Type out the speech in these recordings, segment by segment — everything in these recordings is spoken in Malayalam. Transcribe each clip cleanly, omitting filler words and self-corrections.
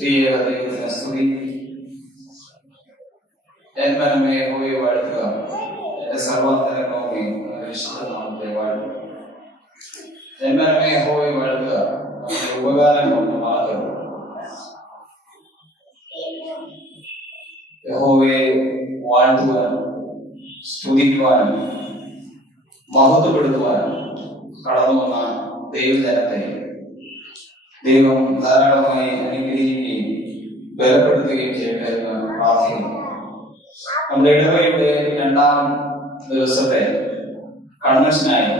സ്തുതി. എന്മനമേ യഹോവയെ വാഴ്ത്തുക, എന്റെ സർവാന്തരംഗമേ വിശുദ്ധനാമത്തെ വാഴ്ത്തുക. എന്മനമേ യഹോവയെ വാഴ്ത്തുക, അവന്റെ ഉപകാരം കൊണ്ട് മാത്രം. യഹോവയെ വാഴ്ത്തുവാനും സ്തുതിക്കുവാനും മഹത്വപ്പെടുത്തുവാനും കടന്നു വന്ന ദൈവജനത്തെ ദൈവം ധാരാളമായി അനുഗ്രഹിക്കുകയും ബലപ്പെടുത്തുകയും ചെയ്യട്ടെ എന്ന് പ്രാർത്ഥിക്കുന്നു. നമ്മുടെ ഇടവകയുടെ 2ാം ദിവസത്തെ കൺവെൻഷനായി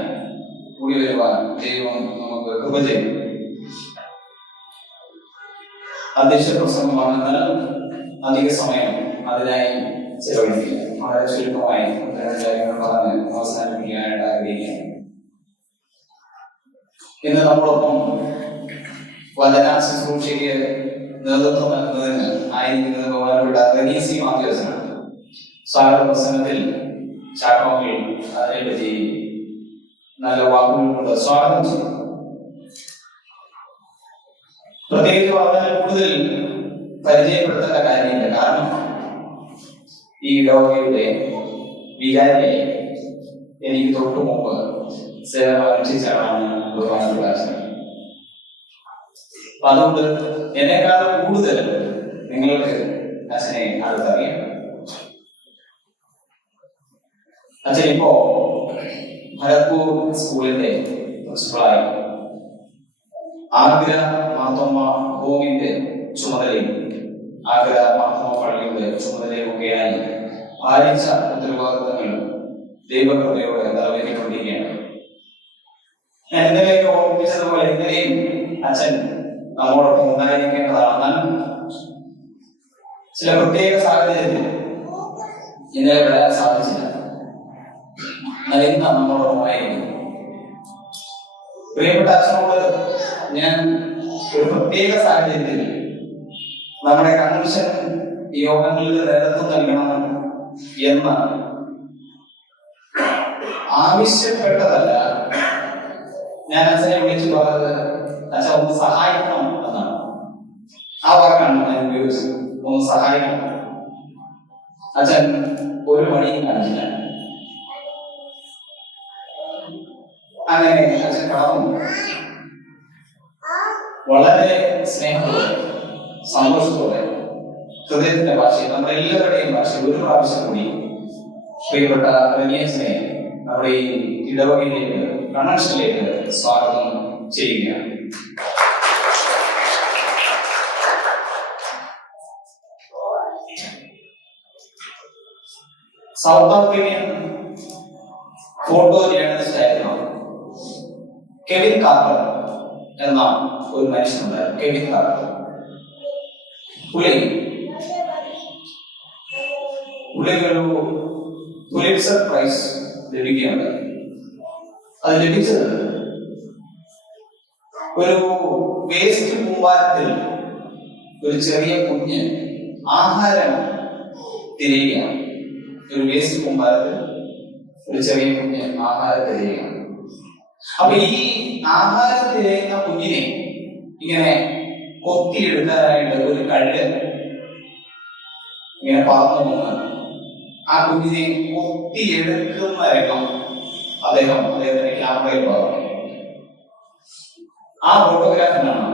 കൂടി വരുവാൻ ദൈവം നമുക്ക് കൃപ ചെയ്യും. അധ്യക്ഷ പ്രസംഗമാണ്. എന്നാലും അധിക സമയം അതിനായി ചെലവഴിക്കുക. വളരെ ചുരുക്കമായി കാര്യങ്ങൾ പറഞ്ഞ് അവസാനിപ്പിക്കാനായിട്ട് ആഗ്രഹിക്കുകയാണ്. ഇന്ന് നമ്മളൊപ്പം വചന ശുശ്രൂഷയ്ക്ക് നേതൃത്വം നൽകുന്നതിന് ആയിരിക്കുന്നത് ബഹുമാനപ്പെട്ട റനീസി മാത്യൂസാണ്. സ്വാഗത പ്രസംഗത്തിൽ ചാക്കോമിൽ അതിനെപ്പറ്റി നല്ല വാക്കുകൾ കൊണ്ട് സ്വാഗതം ചെയ്തു. പ്രത്യേകിച്ച് പറഞ്ഞാൽ കൂടുതൽ പരിചയപ്പെടുത്തേണ്ട കാര്യമില്ല. കാരണം ഈ ഇടവകയുടെ വികാരിയായി എനിക്ക് തൊട്ടു മുമ്പ് സേവനം അനുഷ്ഠിച്ചാണ് ബഹുമാനപ്പെട്ട അച്ഛൻ. അപ്പൊ അതുകൊണ്ട് എന്നെക്കാൾ കൂടുതൽ നിങ്ങൾക്ക് അച്ഛനെ അടുത്തറിയാം. അച്ഛൻ ഇപ്പോ ഭരത്പൂർ സ്കൂളിന്റെ പ്രിൻസിപ്പളായി ആഗ്ര മാർത്തോമ ഹോമിന്റെ ചുമതലയും ആഗ്ര മാർത്തോമ പള്ളിയുടെ ചുമതലയും ഒക്കെയായി ഭാരിച്ച ഉത്തരവാദിത്തങ്ങൾ ദൈവകൃപയോടെ നിറവേറ്റിക്കൊണ്ടിരിക്കുകയാണ്. ഞാൻ ഇന്നലെയൊക്കെ ഓർമ്മിപ്പിച്ചതുപോലെ ഇന്നലെയും അച്ഛൻ നമ്മോടൊപ്പം ഉണ്ടായിരിക്കേണ്ടതാണ്. ചില പ്രത്യേക സാഹചര്യത്തിൽ ഇന്നലെ വരാൻ സാധിച്ചില്ല. എന്നാൽ ഇന്ന് നമ്മളോടൊപ്പമായിരിക്കും. പ്രിയപ്പെട്ട അച്ഛനോട് ഞാൻ ഒരു പ്രത്യേക സാഹചര്യത്തിൽ നമ്മുടെ കൺവെൻഷൻ യോഗങ്ങളിൽ നേതൃത്വം നൽകണം എന്ന് ആവശ്യപ്പെട്ടതല്ല. ഞാൻ അച്ഛനെ വിളിച്ചു പറഞ്ഞത്, അച്ഛൻ ഒന്ന് സഹായിക്കണം എന്നാണ്. ആ വാക്കാണ് ഞാൻ ഉപയോഗിച്ചത്, ഒന്ന് സഹായിക്കണം. അച്ഛൻ ഒരു മടിയും കാണിച്ചില്ല. അങ്ങനെ അച്ഛൻ കടന്നു വളരെ സ്നേഹത്തോടെ സന്തോഷത്തോടെ ഹൃദയത്തിന്റെ ഭാഷയിൽ, നമ്മുടെ എല്ലാവരുടെയും ഭാഷയിൽ ഒരു പ്രാവശ്യം കൂടി പ്രിയപ്പെട്ട റനിയസിനെ നമ്മുടെ ഈ ഇടവകയിലേക്ക് കൺവെൻഷനിലേക്ക് സ്വാഗതം ചെയ്യുകയാണ്. സൗത്ത് ആഫ്രിക്കൻ ഫോട്ടോ ജേർണലിസ്റ്റ് ആയിരുന്നു കെവിൻ കാർട്ടർ എന്ന ഒരു മനുഷ്യനുണ്ടായിരുന്നു. കെവിൻ കാർട്ടർ പുള്ളിക്കൊരു പുലിറ്റ്സർ പ്രൈസ് ലഭിക്കുകയുണ്ടായി. അത് ലഭിച്ചത് ഒരു വേസ്റ്റ് കൂമ്പാരത്തിൽ ഒരു ചെറിയ കുഞ്ഞ് ആഹാരം തിരയുകയാണ്. ഒരു വേസ്റ്റ് കൂമ്പാരത്തിൽ ഒരു ചെറിയ കുഞ്ഞ് ആഹാരം തിരയുകയാണ്. അപ്പൊ ഈ ആഹാരം തിരയുന്ന കുഞ്ഞിനെ ഇങ്ങനെ കൊത്തിയെടുക്കാനായിട്ട് ഒരു കഴുകൻ ഇങ്ങനെ പറന്നു വന്ന് ആ കുഞ്ഞിനെ കൊത്തിയെടുക്കുന്ന രംഗം അദ്ദേഹത്തിന്റെ ക്യാമറയിൽ പറഞ്ഞു. ആ ഫോട്ടോഗ്രാഫിനാണ്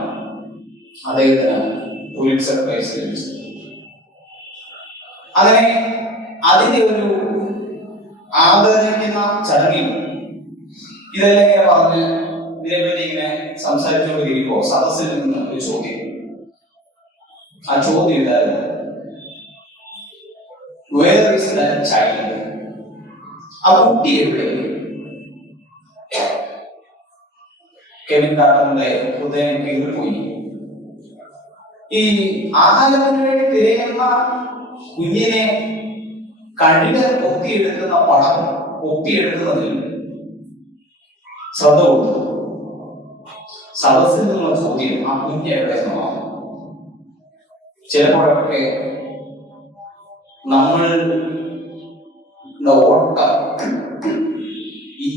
അദ്ദേഹത്തിന് പുലിറ്റ്സർ പ്രൈസ് ലഭിച്ചത്. അങ്ങനെ അതിന്റെ ഒരു ആദരിക്കുന്ന ചടങ്ങിൽ ഇതെല്ലാം ഇങ്ങനെ പറഞ്ഞ് ഇതിനെപ്പറ്റി ഇങ്ങനെ സംസാരിച്ചുകൊണ്ടിരിക്കുമ്പോ സദസ്സിൽ നിന്ന് ഒരു ചോദ്യം. ആ ചോദ്യം ഇതായിരുന്നു, Where is that child? ആ കുട്ടി എവിടെ? കെവിൻ കാർട്ടറിന്റെ ഹൃദയം കീറിപ്പോയി. ഈ ആഹാരത്തിന് വേണ്ടി തിരയുന്ന കുഞ്ഞിനെ കഴുകൻ ഒപ്പിയെടുക്കുന്ന പടം ഒപ്പിയെടുക്കുന്നതിൽ ശ്രദ്ധ കൊടുത്തു. സദസ്സിൽ നിന്നുള്ള ചോദ്യം ആ കുഞ്ഞ് എവിടെ നിന്നാണ്. ചിലപ്പോഴൊക്കെ നമ്മളുടെ ഓട്ടം ഈ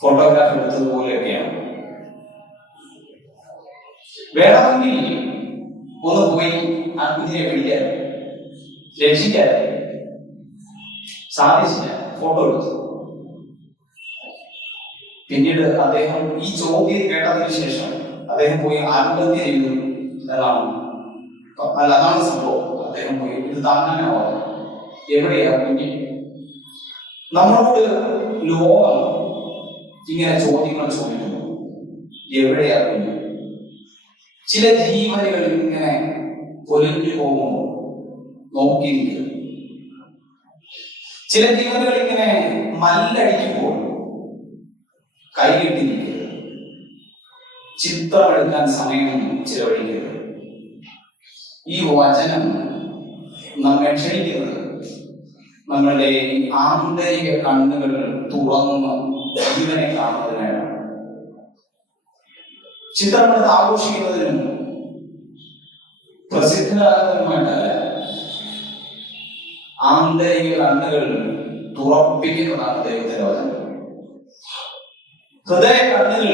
ഫോട്ടോഗ്രാഫ് എടുത്തതുപോലെയൊക്കെയാണ്. വേണമെങ്കിൽ ഒന്ന് പോയി ആ കുഞ്ഞിനെ പിടിക്കാൻ രക്ഷിക്കാൻ സാധിച്ചില്ല. ഫോട്ടോ എടുത്തു. പിന്നീട് അദ്ദേഹം ഈ ചോദ്യം കേട്ടതിന് ശേഷം അദ്ദേഹം പോയി ആത്മഹത്യ ചെയ്തു എന്നാണ്. അതാണ് സംഭവം. അദ്ദേഹം പോയി ഇത് താങ്ങാനാവാതെ എവിടെയാ കുഞ്ഞ്? നമ്മളോട് ലോകം ഇങ്ങനെ ചോദ്യങ്ങൾ ചോദിക്കുന്നു, എവിടെയാ കുഞ്ഞ്? ചില ജീവനുകൾ ഇങ്ങനെ പൊലിഞ്ഞു പോകുമ്പോൾ നോക്കിയിരിക്കുന്നു. ചില ജീവനുകൾ ഇങ്ങനെ മല്ലടിക്കുമ്പോൾ കൈകെട്ടിരിക്കരുത്. ചിത്രമെടുക്കാൻ സമയം ചിലവഴിക്കരുത്. ഈ വചനം നമ്മെ ക്ഷണിക്കുന്നത് നമ്മളുടെ ആന്തരിക കണ്ണുകൾ തുറന്ന് ജീവനെ കാണുന്നതിനാണ്. ചിത്രമെടുത്ത് ആഘോഷിക്കുന്നതിനും പ്രസിദ്ധരാകുന്നതിനുമായിട്ടല്ല, ആന്തരിക കണ്ണുകൾ തുറപ്പിക്കുന്നതാണ് ദൈവത്തിന്റെ വചനം. ഹൃദയ കണ്ണുകൾ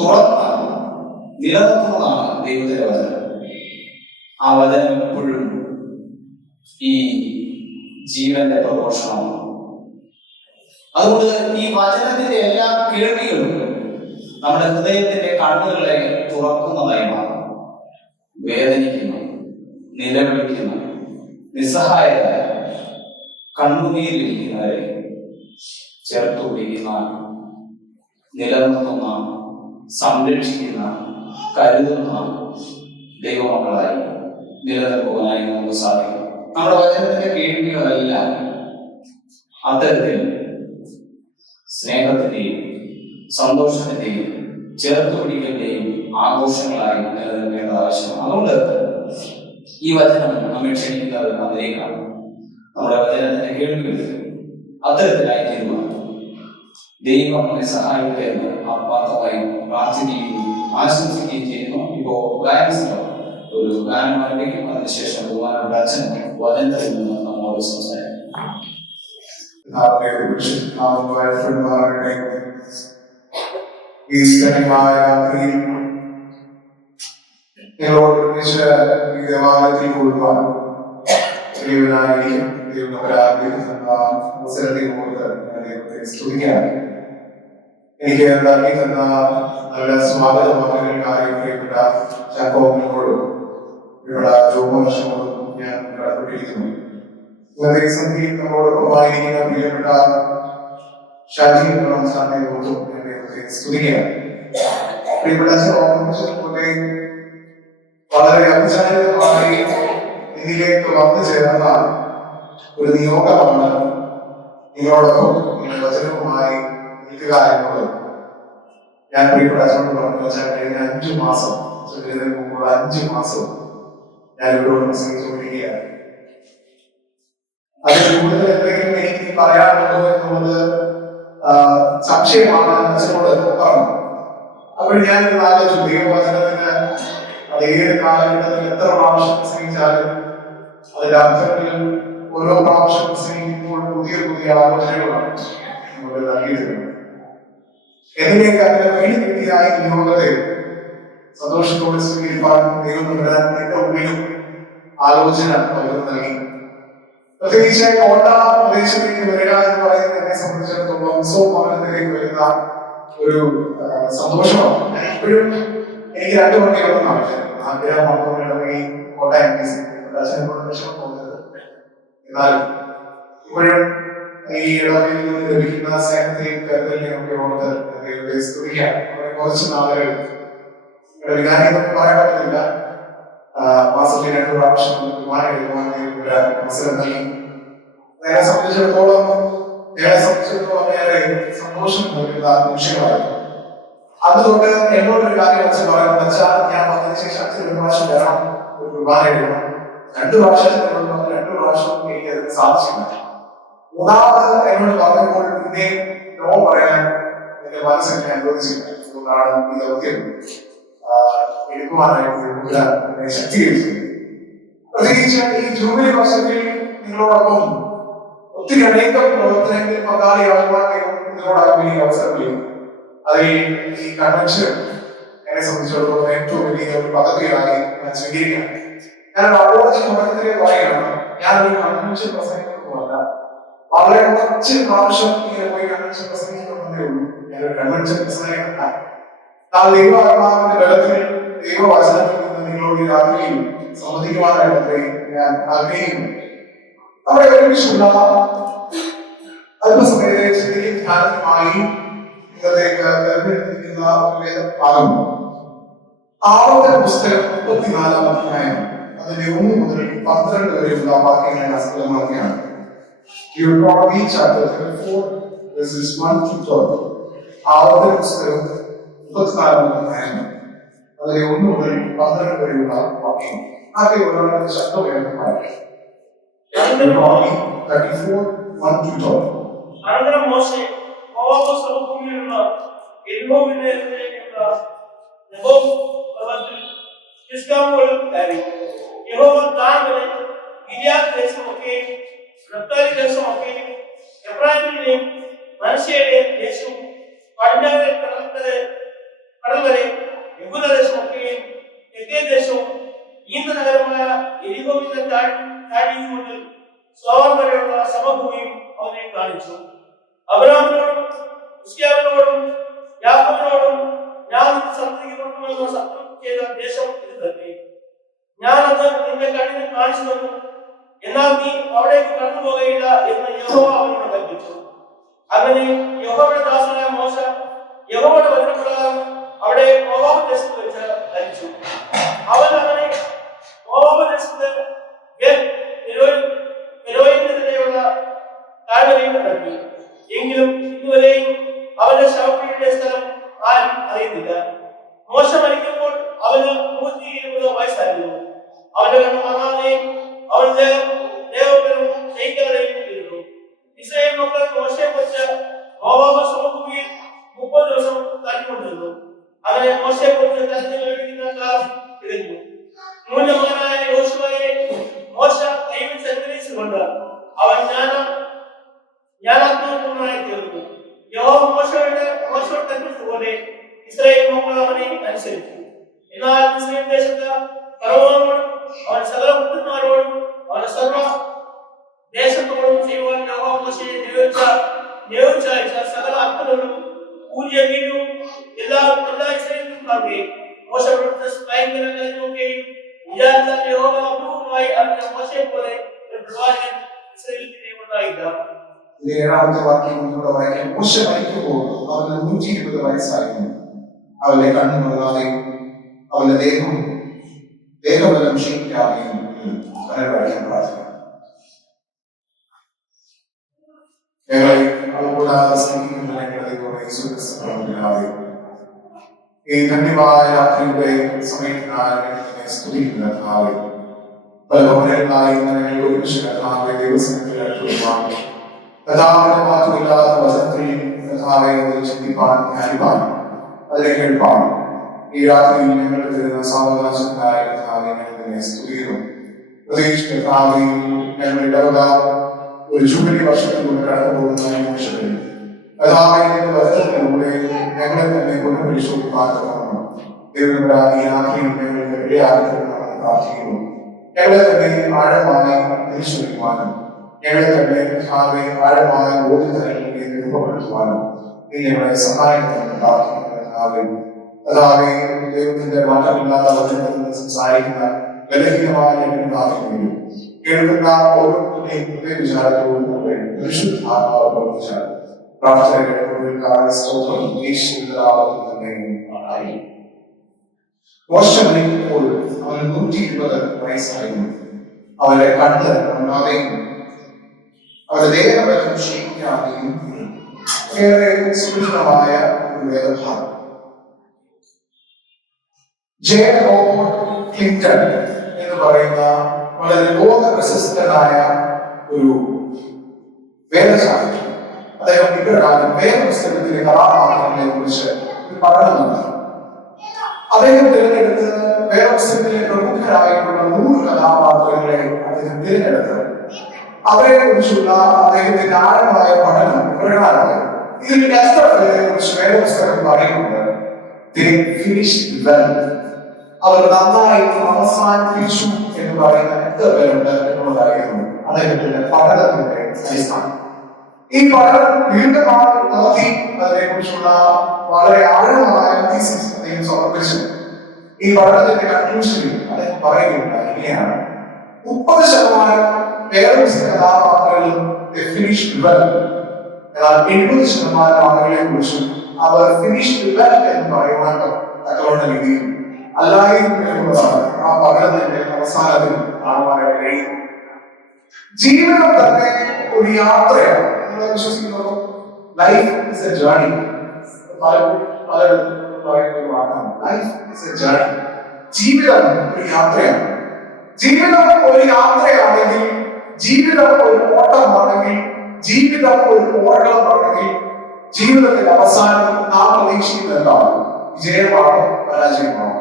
തുറന്ന് നിലനിർത്തുന്നതാണ് ദൈവത്തിന്റെ വചനം. ആ വചനം എപ്പോഴും ഈ ജീവന്റെ പ്രഘോഷണമാണ്. അതുകൊണ്ട് ഈ വചനത്തിന്റെ എല്ലാ കേൾവികളും നമ്മുടെ ഹൃദയത്തിന്റെ കണ്ണുകളെ തുറക്കുന്നതായി മാറും. വേദനിക്കുന്നു, നിലവിളിക്കുന്നു, നിസ്സഹായത, കണ്ണുനീരിലിരിക്കുന്നവരെ ചേർത്തു പിടിക്കുന്ന, നിലനിർത്തുന്ന, സംരക്ഷിക്കുന്ന, കരുതുന്ന ദൈവമക്കളായി നിലനിൽക്കുവാനായി നമുക്ക് സാധിക്കും. നമ്മുടെ വചനത്തിന്റെ കേൾവികളെല്ലാം അത്തരത്തിൽ സ്നേഹത്തിന്റെയും സന്തോഷത്തിന്റെയും ചേർത്തുപിടിക്കലിന്റെയും ആഘോഷങ്ങളായി നിലനിൽക്കേണ്ടത് ആവശ്യമാണ്. അതുകൊണ്ട് ഈ വചനം നമ്മെ ക്ഷണിക്കുന്നത് അതിലേക്കാണ്. നമ്മുടെ വചനത്തിന്റെ കേൾവികൾ അത്തരത്തിലായി തീരുമാനം. ദൈവം നമ്മെ സഹായിക്കട്ടെ എന്ന് ആത്മാർത്ഥമായി പ്രാർത്ഥിക്കുകയും ആശംസിക്കുകയും ചെയ്യുന്നു. ഇപ്പോ ഗായന ഒരു ഗാനം ആരംഭിക്കും. അതിനുശേഷം ബഹുമാനപ്പെട്ട അച്ഛൻ വചനത്തിൽ നിന്ന് നമ്മോട് സംസാരിക്കും. ഈ ശനിമായ രാത്രിയിൽ നിങ്ങളോട് ഒരുമിച്ച് ഈ ദേവാലയത്തിൽ കൂടുവാൻ ദൈവനായിരിക്കും ദൈവം ആഗ്രഹിക്കുന്ന അവസരത്തിൽ കൊടുത്ത് ദൈവത്തെ സ്തുതിക്കാൻ എനിക്ക് നൽകി തന്ന നല്ല സ്വാഗത വാക്കുകൾക്കായി പ്രിയപ്പെട്ട ചാക്കോവിനോടും പ്രിയപ്പെട്ട ജോമോനോടും ഞാൻ കടപ്പെട്ടിരിക്കുന്നു. ഇന്നത്തെ സന്ധ്യയിൽ നമ്മളോടൊപ്പമായിരിക്കുന്ന പ്രിയപ്പെട്ട ഷാജി റംസാനെയോടും ഞാൻ ദൈവത്തെ സ്തുതിക്കുകയാണ്. പ്രിയപ്പെട്ട പോലെ വളരെ ഔപചാരികമായി ഇതിലേക്ക് വന്നു ചേർന്ന ഒരു നിയോഗമാണ് നിങ്ങളോടൊപ്പം നിങ്ങളുടെ വചനവുമായി നിൽക്കുക എന്നുള്ളത്. ഞാൻ പ്രിയപ്പെട്ട അച്ഛനോട് പറഞ്ഞു വെച്ചാൽ കഴിഞ്ഞ 5 മാസം മുമ്പുള്ള 5 മാസം ഞാൻ ഇവരോട് പ്രസംഗിച്ചുകൊണ്ടിരിക്കുകയാണ്. അതിൽ കൂടുതൽ എന്തെങ്കിലും എനിക്ക് പറയാനുണ്ടോ എന്നുള്ളത് സംശയമാണ് അച്ഛനോട് പറഞ്ഞു. അപ്പോൾ ഞാൻ ആലോചിച്ചു, ദൈവവചനത്തിന് അത് ഏത് കാലഘട്ടത്തിൽ എത്ര പ്രാവശ്യം പ്രസംഗിച്ചാലും അതിന്റെ അർത്ഥങ്ങളിൽ ഓരോ പ്രാവശ്യം പ്രസംഗിക്കുമ്പോൾ പുതിയ പുതിയ ആലോചനകളാണ് നമുക്ക് നൽകിയിരുന്നത്. എന്നിലേക്ക് അതിന്റെ വീടിയായ നിയോഗത്തെ സന്തോഷത്തോടെ സ്വീകരിക്കാൻ ദൈവം എന്റെ ഉള്ളിലും ആലോചന പകർന്നു നൽകി. പ്രത്യേകിച്ച് കോട്ട പ്രദേശത്തേക്ക് വരിക എന്ന് പറയുന്നത് എന്നെ സംബന്ധിച്ചിടത്തോളം ഉത്സവഭവനത്തിലേക്ക് വരുന്ന ഒരു സന്തോഷമാണ്. ഞാൻ ഇപ്പോഴും എനിക്ക് 2 വണ്ടികളൊന്നും ആവശ്യം ആഗ്രഹം മാത്രമേ കോട്ടയം അച്ഛനെ കൊണ്ട് വിഷമം തോന്നുന്നത്. എന്നാൽ ഇപ്പോഴും ഈ ഇടവകയിൽ നിന്ന് ലഭിക്കുന്ന സ്നേഹത്തെയും കരുതലിനെയും ഒക്കെ ഓർത്ത് ദൈവത്തെ സ്തുതിക്കാം. കുറച്ച് നാളുകൾ വികാരിയൊന്നും പറയാൻ പറ്റുന്നില്ല. മാസത്തിൽ 2 പ്രാവശ്യം വിമാനം എഴുതുവാൻ അവസരം നൽകി. നേരെ സംബന്ധിച്ചിടത്തോളം ഏറെ സന്തോഷം നൽകുന്ന നിമിഷങ്ങളായിരുന്നു. അതുകൊണ്ട് എന്നോടൊരു കാര്യം അച്ഛൻ പറയുന്നത്, വെച്ചാൽ ഞാൻ വന്നതിന് ശേഷം അച്ഛൻ 1 പ്രാവശ്യം വരണം, ഒരു വിമാനം എഴുതണം. 2 പ്രാവശ്യം എന്നോട് പറഞ്ഞു. 2 പ്രാവശ്യം എനിക്ക് അതിന് സാധിച്ചില്ല. 3ാമത് എന്നോട് പറഞ്ഞപ്പോൾ പിന്നെ നോ പറയാൻ എന്റെ മനസ്സിനെ അനുവദിച്ചില്ല. അതുകൊണ്ടാണ് ഈ ദൗത്യം എടുക്കുവാനായിട്ട് ശക്തീകരിച്ചത്. പ്രത്യേകിച്ച് ഈ ജൂബിലി വർഷത്തിൽ നിങ്ങളോടൊപ്പം ഒത്തിരി അനേകം പ്രവർത്തനങ്ങളിൽ പങ്കാളിയാകുവാൻ നിങ്ങളോടാകും ഈ അവസരം ലഭിക്കും. അതിൽ ഈ കൺവെൻഷൻ എന്നെ എന്നെ സംബന്ധിച്ചിടത്തോളം ഏറ്റവും വലിയ ഒരു പദവിയായി ഞാൻ സ്വീകരിക്കാം. ഞാൻ വളരെ തുടക്കത്തിലെ പറയുകയാണ്, ഞാനൊരു കൺവെൻഷൻ പ്രസംഗിക്കുന്നതല്ല, വളരെ കുറച്ച് പ്രാവശ്യം ഇങ്ങനെ പോയി കൺവെൻഷൻ പ്രസംഗിക്കുന്നതേ ഉള്ളൂ. ഞാനൊരു കൺവെൻഷൻ പ്രസംഗമല്ല. ദൈവാത്മാവിന്റെ ബലത്തിൽ ദൈവവചനത്തിൽ നിന്ന് നിങ്ങളോട് രാത്രിയിൽ സംവദിക്കുവാനായിട്ട് ഞാൻ ആഗ്രഹിക്കുന്നു. നമ്മുടെ ഒരുമിച്ചുള്ള അല്പസമയത്തെ ചിന്തയും ധ്യാനത്തിനുമായി നിങ്ങളിലേക്ക് തിരഞ്ഞെടുത്തിരിക്കുന്ന ഒരു വേദഭാഗം ആവർത്തന പുസ്തകം 34-ാം അധ്യായം അതിന്റെ 1 മുതൽ 12 വരെയുള്ള വാക്യങ്ങളെ ആസ്പദമാക്കിയാണ്. Deuteronomy chapter 34 verses 1 to 12. ആവർത്തന പുസ്തകം 34-ാം അധ്യായം അതിലെ 1 മുതൽ 12 വരെയുള്ള വാക്യങ്ങൾ. ആദ്യം ഒരാളുടെ ശബ്ദം വായിക്കാം. Deuteronomy 34, 1 to 12. അനന്തരം മോശെ മോവാബ് സമഭൂമിയിലുള്ള യെരിഹോവിന്റെ എതിരേക്കുള്ള നെബോവ് പർവ്വതത്തിൽ കിസ്കാമുകളിൽ കയറി. യഹോവ താൻ വരെ ഗിലെയാദ് ദേശമൊക്കെയും നഫ്താലി ദേശമൊക്കെയും എഫ്രായീമിന്റെയും മനശ്ശെയുടെയും ദേശവും പടിഞ്ഞാറെ കടൽ വരെ യഹൂദ ദേശമൊക്കെയും തെക്കേ ദേശവും നീണ്ട നഗരമായ യെരിഹോവിന്റെ താഴ്വീതി മുതൽ സോവർ വരെയുള്ള സമഭൂമിയും അവനെ കാണിച്ചു. അബ്രഹാമിനോടും ഇസ്ഹാക്കിനോടും യാക്കോബിനോടും ഞാൻ സന്തതിക്കുമെന്ന് സത്യം ചെയ്ത ദേശം ഇത് തന്നെ. ഞാനത് നിന്റെ കണ്ണിന് കാണിച്ചു തന്നു, എന്നാൽ നീ അവിടേക്ക് കടന്നു പോകയില്ല എന്ന് യഹോവ അവനോട് കൽപ്പിച്ചു. അങ്ങനെ യഹോവയുടെ ദാസനായ മോശ യഹോവയുടെ വചനപ്രകാരം അവിടെ മോവാബ് ദേശത്ത് വെച്ച് മരിച്ചു. അവൻ അങ്ങനെ മോവാബ് ദേശത്ത് ഹെരോയിനെതിരെയുള്ള താഴ്വരയിൽ നടത്തി. എങ്കിലും ഇതുവരെയും അവന്റെ ശവക്കുഴിയുടെ സ്ഥലം ആരും അറിയുന്നില്ല. മോശ മരിക്കുമ്പോൾ അവന് 120 വയസ്സായിരുന്നു. അവന്റെ കണ്ണ് മങ്ങാതെയും അവൻ ദേവബലവും ക്ഷയിക്കാതെയും ഇരുന്നു. ഇസ്രായേൽ മക്കൾ മോശയെ കുറിച്ച് മോവാബ് സമഭൂമിയിൽ 30 ദിവസം തല്ലിക്കൊണ്ടിരുന്നു. അങ്ങനെ മോശയെ കുറിച്ച് തെരഞ്ഞെടുക്കുന്ന കാലം തികഞ്ഞു. നൂന്റെ മകനായ യോശുവയെ മോശ കൈവിട്ട് അനുഗ്രഹിച്ചുകൊണ്ട് അവൻ ജ്ഞാനാത്മകമായി തീർന്നു. യഹോവ മോശയോട് കൽപ്പിച്ചതുപോലെ ഇസ്രായേൽ മക്കൾ അവനെ അനുസരിച്ചു. എന്നാൽ ഇസ്രായേൽ ദേശത്ത് ഫറവോനോടും അവൻ സകല പുത്രന്മാരോടും അവൻ സർവ ദേശത്തോടും ചെയ്യുവാൻ യഹോവ മോശയെ നിയോഗിച്ചയച്ച സകല അത്ഭുതങ്ങളും പൂജ്യവും എല്ലാ ഇസ്രായേലിലും കാണുകയും മോശ ഭയങ്കര കാര്യമൊക്കെയും വിചാരിച്ചാൽ യഹോവ അപൂർവമായി അറിഞ്ഞ മോശയെ പോലെ ഒരു പ്രവാചകൻ ഇസ്രായേലിനെ ഉണ്ടായില്ല. 7-ാമത്തെ വാക്യം ഒന്നുകൂടെ വായിക്കാം. മോശ മരിക്കുമ്പോൾ അവന് 120 വയസ്സായിരുന്നു. അവന്റെ കണ്ണു മുഴുകാതെയും അവന്റെ ദേഹബലം ക്ഷയിക്കാതെയും വായിക്കാൻ പ്രാർത്ഥന. ഞങ്ങളെ അതുകൂടാതെ ഈ ധന്യമായ രാത്രിയുടെ സമയത്തിനായി സ്തുതിക്കുന്ന കർത്താവേ, പല ഭവനങ്ങളായി ഞങ്ങൾ ഒരുമിച്ച് കർത്താവേ ദൈവസന്നിധിയിൽ കഥാവിന്റെ മാത്രമില്ലാത്ത വചനത്തിൽ കഥാവെ ചിന്തിപ്പാൻ ധ്യാനിപ്പാൻ അതിനെ കേൾപ്പാൻ ഈ രാത്രിയിൽ ഞങ്ങൾക്ക് തരുന്ന സാവകാശത്തിനായ കഥാവെ ഞങ്ങൾ സ്തുതിക്കുന്നു. പ്രത്യേകിച്ച് കഥാവിൽ ഞങ്ങൾ ഇടവക ഒരു ജൂബിലി വർഷത്തിലൂടെ കടന്നു പോകുന്ന നിമിഷത്തിൽ കഥാവിന്റെ വചനത്തിലൂടെ ഞങ്ങളെ തന്നെ പുനഃപരിശോധിപ്പാൻ ദൈവങ്ങളുടെ ഈ രാത്രിയിൽ ഞങ്ങൾക്ക് ഇടയാക്കണമെന്ന് പ്രാർത്ഥിക്കുന്നു. ഞങ്ങളെ തന്നെ ആഴമായി പരിശോധിക്കുവാനും ഞങ്ങളെ തന്നെ കർത്താവെ ആഴമായ ബോധ്യതകളിലേക്ക് രൂപപ്പെടുത്തുവാനും നീ ഞങ്ങളെ സഹായിക്കണമെന്ന് പ്രാർത്ഥിക്കുന്ന കർത്താവെ ദൈവത്തിന്റെ മാറ്റമില്ലാത്ത വചനത്തിൽ നിന്ന് സംസാരിക്കുന്ന ബലഹീനമായ ഞങ്ങൾ കേൾക്കുന്ന ഓരോരുത്തരുടെയും ഹൃദയ വിചാരത്തോടും കൂടെ പരിശുദ്ധാത്മാവ് പ്രവർത്തിച്ചാൽ പ്രാർത്ഥനയുടെ മോശ മരിക്കുമ്പോൾ അവന് 120 വയസ്സായിരുന്നു. അവന്റെ കണ്ണ് മങ്ങാതെയും അവരുടെ ദേഹബലം ക്ഷയിക്കാതെയും ഏറെ സുരക്ഷിതമായ ഒരു വേദഭാഗം. ക്ലിന്റൺ എന്ന് പറയുന്ന വളരെ ലോക പ്രശസ്തനായ ഒരു വേദശാസ്ത്രി അദ്ദേഹം ഇപ്രകാരം വേദപുസ്തകത്തിലെ കഥാപാത്രങ്ങളെ കുറിച്ച് ഒരു പഠനം നടത്തി. അദ്ദേഹം തിരഞ്ഞെടുത്ത് വേദപുസ്തകത്തിലെ പ്രമുഖരായിട്ടുള്ള 100 കഥാപാത്രങ്ങളെ അദ്ദേഹം തിരഞ്ഞെടുത്ത് അവരെ കുറിച്ചുള്ള അദ്ദേഹത്തിന്റെ ആഴമായ പഠനം പ്രകാരമാണ്. ഇതിൽ കുറിച്ച് വേദപുസ്തകം പറയുന്നുണ്ട്. they finished well. അവർ നന്നായി അവസാനിപ്പിച്ചു എന്ന് പറയുന്ന എത്ര പേരുണ്ട് എന്നുള്ളതായിരുന്നു അദ്ദേഹത്തിന്റെ പഠനത്തിന്റെ അടിസ്ഥാനം. ഈ പഠനം ദീർഘമായി നടത്തി അതിനെ കുറിച്ചുള്ള വളരെ ആഴമായ തീസിസ് അദ്ദേഹം സമർപ്പിച്ചു. ഈ പഠനത്തിന്റെ കൺക്ലൂഷനിൽ അദ്ദേഹം പറയുകയുണ്ടായി ഇങ്ങനെയാണ്: 30% വേദപുസ്തക കഥാപാത്രങ്ങളും ഫിനിഷ്ഡ് വെൽ, എന്നാൽ 70% ആളുകളെ കുറിച്ചും അവർ ഫിനിഷ്ഡ് വെൽ എന്ന് പറയുവാൻ തക്കവണ്ണ രീതിയിൽ അല്ലായിരുന്നു എന്നുള്ളതാണ് ആ പഠനത്തിന്റെ അവസാനത്തിൽ കാണുവാനായിട്ട് കഴിയും. ജീവിതം തന്നെ ഒരു യാത്രയാണ്. നിങ്ങൾ വിശ്വസിക്കുന്നത് ലൈഫ് ഇസ് എ ജേർണി. പലയിടത്തും പറയുന്ന ഒരു വാക്കാണ് ലൈഫ് ഇസ് എ ജേർണി. ജീവിതം ഒരു യാത്രയാണ്. ജീവിതം ഒരു യാത്രയാണെങ്കിൽ, ജീവിതം ഒരു ഓട്ടമാണെങ്കിൽ, ജീവിതം ഒരു ഓട്ടമാണെങ്കിൽ, ജീവിതത്തിന്റെ അവസാനം നാം പ്രതീക്ഷിക്കുന്നത് എന്താണ്? വിജയമാണോ പരാജയമാണോ?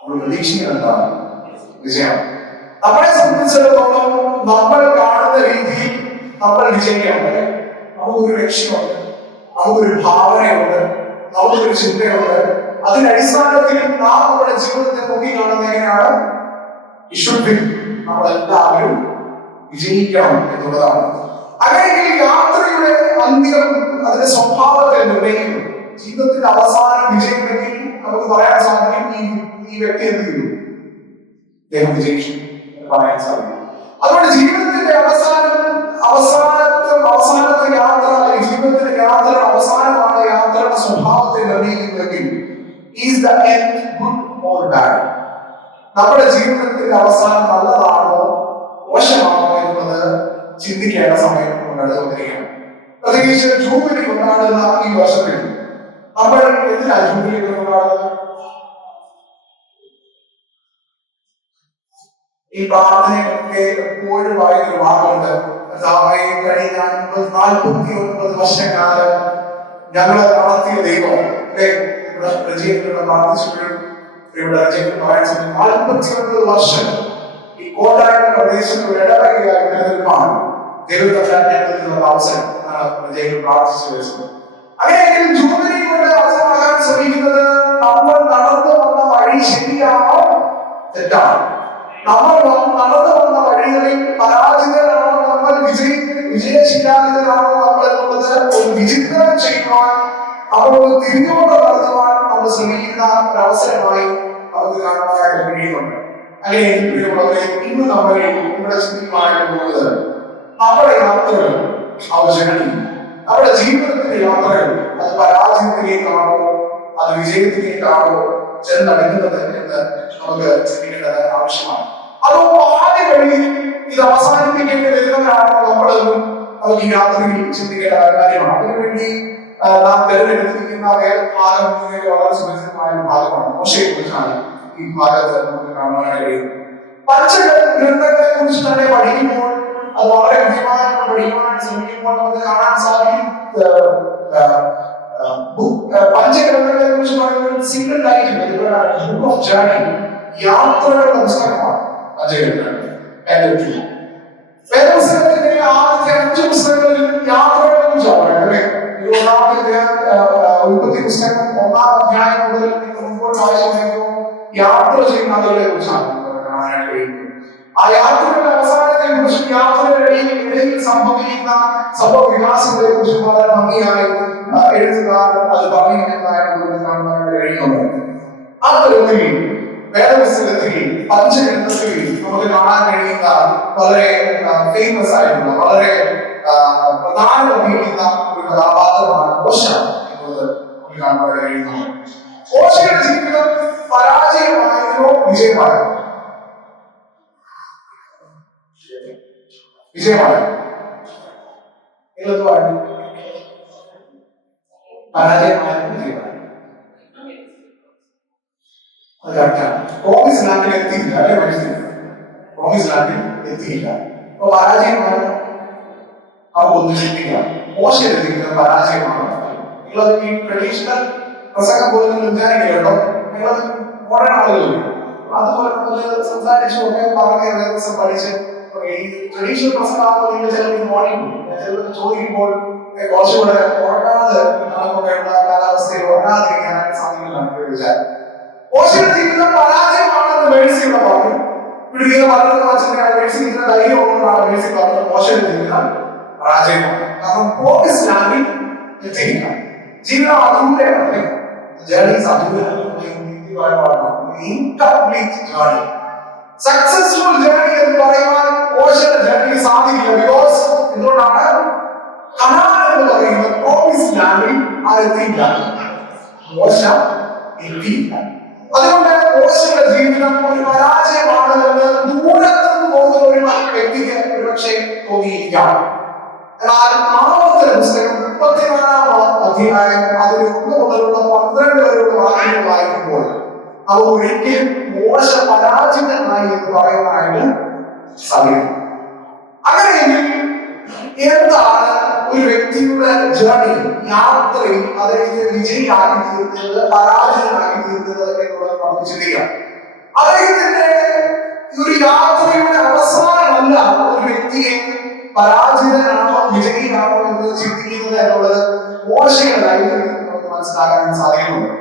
നമ്മൾ പ്രതീക്ഷിക്കുന്നത് എന്താണ്? വിജയം. നമ്മളെ സംബന്ധിച്ചിടത്തോളം നമ്മൾ കാണുന്ന രീതിയിൽ നമ്മൾ വിജയിക്കണം. നമുക്കൊരു ലക്ഷ്യമുണ്ട്, നമുക്കൊരു ഭാവനയുണ്ട്, നമുക്കൊരു ചിന്തയുണ്ട്. അതിന്റെ അടിസ്ഥാനത്തിൽ നാം നമ്മുടെ ജീവിതത്തെ നോക്കി കാണുന്നത് എങ്ങനെയാണ്? നമ്മളെല്ലാവരും വിജയിക്കണം എന്നുള്ളതാണ്. അങ്ങനെയെങ്കിൽ യാത്രയുടെ അന്ത്യം അതിന്റെ സ്വഭാവത്തെ നിർണ്ണയിക്കുന്നു. ജീവിതത്തിന്റെ അവസാനം വിജയിക്കണമെങ്കിൽ നമുക്ക് പറയാൻ സാധിക്കും ഈ വ്യക്തി എന്ത് ചെയ്തു, അദ്ദേഹം വിജയിച്ചു എന്ന് പറയാൻ സാധിക്കും. അതുകൊണ്ട് ജീവിതത്തിന്റെ അവസാനത്തെ യാത്ര, അല്ലെങ്കിൽ ജീവിതത്തിന്റെ യാത്ര അവസാനമാണ് യാത്രയുടെ സ്വഭാവത്തെ നിർണ്ണയിക്കുന്നതെങ്കിൽ is the end good or bad? നമ്മുടെ ജീവിതത്തിന്റെ അവസാനം നല്ലതാണോ മോശമാണോ എന്നുള്ളത് ചിന്തിക്കേണ്ട സമയം കൊണ്ടെടുത്തുകൊണ്ടിരിക്കുകയാണ്. പ്രത്യേകിച്ച് ജൂബിലി കൊണ്ടാടുന്ന ഈ വർഷത്തിൽ നമ്മൾ എന്തിനാണ് ജൂബിലി കൊണ്ടാടുന്നത്? ഈ പ്രാർത്ഥനയൊക്കെ എപ്പോഴും പറയുന്ന ഒരു വാക്കുണ്ട്, കഴിഞ്ഞ 49 വർഷക്കാലം ഞങ്ങളെ നടത്തിയ ദൈവം. ഇവിടെ പ്രജീവനോട് പ്രാർത്ഥിച്ചപ്പോഴും ഇവിടെ പറയാൻ സാധിക്കും 49 വർഷം ഈ കോട്ടായ പ്രദേശത്ത് ഇടവകയായി നിലനിൽപ്പാണ് ദൈവത്തിന്റെ അവസരം പ്രജയിൽ പ്രാർത്ഥിച്ചു വെച്ചത്. അങ്ങനെയെങ്കിൽ ജൂബിലി കൊണ്ട് അർത്ഥമാകാൻ ശ്രമിക്കുന്നത് നമ്മൾ നടന്നു വന്ന വഴി ശരിയാണോ തെറ്റാണോ? നമ്മൾ നടന്നു വന്ന വഴികളിൽ പരാജിതരാണോ, നമ്മൾ വിജയശീലാതിഥരാണോ നമ്മൾ എന്നുള്ളത് ഒരു വിചിന്തനം ചെയ്യുവാൻ, നമ്മളൊന്ന് തിരിഞ്ഞുകൊണ്ട് നടത്തുവാൻ നമ്മൾ ശ്രമിക്കുന്ന ഒരവസരമായി നമുക്ക് കാണുവാനായിട്ട് കഴിയുന്നുണ്ട്. അങ്ങനെയെങ്കിൽ ഇന്ന് നമ്മൾ ഇവിടെ ചിന്തിക്കുവാനായിട്ട് പോകുന്നത് നമ്മുടെ യാത്രകൾ, നമ്മുടെ ജീവിതത്തിന്റെ യാത്രകൾ അത് പരാജയത്തിലേക്കാണോ അത് വിജയത്തിലേക്കാണോ ചെന്നടങ്ങുന്നത് എന്ന് നമുക്ക് ചിന്തിക്കേണ്ടത് ആവശ്യമാണ്. അതോ ആദ്യ വഴിയിൽ ഇത് അവസാനിപ്പിക്കേണ്ടി വരുന്നവരാണോ നമ്മളെന്നും നമുക്ക് ഈ യാത്രയിൽ ചിന്തിക്കേണ്ട കാര്യമാണ്. അതിനുവേണ്ടി നാം തിരഞ്ഞെടുത്തിരിക്കുന്ന ഭാഗം വളരെ സുരക്ഷിതമായ ഒരു ഭാഗമാണ്. മോശയെ കുറിച്ചാണ് ഈ ഭാഗത്ത് നമുക്ക് കാണുവാനായി കഴിയുന്നത്. പഞ്ചഗ്രന്ഥങ്ങളെ കുറിച്ച് തന്നെ പഠിക്കുമ്പോൾ അത് വളരെ കൃത്യമായി പഠിക്കുവാനായിട്ട് ശ്രമിക്കുമ്പോൾ നമുക്ക് കാണാൻ സാധിക്കും പഞ്ചഗ്രന്ഥങ്ങളെ കുറിച്ച് പറയുന്നത് single title book of journey, യാത്രകളുടെ പുസ്തകമാണ് പഞ്ചഗ്രന്ഥങ്ങൾ. വേദപുസ്തകത്തിന്റെ ആദ്യത്തെ 5 പുസ്തകങ്ങളിൽ യാത്രകളെ കുറിച്ചാണ് പറയുന്നത്. ഉൽപ്പത്തി പുസ്തകം 1-ാം അധ്യായം മുതൽ മുമ്പോട്ട് വായിച്ചു യാത്ര ചെയ്യുന്ന ആളുകളെ കുറിച്ചാണ് കാണാനായിട്ട് കഴിയുന്നത്. ആ യാത്രയുടെ അവസാനത്തെ കുറിച്ചും യാത്രയുടെ ഇടയിൽ സംഭവിക്കുന്ന സംഭവ വികാസങ്ങളെ കുറിച്ചും വളരെ ഭംഗിയായി എഴുത്തുകാർ അത് പറഞ്ഞിരിക്കുന്നതായിട്ട് നമുക്ക് കാണുവാനായിട്ട് കഴിയുന്നുണ്ട്. ആ തരത്തിൽ വേദപുസ്തകത്തിൽ പഞ്ചഗ്രന്ഥത്തിൽ നമുക്ക് കാണാൻ കഴിയുന്ന വളരെ ഫേമസ് ആയിട്ടുള്ള വളരെ പ്രധാനമർഹിക്കുന്ന ഒരു കഥാപാത്രമാണ് മോശ എന്നുള്ളത് നമുക്ക് കാണുവാനായിട്ട് കഴിയുന്നു. മോശയുടെ ജീവിതം പരാജയമായിരുന്നോ വിജയമായോ? വിജയമാണ്. പരാജയമായിരുന്നു വിജയമാണ്. അത് കറക്റ്റാണ്. പ്രോമിസ് ലാൻഡിൽ എത്തിയില്ല അല്ലെ? മനസ്സിലായി, പ്രോമിസ് ലാൻഡിൽ എത്തിയില്ല. അപ്പൊ പരാജയമാണ്. അപ്പൊ ഒന്ന് ചിന്തിക്കാം, മോശയുടെ ജീവിതം പരാജയമാണ്. നിങ്ങളത് ഈ ട്രഡീഷണൽ പ്രസംഗം പോലെ നിങ്ങൾ വിചാരിക്കില്ല കേട്ടോ. നിങ്ങളത് മോഡേൺ ആളുകളില്ല. അതുപോലെ നമ്മൾ സംസാരിച്ചു ഒക്കെ പറഞ്ഞ ദിവസം പഠിച്ച് ഈ ട്രഡീഷണൽ പ്രസംഗമാകുമ്പോൾ നിങ്ങൾ ചിലപ്പോൾ മോർണിംഗ് ചിലപ്പോൾ ചോദിക്കുമ്പോൾ കുറച്ചുകൂടെ ഉറങ്ങാതെ നമുക്കൊക്കെയുള്ള കാലാവസ്ഥയിൽ ഉറങ്ങാതിരിക്കാനായിട്ട് സാധിക്കുന്നതാണ് ചോദിച്ചാൽ മോശയുടെ ജീവിതം പരാജയമാണെന്ന് മേഴ്സിയുടെ പറഞ്ഞു. പിടിക്കുന്ന പലരും വെച്ചിട്ടുണ്ടെങ്കിൽ മേഴ്സി ഇങ്ങനെ ധൈര്യം ഉള്ളതാണ് മേഴ്സി പറഞ്ഞത് മോശയുടെ ജീവിതം പരാജയമാണ്. കാരണം പ്രോമിസ് ലാൻഡിൽ എത്തിയില്ല. ജീവിതം അധൂരയാണ്. ജേർണീസ് അധൂരമാണ്. Incomplete journey. സക്സസ്ഫുൾ ജേർണി എന്ന് പറയുവാൻ മോശയുടെ ജേർണിക്ക് സാധിക്കില്ല. ബിക്കോസ് എന്തുകൊണ്ടാണ്? കനാൻ എന്ന് പറയുന്ന പ്രോമിസ് ലാൻഡിൽ എത്തിയില്ല. മോശ എത്തിയില്ല. അതുകൊണ്ട് മോശയുടെ ജീവിതം ഒരു പരാജയമാണെന്ന് ദൂരത്ത് നിന്ന് പോകുന്ന ഒരു വ്യക്തിക്ക് ഒരുപക്ഷെ തോന്നിയിരിക്കാം. എന്നാൽ ആവർത്തന പുസ്തകം 34-ാം അധ്യായം അതിൽ 1 മുതലുള്ള 12 വരെയുള്ള വാക്യങ്ങൾ വായിക്കുമ്പോൾ അവർ ഒരിക്കലും മോശ പരാജിതനായി എന്ന് പറയുവാനായിട്ട് സാധിക്കും. അങ്ങനെയെങ്കിൽ എന്താണ് ഒരു വ്യക്തിയുടെ ജേർണി, യാത്രയിൽ അദ്ദേഹത്തെ വിജയിയാക്കി തീർക്കുന്നത്, പരാജയനാക്കി തീർക്കുന്നത് എന്നുള്ളത് നമുക്ക് ചിന്തിക്കാം. അദ്ദേഹത്തിന്റെ ഒരു യാത്രയുടെ അവസാനമല്ല ഒരു വ്യക്തിയെ പരാജിതനാണോ വിജയിയാണോ എന്ന് ചിന്തിക്കുന്നത് എന്നുള്ളത് മോശയുടെ ലൈഫിൽ നമുക്ക് മനസ്സിലാക്കാൻ സാധിക്കുന്നുണ്ട്.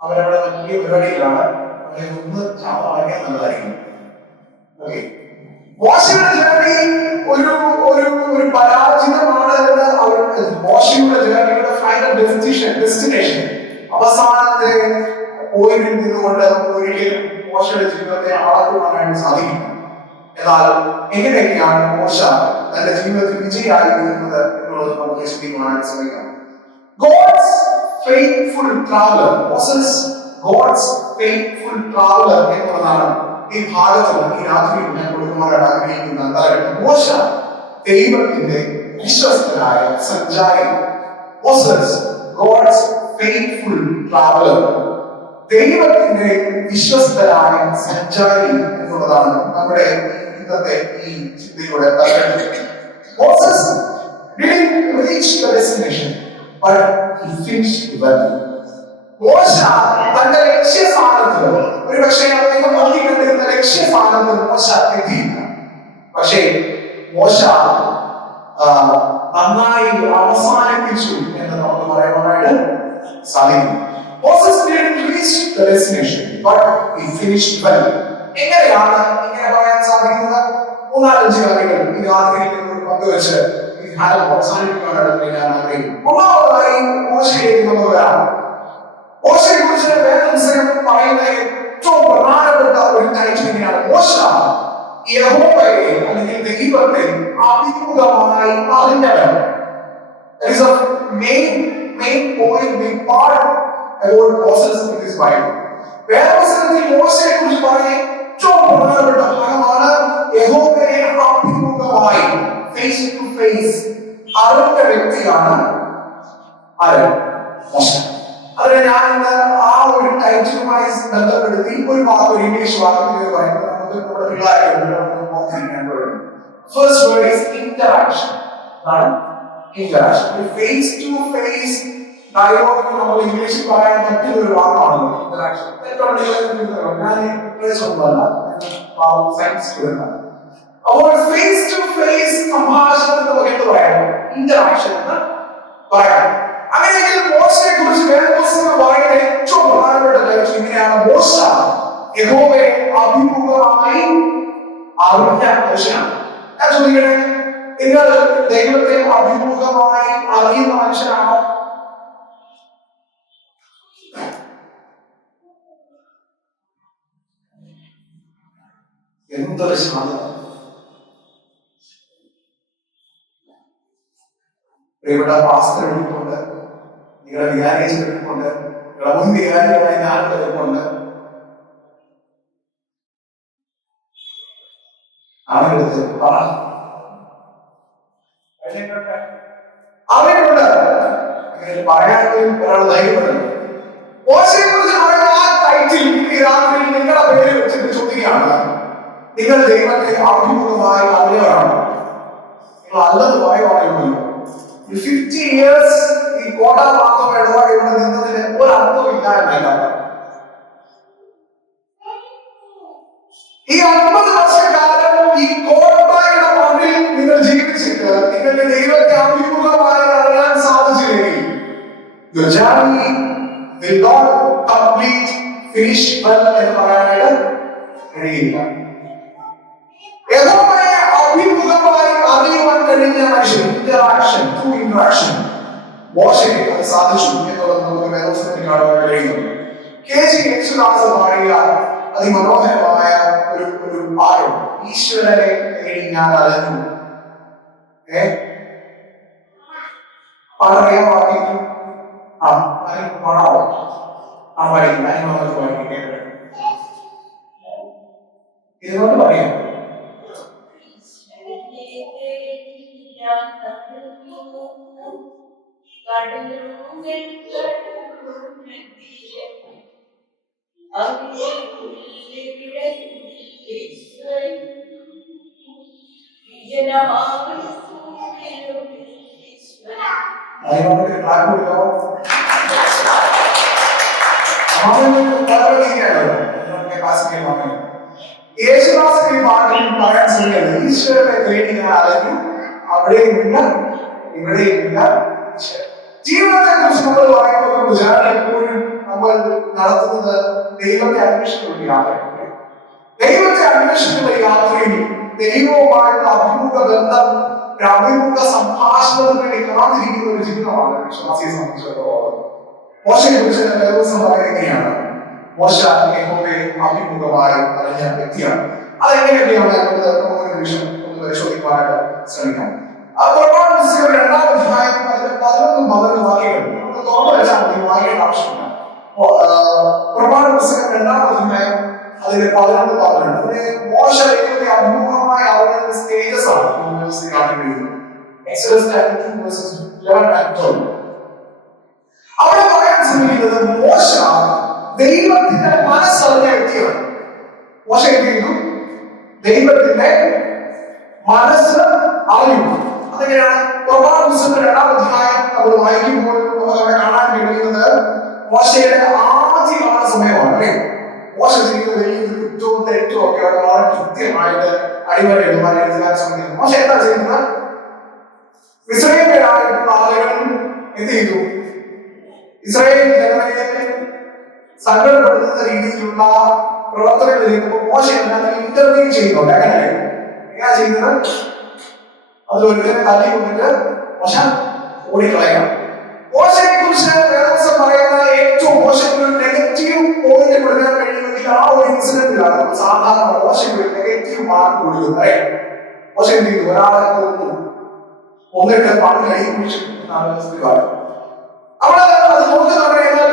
അവരവിടെ വലിയ പരിപാടിയിലാണ്. അവരെ ഒന്ന് വായിക്കാൻ നല്ലതായിരിക്കും. മോശയുടെ ജേർണി ഒരു പരാജിതമാണ് എന്ന് അവർ മോശയുടെ ജേർണിയുടെ ഫൈനൽ ഡെസ്റ്റിനേഷൻ അവസാനത്തെ പോയിന്റിൽ നിന്നുകൊണ്ട് നമുക്ക് ഒരിക്കലും മോശയുടെ ജീവിതത്തെ അളക്കുവാനായിട്ട് സാധിക്കും. എന്നാൽ എങ്ങനെയൊക്കെയാണ് മോശ തന്റെ ജീവിതത്തിൽ വിജയിയായി തീർന്നത് എന്നുള്ളത് നമുക്ക് ചിന്തിക്കുവാനായിട്ട് ശ്രമിക്കാം. God's faithful traveler, Moses, God's faithful traveler എന്നുള്ളതാണ് ഈ ഭാഗത്തുള്ള ഈ രാത്രിയിൽ ഞാൻ കൊടുക്കുവാനായിട്ട് ആഗ്രഹിക്കുന്ന മോശ ദൈവത്തിന്റെ വിശ്വസ്തനായ സഞ്ചാരി. മോസസ് ഗോഡ്സ് ഫെയ്ത്ത്ഫുൾ ട്രാവലർ, ദൈവത്തിന്റെ വിശ്വസ്തനായ സഞ്ചാരി എന്നുള്ളതാണ് നമ്മുടെ ഇന്നത്തെ ഈ ചിന്തയുടെ Moses didn't reach the destination, but he finished well. മോശ തന്റെ ലക്ഷ്യസ്ഥാനത്ത് ഒരു പക്ഷേ അദ്ദേഹം നോക്കിക്കണ്ടിരുന്ന ലക്ഷ്യസ്ഥാനത്ത് മോശ എത്തിയില്ല. പക്ഷേ മോശ നന്നായി അവസാനിപ്പിച്ചു എന്ന് നമുക്ക് പറയുവാനായിട്ട് സാധിക്കും. Moses didn't reach the destination, but he finished well. എങ്ങനെയാണ് ഇങ്ങനെ പറയാൻ സാധിക്കുന്നത്? 3-5 കാര്യങ്ങൾ ഈ രാത്രിയിൽ നിങ്ങൾ പങ്കുവെച്ച് ഈ കാലം അവസാനിപ്പിക്കാനായിട്ട് ഞാൻ ആഗ്രഹിക്കുന്നു. ഒന്നാമതായി മോശയിലേക്ക് നമുക്ക് വരാം. മോശയെ കുറിച്ച് വേദപുസ്തകം പറയുന്ന ഏറ്റവും പ്രധാനപ്പെട്ട ഒരു ടൈറ്റിൽ തന്നെയാണ് മോശ യഹോവയെ അല്ലെങ്കിൽ ദൈവത്തെ അഭിമുഖമായി അറിഞ്ഞവൻ. That is a main point, main part about Moses in this Bible. വേദപുസ്തകത്തിൽ മോശയെ കുറിച്ച് പറയുന്ന ഏറ്റവും പ്രധാനപ്പെട്ട ഭാഗമാണ് യഹോവയെ അഭിമുഖമായി ഫേസ് ടു ഫേസ് അറിഞ്ഞ വ്യക്തിയാണ് ആര്? മോശ. അതിനെ ഞാൻ ഇന്ന് ആ ഒരു ടൈറ്റിലുമായി ബന്ധപ്പെടുത്തി ഒരു വാക്ക് ഇംഗ്ലീഷ് വാക്ക് പറയുന്നത് നമുക്ക് നമ്മുടെ പിള്ളേരുണ്ട്. First word is interaction. Interaction face to face dialogue നമ്മൾ ഇംഗ്ലീഷിൽ പറയാൻ പറ്റുന്ന ഒരു വാക്കാണ് ഇന്ററാക്ഷൻ. അപ്പോൾ ഫേസ് ടു ഫേസ് സംഭാഷണം നമുക്ക് എന്ത് പറയാം? ഇന്ററാക്ഷൻ എന്ന് പറയാം. അങ്ങനെയെങ്കിൽ മോശയെ കുറിച്ച് വേദപുസ്തകം പറയുന്ന ഏറ്റവും പ്രധാനപ്പെട്ട കാര്യം ഇങ്ങനെയാണ്: മോശ യഹോവയെ അഭിമുഖമായി അറിഞ്ഞ മനുഷ്യനാണ്. ഞാൻ ചോദിക്കട്ടെ, നിങ്ങൾ ദൈവത്തെ അഭിമുഖമായി അറിയുന്ന മനുഷ്യനാണോ? എന്തൊരു ശാന്തത! പ്രിയപ്പെട്ട പാസ്റ്റർ എടുക്കുന്നുണ്ട്, നിങ്ങളുടെ വികാരിച്ച് എടുക്കുന്നുണ്ട്, നിങ്ങളുടെ മുൻ വികാരികളായ ഞാൻ എടുക്കുന്നുണ്ട്. അവനെടുത്ത് അവനുണ്ട് അങ്ങനെ പറയാനും ഒരാൾ ധൈര്യപ്പെടുന്നു. മോശയെ കുറിച്ച് പറയുന്ന ആ ടൈറ്റിൽ ഈ രാത്രി നിങ്ങളുടെ പേര് വെച്ചിട്ട് ചോദിക്കുകയാണ്: നിങ്ങൾ ദൈവത്തെ അഭിമുഖമായി അറിഞ്ഞവരാണ്? നിങ്ങൾ അല്ലെന്ന് പറയുവാണല്ലോ. 50 years ഈ കോട്ട മാത്രം ഇടപാട് ഇവിടെ നിന്നതിന് ഒരു അർത്ഥമില്ല എന്നല്ല. ഈ 50 വർഷക്കാലം ഈ കോട്ടയുടെ മണ്ണിൽ നിങ്ങൾ ജീവിച്ചിട്ട് നിങ്ങൾ journey will not complete, finish well എന്ന് പറയാനായിട്ട് കഴിയില്ല. യഹോവയെ അഭിമുഖമായി അറിയുവാൻ കഴിഞ്ഞ മനുഷ്യൻ, ഇന്ററാക്ഷൻ, ത്രൂ ഇന്ററാക്ഷൻ മോശയ്ക്ക് അത് സാധിച്ചു എന്നുള്ളത് നമുക്ക് വേദപുസ്തകത്തിൽ കാണാൻ കഴിയുന്നു. കെ.ജി. യേശുദാസ് പാടിയ അതിമനോഹരമായ ഒരു പാഠം, ഈശ്വരനെ തേടി ഞാൻ അലഞ്ഞു. പാടറിയാൻ പാടിയിട്ട് പാടാവോ? പാടിയില്ല, അതിനോട് പാടിയിട്ട് ഇതുകൊണ്ട് പറയാം. യേശുദാസ് ഈ പാട്ടിൽ പറയാൻ ശ്രമിക്കുന്നത് ഈശ്വരനെ തേടി ഞാൻ അലഞ്ഞു, അവിടെയുമില്ല ഇവിടെയുമില്ല. ജീവിതത്തെ കുറിച്ച് നമ്മൾ പറയുമ്പോൾ എപ്പോഴും നമ്മൾ നടത്തുന്നത് ദൈവത്തെ അന്വേഷിക്കുന്ന യാത്രയാണ്. ദൈവത്തെ അന്വേഷിക്കുന്ന യാത്രയിൽ ദൈവവുമായിട്ടുള്ള അഭിമുഖ ബന്ധം, അഭിമുഖ സംഭാഷണത്തിന് വേണ്ടി കാത്തിരിക്കുന്ന ഒരു ജീവിതമാണ് വിശ്വാസിയെ സംബന്ധിച്ചിടത്തോളം. മോശയെ കുറിച്ച് ദിവസം പറയുകയാണ്, മോശ യഹോവയെ അഭിമുഖമായി അറിഞ്ഞ വ്യക്തിയാണ്. അതെങ്ങനെയൊക്കെയാണ് ഒരു നിമിഷം ഒന്ന് പരിശോധിക്കാനായിട്ട് ശ്രമിക്കാം. പുറപ്പാട് പുസ്തകം 2-ാം അധ്യായം 11-12 വാക്യങ്ങൾ നമുക്ക് തുറന്നു വെച്ചാൽ മതി, വായിക്കേണ്ട ആവശ്യമില്ല. പുറപ്പാട് പുസ്തകം 2-ാം അധ്യായം അതിന് 11-12 മോശ ദൈവത്തെ അഭിമുഖമായി അറിയുന്ന സ്റ്റേജസ് ആണ് കാണുന്നത്. എക്സോഡസ് 11-12 അവിടെ പറയാൻ ശ്രമിക്കുന്നത് മോശ ദൈവത്തിന്റെ മനസ്സറിഞ്ഞ വ്യക്തിയാണ്. മോശ എന്ത് ചെയ്തു? ദൈവത്തിന്റെ മനസ്സ് അറിഞ്ഞു. അതെങ്ങനെയാണ്? പുറപ്പാട് പുസ്തകം 2-ാം അധ്യായം നമ്മൾ വായിക്കുമ്പോൾ നമുക്ക് അവിടെ കാണാൻ കഴിയുന്നത് മോശയുടെ ആദ്യകാല സമയമാണ് അല്ലേ? മോശ ചെയ്യുന്ന വലിയൊരു കുറ്റവും തെറ്റും ഒക്കെ അവിടെ വളരെ കൃത്യമായിട്ട് അടിമറി എഴുതാൻ ശ്രമിക്കുന്നു. മോശ എന്താ ചെയ്യുന്നത്? ഇസ്രായേലിലായിട്ടുള്ള ആളുകൾ എന്ത് ചെയ്തു? ഇസ്രായേൽ ജനതയെ സങ്കടപ്പെടുത്തുന്ന രീതിയിലുള്ള പ്രവർത്തനങ്ങൾ ചെയ്യുമ്പോൾ മോശ ഇന്റർവ്യൂ ചെയ്യുന്നുണ്ട്. എങ്ങനെയാ ചെയ്യുന്നത്? അതിലൊരുത്തനെ തല്ലി കൊണ്ടിട്ട് മോശ ഓടിക്കളയാം. മോശയെ കുറിച്ച് വേദപുസ്തകം പറയുന്ന ഏറ്റവും മോശം ഒരു നെഗറ്റീവ് പോയിന്റ് കൊടുക്കാൻ കഴിയുമെങ്കിൽ ആ ഒരു ഇൻസിഡന്റിലാണ് സാധാരണ മോശയ്ക്ക് ഒരു നെഗറ്റീവ് മാർക്ക് കൊടുക്കുന്നത്. അറിയാം, മോശ എന്ത് ചെയ്തു? ഒരാളെ ഒന്നിട്ട് പണ്ട് കൈ കുറിച്ച് അവിടെ അത് നോക്കുന്ന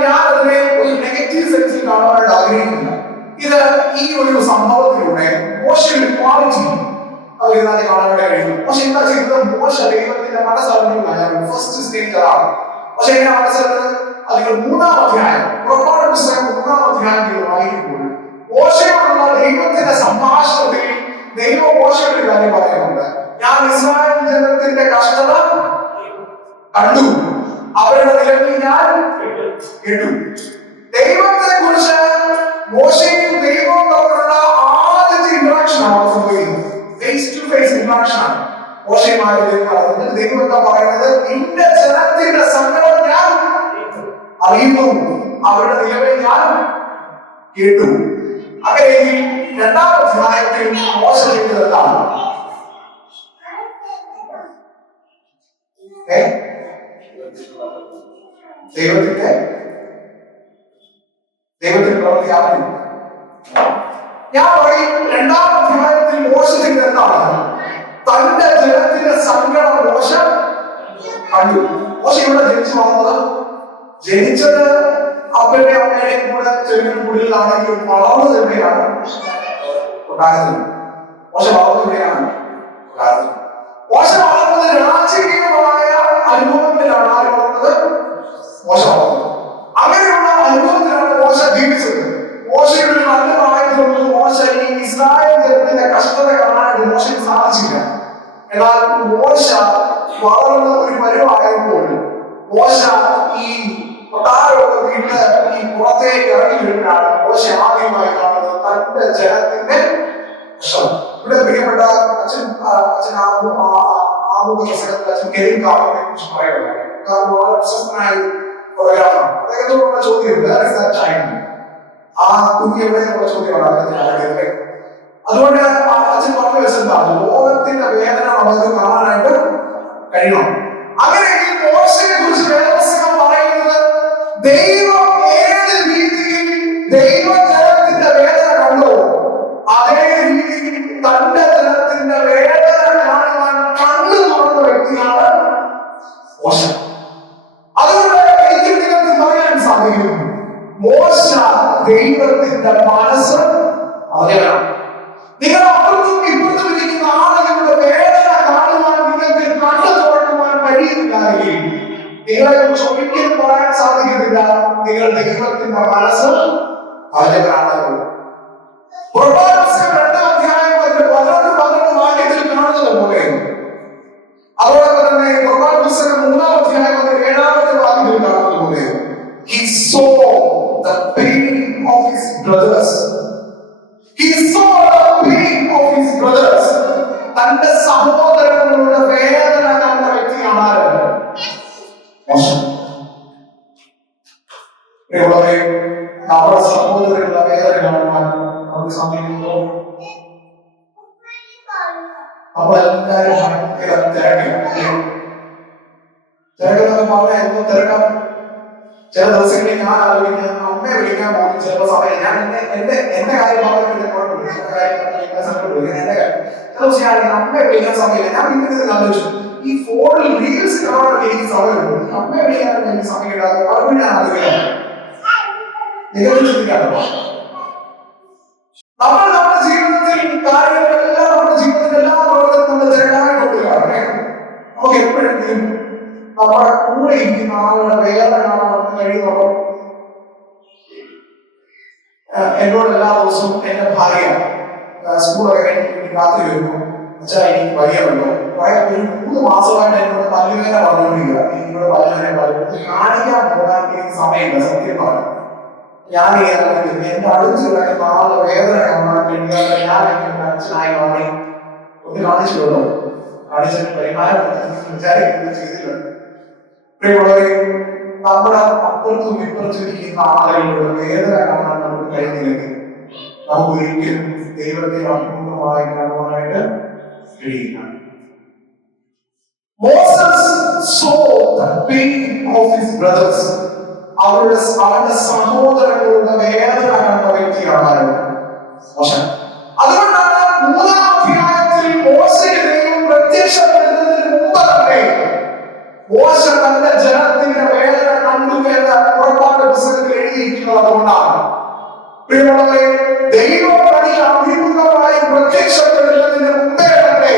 ഞാൻ അതിനെ ഒരു നെഗറ്റീവ് സെൻസിൽ കാണാനായിട്ട് ആഗ്രഹിക്കുന്നില്ല. ഇത് ഈ ഒരു സംഭവത്തിലൂടെ മോശയുടെ ക്വാളിറ്റി അതിനകത്ത് കാണാനായിട്ട് കഴിയുന്നു. പക്ഷെ എന്താ ചെയ്യുന്നത്? മോശ ദൈവത്തിന്റെ മനസ്സറിഞ്ഞു. ഫസ്റ്റ് സ്റ്റേജ് അതാണ്. പക്ഷെ എങ്ങനെ മനസ്സിലാക്കുന്നത്? അതിൽ 3-ാം അധ്യായം, പുറപ്പാട് പുസ്തകം 3-ാം അധ്യായത്തിൽ വായിക്കുമ്പോൾ മോശയോടുള്ള ദൈവത്തിന്റെ സംഭാഷണത്തിൽ ദൈവം മോശയുടെ ഒരു കാര്യം പറയുന്നുണ്ട്. ഞാൻ ഇസ്രായേൽ ജനത്തിന്റെ കഷ്ടത കണ്ടു, അവരുടെ നിലവിൽ ഞാൻ കേട്ടു. ദൈവത്തെ കുറിച്ച് മോശയും ദൈവവും തമ്മിലുള്ള ആദ്യത്തെ ഇന്ററാക്ഷൻ ആണ് സംഭവിക്കുന്നത്. ഫേസ് ടു ഫേസ് ഇന്ററാക്ഷൻ ആണ് മോശയുമായി ദൈവം എന്താ പറയുന്നത്? നിന്റെ ജനത്തിന്റെ സങ്കടം ഞാൻ അറിയുന്നു, അവരുടെ നിലവിൽ ഞാൻ കേട്ടു. അങ്ങനെയെങ്കിൽ 2-ാം അധ്യായത്തിൽ മോശ ചെയ്തത് എന്താണ്? ദൈവത്തിന്റെ പ്രവൃത്തി അറിയുന്നു. ഞാൻ പറയും 2-ാം അധ്യായത്തിൽ മോശ ചെയ്തത് എന്താണ്? തന്റെ ജനത്തിന്റെ സങ്കടം മോശ കണ്ടു. മോശ ഇവിടെ ജനിച്ചു വന്നത്, ജനിച്ചത് അപ്പന്റെ അമ്മയുടെയും കൂടെ ചെറിയ കൂടുതലാണെങ്കിലും വളർന്നത് എവിടെയാണ്? കൊട്ടാരത്തിൽ. മോശ വളർന്നത് എവിടെയാണ്? കൊട്ടാരത്തിൽ. മോശ വളർന്നത് രാജകീയമായ അനുഭവത്തിലാണ്. ആര് വളർന്നത്? മോശ വളർന്നത്. അങ്ങനെയുള്ള അനുഭവത്തിലാണ് മോശ ജീവിച്ചത്. മോശയുടെ ഒരു നല്ല പ്രായത്തിലുള്ള മോശ ഈ ഇസ്രായേൽ ജനത്തിന്റെ കഷ്ടത കാണാനായിട്ട് മോശയ്ക്ക് സാധിച്ചില്ല. എന്നാൽ മോശ വളർന്ന ഒരു പരിവായപ്പോൾ മോശ ഈ കൊട്ടാരമൊക്കെ വീട്ട് ഈ പുറത്തേക്ക് ഇറങ്ങി വരുമ്പോഴാണ് മോശ ആദ്യമായി കാണുന്നത് തന്റെ ജനത്തിന്റെ കഷ്ടം. ഇവിടെ പ്രിയപ്പെട്ട അച്ഛൻ ആമുഖ പ്രസംഗത്തിൽ അച്ഛൻ കെരിൻ കാർഡിനെ കുറിച്ച് പറയുകയാണ്. കാരണം വളരെ പ്രശസ്തനായ ഫോട്ടോഗ്രാഫറാണ്. അദ്ദേഹത്തോടുള്ള ചോദ്യം ആ കുഞ്ഞ് എവിടെയുള്ള ചോദ്യമാണ് അദ്ദേഹത്തിന് ആരോഗ്യത്തെ. അതുകൊണ്ട് അച്ഛൻ പറഞ്ഞു വെച്ചെന്താണ്, ലോകത്തിന്റെ വേദന നമുക്ക് കാണാനായിട്ട് കഴിയണം. അങ്ങനെയെങ്കിൽ മോശയെ കുറിച്ച് വേദപുസ്തകം പറയുന്നത് ദൈവം ഏത് രീതിയിൽ ദൈവജനത്തിന്റെ വേദന കണ്ടോ അതേ രീതിയിൽ തന്റെ ജനത്തിന്റെ വേദന കാണുവാൻ കണ്ണു തുറന്ന വ്യക്തിയാണ് മോശ. അതുകൊണ്ട് എനിക്ക് നിങ്ങൾക്ക് പറയാൻ സാധിക്കും, മോശ ദൈവത്തിന്റെ മനസ്സ് അറിയണം. നിങ്ങൾ അപ്പുറത്തും ഇപ്പുറത്തും ഇരിക്കുന്ന ആളുകളുടെ വേദന കാണുവാൻ നിങ്ങൾക്ക് കണ്ണു തുറക്കുവാൻ കഴിയുന്നില്ലെങ്കിൽ നിങ്ങളെ കുറിച്ച് ഒരിക്കലും പറയാൻ സാധിക്കുന്നില്ല നിങ്ങൾ ദൈവത്തിന്റെ മനസ്സ് അറിഞ്ഞവരാണല്ലോ. പുറപ്പാട് 2 അധ്യായം 11 വാക്യത്തിൽ കാണുന്നത് പോലെ, അതോടൊപ്പം തന്നെ പുറപ്പാട് 3 അധ്യായം 7 വാക്യത്തിൽ കാണുന്നത് പോലെ, he saw the pain of his brothers. He saw the pain of his brothers. തന്റെ സഹോദരങ്ങളുടെ വേദന കണ്ട വ്യക്തിയാണ് മോശ. നമ്മുടെ സഹോദരങ്ങളുടെ വേദന കാണുവാൻ നമുക്ക് സാധിക്കുന്നുണ്ടോ? നമ്മളെല്ലാവരും ഭയങ്കര തിരക്കിലാണ്. തിരക്കെന്നൊക്കെ പറഞ്ഞാൽ എന്തോ തിരക്കാം. ചില ദിവസങ്ങളിൽ ഞാൻ ആലോചിക്കാൻ അമ്മയെ വിളിക്കാൻ പോകും. ചിലപ്പോൾ സമയം ഞാൻ എന്റെ കാര്യം പറഞ്ഞിട്ട് കുഴപ്പമില്ല, ചില കാര്യം സങ്കടമില്ല. എന്റെ കാര്യം ചില ദിവസം ഞാൻ അമ്മയെ വിളിക്കാൻ സമയമില്ല. ഞാൻ വീട്ടിൽ ആലോചിച്ചു, ഈ ഫോണിൽ റീൽസ് കാണാൻ എനിക്ക് സമയമുണ്ട്, അമ്മയെ വിളിക്കാൻ എനിക്ക് സമയമില്ലാതെ പലപ്പോഴും ഞാൻ ആലോചിക്കാം. നിങ്ങൾ ചിന്തിക്കാറുണ്ടോ? നമ്മൾ നമ്മുടെ ജീവിതത്തിൽ കാര്യങ്ങളെല്ലാം, നമ്മുടെ ജീവിതത്തിൽ എല്ലാ പ്രവർത്തനം നമ്മൾ തിരക്കായി കൊണ്ടുവരാറേ. നമുക്ക് എപ്പോഴെങ്കിലും നമ്മുടെ കൂടെ ഇരിക്കുന്ന ആളുകളുടെ വേദന കാണാൻ കഴിയുന്നുള്ളൂ. എന്നോട് എല്ലാ ദിവസവും എന്റെ ഭാര്യ സ്കൂളൊക്കെ കഴിഞ്ഞ് രാത്രി വരുമ്പോൾ, അച്ഛാ എനിക്ക് വയ്യല്ലോ, ഒരു 3 മാസമായിട്ട് എന്നോട് പല്ലുവേദന പറഞ്ഞുകൊണ്ടിരിക്കുക, എനിക്കിവിടെ പല്ലുവേദന കാണിക്കാൻ പോകാൻ എനിക്ക് സമയമില്ല. സത്യം പറഞ്ഞു ഞാൻ എന്റെ അടുത്ത് കിടക്കുന്ന ആളുടെ വേദന കാണാൻ കഴിയാതെ ഞാൻ എന്റെ അച്ഛനായി മാറി ഒന്ന് കാണിച്ചിട്ടുണ്ടോ? കാണിച്ചിട്ട് പരിഹാരം വിചാരിക്കുന്നത് ചെയ്തിട്ടുണ്ട്. പ്രിയമുള്ളവരെ, നമ്മുടെ അപ്പുറത്തും ഇപ്പുറത്തും ഇരിക്കുന്ന ആളുകളുടെ വേദന കാണാൻ നമുക്ക് കഴിയുന്നില്ലെങ്കിൽ നമുക്ക് ഒരിക്കലും ദൈവത്തെ അഭിമുഖമായി കാണുവാനായിട്ട് കഴിയില്ല. Moses saw the pain of his brothers. അവരുടെ സഹോദരങ്ങളുടെ വേദന കണ്ട വ്യക്തിയാണ് മോശ. അതുകൊണ്ടാണ് 3 അധ്യായത്തിൽ മോശയ്ക്ക് ദൈവം പ്രത്യക്ഷപ്പെടുന്നതിന് മുമ്പ് തന്നെ മോശ തന്റെ ജനത്തിന്റെ വേദന കണ്ടു എന്ന് പുറപ്പാട് പുസ്തകത്തിൽ എഴുതിയിരിക്കുന്നത്. അതുകൊണ്ടാണ് പ്രിയമുള്ളവരെ, ദൈവം തനിക്ക് അഭിമുഖമായി പ്രത്യക്ഷപ്പെടുന്നതിന് മുമ്പേ തന്നെ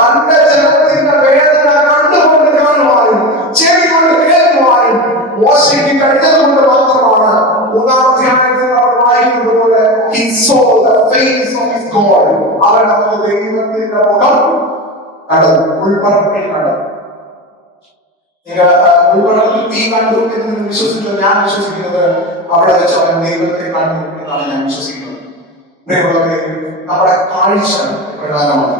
തന്റെ ജനത്തിന്റെ വേദന കണ്ടുകൊണ്ട് കാണുവാനും ചെവി കൊണ്ട് കേൾക്കുവാനും മോശയ്ക്ക് കഴിഞ്ഞതുകൊണ്ട് മാത്രമാണ് 3 അധ്യായത്തിൽ നമ്മൾ വായിക്കുന്നത് പോലെ he saw the face of his God. അവൻ നമുക്ക് ദൈവത്തിന്റെ മുഖം കണ്ടത്, ഉൾപ്പറപ്പിൽ കണ്ടത്. നിങ്ങൾ ഉൾപ്പറപ്പിൽ തീ കണ്ടു എന്ന് വിശ്വസിച്ചു. ഞാൻ വിശ്വസിക്കുന്നത് അവിടെ വെച്ച് അവൻ ദൈവത്തെ കണ്ടു എന്നാണ് ഞാൻ വിശ്വസിക്കുന്നത്. നമ്മുടെ കാഴ്ച പ്രധാനമാണ്.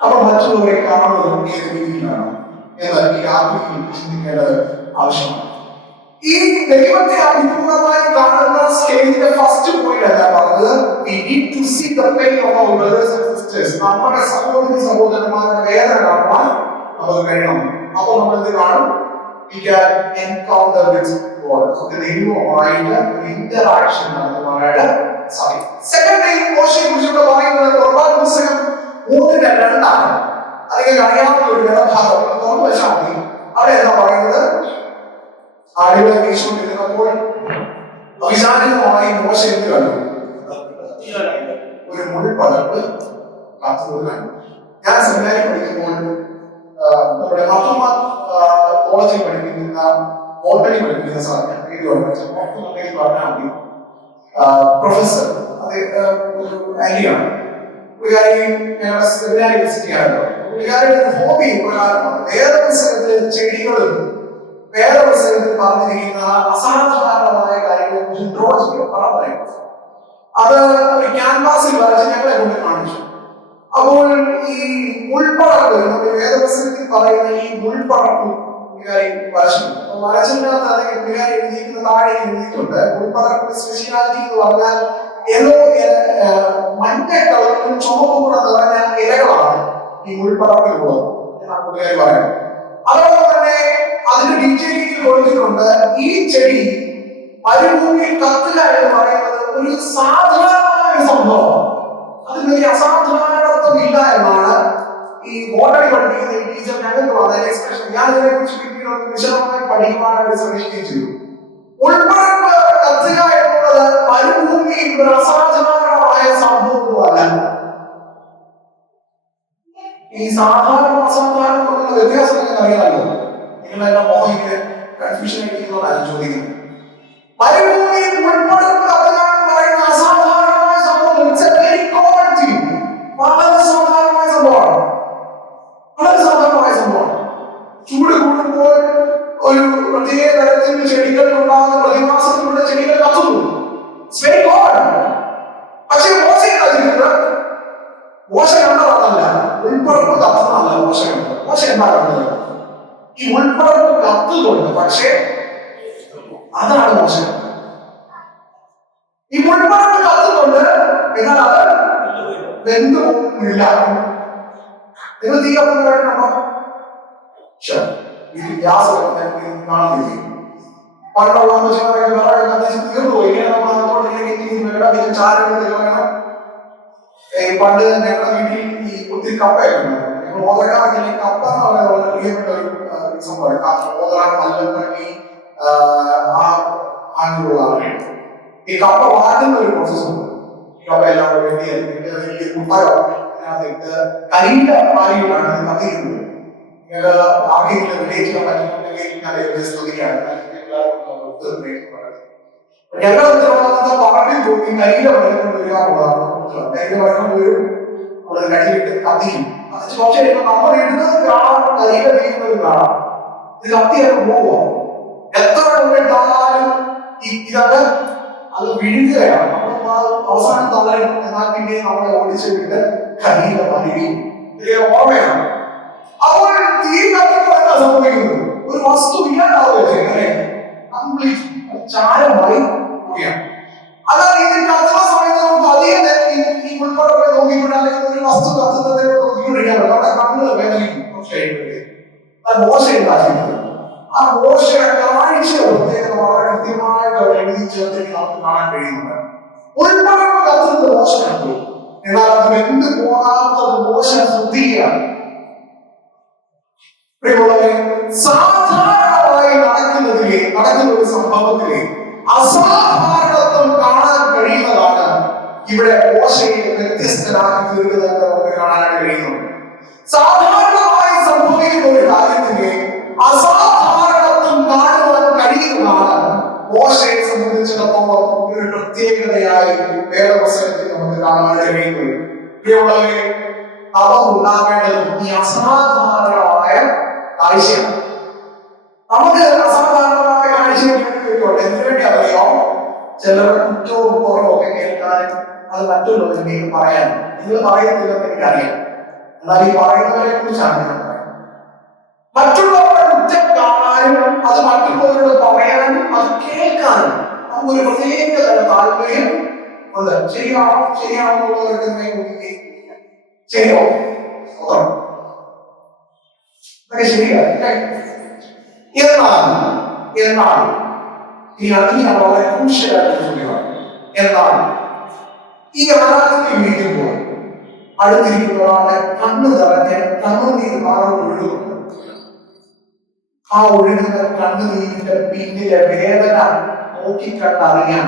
നമ്മൾ മറ്റുള്ളവരെ കാണുന്നത് ഏത് രീതിയിലാണ് എന്ന് ഈ ആത്മീയ ചിന്തിക്കേണ്ടത് ആവശ്യമാണ്. ഈ ദൈവത്തെ അഭിമുഖമായി കാണുന്ന സ്റ്റേജിന്റെ ഫസ്റ്റ് പോയിന്റ് ഞാൻ പറഞ്ഞത്, we need to see the pain of our brothers and sisters. നമ്മുടെ സഹോദരന്മാരുടെ വേദന കാണുവാൻ നമുക്ക് കഴിയണം. അപ്പോൾ നമ്മൾ എന്ത് കാണും? We can encounter with God. നമുക്ക് ദൈവവുമായിട്ട് ഇന്ററാക്ഷൻ നടത്തുവാനായിട്ട് സാധിക്കും. സെക്കൻഡ് മോശയെ കുറിച്ചുള്ള പറയുന്നത് പുറപ്പാട് പുസ്തകം 3:2. അല്ലെങ്കിൽ അറിയാവുന്ന ഒരു വേദഭാഗം തുറന്നു വെച്ചാൽ മതി. അവിടെ എന്താ പറയുന്നത്? ആടുകളെ വീശുകൊണ്ടിരുന്നപ്പോൾ അവിചാരിതമായി മോശ എന്ത് കണ്ടു? ഒരു മുൾപടർപ്പ് കത്തുന്നത് കണ്ടു. ഞാൻ സെമിനാരിൽ പഠിക്കുമ്പോൾ നമ്മുടെ മഹമ്മ കോളേജിൽ പഠിപ്പിക്കുന്ന ബോട്ടണി പഠിപ്പിക്കുന്ന സാർ, ഞാൻ പേര് ഓർമ്മിച്ചു പറഞ്ഞാൽ മതി, പ്രൊഫസർ, അത് ഒരു ആന്റിയാണ്. പുള്ളിക്കാരി ഞങ്ങളുടെ സെമിനാരി വിസിറ്റ് ചെയ്യാറുണ്ട്. പുള്ളിക്കാരുടെ ഹോബി പ്രകാരമാണ് വേദപുസ്തകത്തിലെ ചെടികളും വേദപുസ്തകത്തിൽ പറഞ്ഞിരിക്കുന്ന അസാധാരണമായ കാര്യങ്ങൾ ഡ്രോ ചെയ്യുക, പറയാം. അത് ക്യാൻവാസിൽ വരച്ച് ഞങ്ങളെ കൊണ്ട് കാണിച്ചു. അപ്പോൾ ഈ മുൾപ്പടർപ്പ്, നമ്മുടെ വേദപുസ്തകത്തിൽ പറയുന്ന ഈ മുൾപ്പടർപ്പ് വരച്ചിട്ടുണ്ട്. മരച്ചിനകത്ത് അല്ലെങ്കിൽ പുള്ളിക്കാരി എഴുതിയിരിക്കുന്ന താഴെ എഴുതിയിട്ടുണ്ട്. ഉൾപ്പടർപ്പിന്റെ സ്പെഷ്യാലിറ്റി എന്ന് പറഞ്ഞാൽ ഏതോ മഞ്ഞ കളറിലും ചുവപ്പും കൂടെ നിറഞ്ഞ ഇലകളാണ് ഈ ഉൾപ്പടർപ്പിലുള്ളത് എന്നാണ് പുള്ളിക്കാരി പറയുന്നത്. അതോടൊപ്പം തന്നെ അതിന്റെ ഡീറ്റെയിലിംഗ് കൊടുത്തിട്ടുണ്ട്. ഈ ചെടി മരുഭൂമിയിൽ കത്തുക എന്ന് പറയുന്നത് ഒരു സാധാരണമായ സംഭവമാണ്. അതിന് വലിയ അസാധാരണത്വം ഇല്ല എന്നാണ് ഈ ബോട്ടണി പഠിപ്പിക്കുന്ന ഈ ടീച്ചർ ഞങ്ങൾക്ക് പറഞ്ഞ എക്സ്പ്രഷൻ. ഞാൻ ഇതിനെ കുറിച്ച് പിന്നീട് വിശദമായി പഠിക്കുവാനായിട്ട് ശ്രമിക്കുകയും ചെയ്തു. ഉൾപ്പടർപ്പ് കത്തുക എന്നുള്ളത് മരുഭൂമിയിൽ ഒരു അസാധാരണമായ സംഭവമല്ല. ഈ സാധാരണ അസാധാരണ തമ്മിലുള്ള വ്യത്യാസം നിങ്ങൾക്ക് അറിയാമല്ലോ. നിങ്ങളെല്ലാം മോഹിക്ക് കൺഫ്യൂഷൻ ആയിരിക്കുന്നതാണ് ചോദിക്കുന്നത്. മരുഭൂമിയിൽ ഉൾപ്പടർപ്പ് കത്തുക എന്ന് പറയുന്ന അസാധാരണമായ സംഭവം വളരെ സാധാരണമായ സംഭവമാണ്. വളരെ സാധാരണമായ സംഭവമാണ്. ചൂട് കൂടുമ്പോൾ ഒരു പ്രത്യേക തരത്തിൽ ചെടികൾ ഉണ്ടാകുന്ന പ്രതിഭാസത്തിലൂടെ ചെടികൾ കത്തുന്നു. പക്ഷേ മോശ മോശ കണ്ടതല്ല, ഉൾപ്പടർപ്പ് കത്തുന്നതല്ല മോശ കണ്ടത്. മോശ എന്താ കണ്ടത്? ഈ ഉൾപ്പടർപ്പ് കത്തുന്നുണ്ട്, പക്ഷേ അതാണ് മോശ. ഈ ഉൾപ്പടർപ്പ് കത്തുന്നുണ്ട്, എന്നാൽ അത് വെന്തു പോകുന്നില്ല. നിങ്ങൾ തീ കത്തുന്നതായിട്ടുണ്ടോ? ഗ്യാസ് കാണുന്നില്ല. പണ്ടുള്ള കത്തിച്ച് തീർന്നുപോയി. ഇങ്ങനെ നമ്മൾ അങ്ങോട്ട് ചാരങ്ങൾ വേണം. പണ്ട് ഞങ്ങളുടെ വീട്ടിൽ ഈ ഒത്തിരി കപ്പയായിരുന്നു. ഞങ്ങൾ ഓതരാണെങ്കിൽ കപ്പ എന്ന് പറയുന്നത് വളരെ പ്രിയപ്പെട്ട ഒരു സംഭവമാണ്. ഓതറാൻ മല്ലി അങ്ങനെയുള്ളതാണ്. ഈ കപ്പ വാട്ടുന്ന ഒരു പ്രോസസ്സുണ്ട്. ഈ കപ്പ എല്ലാം വലിയ കുട്ടകം അതിനകത്തിട്ട് കരിയില പാലിയിലാണ് ഇത് കത്തിക്കുന്നത്. നിങ്ങൾക്ക് ആർക്കെങ്കിലും വിജയിക്കാൻ പറ്റുന്നുണ്ടെങ്കിൽ ഞാൻ സ്തുതിക്കാണ്. ഞങ്ങൾ ഉത്തരവാദിത്ത പറമ്പിൽ പോയി കരിയില വളർന്നു വരികയാണ്. കരിയില വളർന്നു വരും, അവിടെ കടിയിട്ട് കത്തിക്കും. കത്തിച്ച് കുറച്ച് കഴിയുമ്പോൾ നമ്മൾ ഇടുന്നത് കാണാം, കരിയില വീഴുന്നത് കാണാം. ഇത് കത്തിയൊക്കെ പോവോ? എത്ര കൊണ്ടിട്ടാലും ഇതൊക്കെ അത് വിഴുകയാണ്. നമ്മൾ അവസാനം തളരും. എന്നാൽ പിന്നെ നമ്മളെ ഓടിച്ചു വിട്ട് കരിയില മരുകയും ഓർമ്മയാണ്. അപ്പോൾ തീ കത്തുമ്പോൾ എന്താ സംഭവിക്കുന്നത്? ഒരു വസ്തു ഇല്ലാണ്ടാവുകയാണ്, കംപ്ലീറ്റ് ചാരമായി പോവുകയാണ്. അതാണ് ഇത് കത്തുന്ന സമയത്ത് നമുക്ക് അധികം ഈ ഉൾപ്പെടെ നോക്കിക്കൊണ്ട് അല്ലെങ്കിൽ ഒരു വസ്തു കത്തുന്നതിനെ നോക്കിക്കൊണ്ടിരിക്കാൻ പറ്റും. അവിടെ കണ്ണ് വേദനിക്കും. മോശ ഉണ്ടാക്കിയിട്ടുണ്ട്. ആ മോശ കാഴ്ച പ്രത്യേകത വളരെ കൃത്യമായിട്ട് എഴുതി ചേർത്തിട്ട് നമുക്ക് കാണാൻ കഴിയുന്നുണ്ട്. ഉൾപ്പെടെ കത്തുന്നത് മോശ കണ്ടു, എന്നാൽ അത് വെന്ത് പോകാത്തത് മോശ ശ്രദ്ധിക്കുകയാണ്. സാധാരണമായി നടക്കുന്ന ഒരു സംഭവത്തിലെ അസാധാരണത്വം കാണാൻ കഴിയുന്നതാണ് ഇവിടെ മോശയെ വ്യത്യസ്തനാക്കി തീർക്കുന്നതെന്ന് നമുക്ക് കാണാനായിട്ട് കഴിയുന്നുണ്ട്. സാധാരണമായി സംഭവിക്കുന്ന ഒരു കാര്യത്തിലെ അസാധാരണത്വം കാണുവാൻ കഴിയുന്നതാണ് മോശയെ സംബന്ധിച്ചിടത്തോളം ഒരു പ്രത്യേകതയായി വേദപുസ്തകത്തിൽ നമുക്ക് കാണാനായിട്ട് കഴിയുന്നത്. പ്രിയമുള്ളവരെ, നമുക്കുണ്ടാവേണ്ടതും ഈ അസാധാരണമായ കാഴ്ചയാണ്. നമുക്ക് അസാധാരണമായ കാഴ്ചയുണ്ട്. എന്തിനു വേണ്ടി അറിയോ? ചിലരുടെ കുറ്റവും കുറവും ഒക്കെ കേൾക്കാനും അത് മറ്റുള്ളവർക്ക് പറയാനും. നിങ്ങൾ പറയത്തില്ലെന്ന് എനിക്കറിയാം, എന്നാൽ ഈ പറയുന്നവരെ കുറിച്ചാണ് ഞാൻ പറയുന്നത്. മറ്റുള്ളവരുടെ കുറ്റം കാണാനും അത് മറ്റുള്ളവരോട് പറയാനും അത് കേൾക്കാനും നമുക്കൊരു പ്രത്യേക തരം താല്പര്യം ഉണ്ട്. ശരിയാണോ എന്നുള്ളവർക്ക് ശരിയോ അതൊക്കെ ശരിയാണ്. എന്നാൽ ഈ വളരെ ക്രൂഷ്യലായിട്ടുള്ള ചോദ്യമാണ്. എന്നാൽ ഈ ആരാധനയിൽ ഇരിക്കുമ്പോൾ അടുത്തിരിക്കുന്ന ഒരാളെ കണ്ണു നിറഞ്ഞ് കണ്ണുനീർ മാറും ഒഴുകുന്നുണ്ട്. ആ ഒഴുകുന്ന കണ്ണുനീരിന്റെ പിന്നിലെ വേദന നോക്കിക്കണ്ടറിയാൻ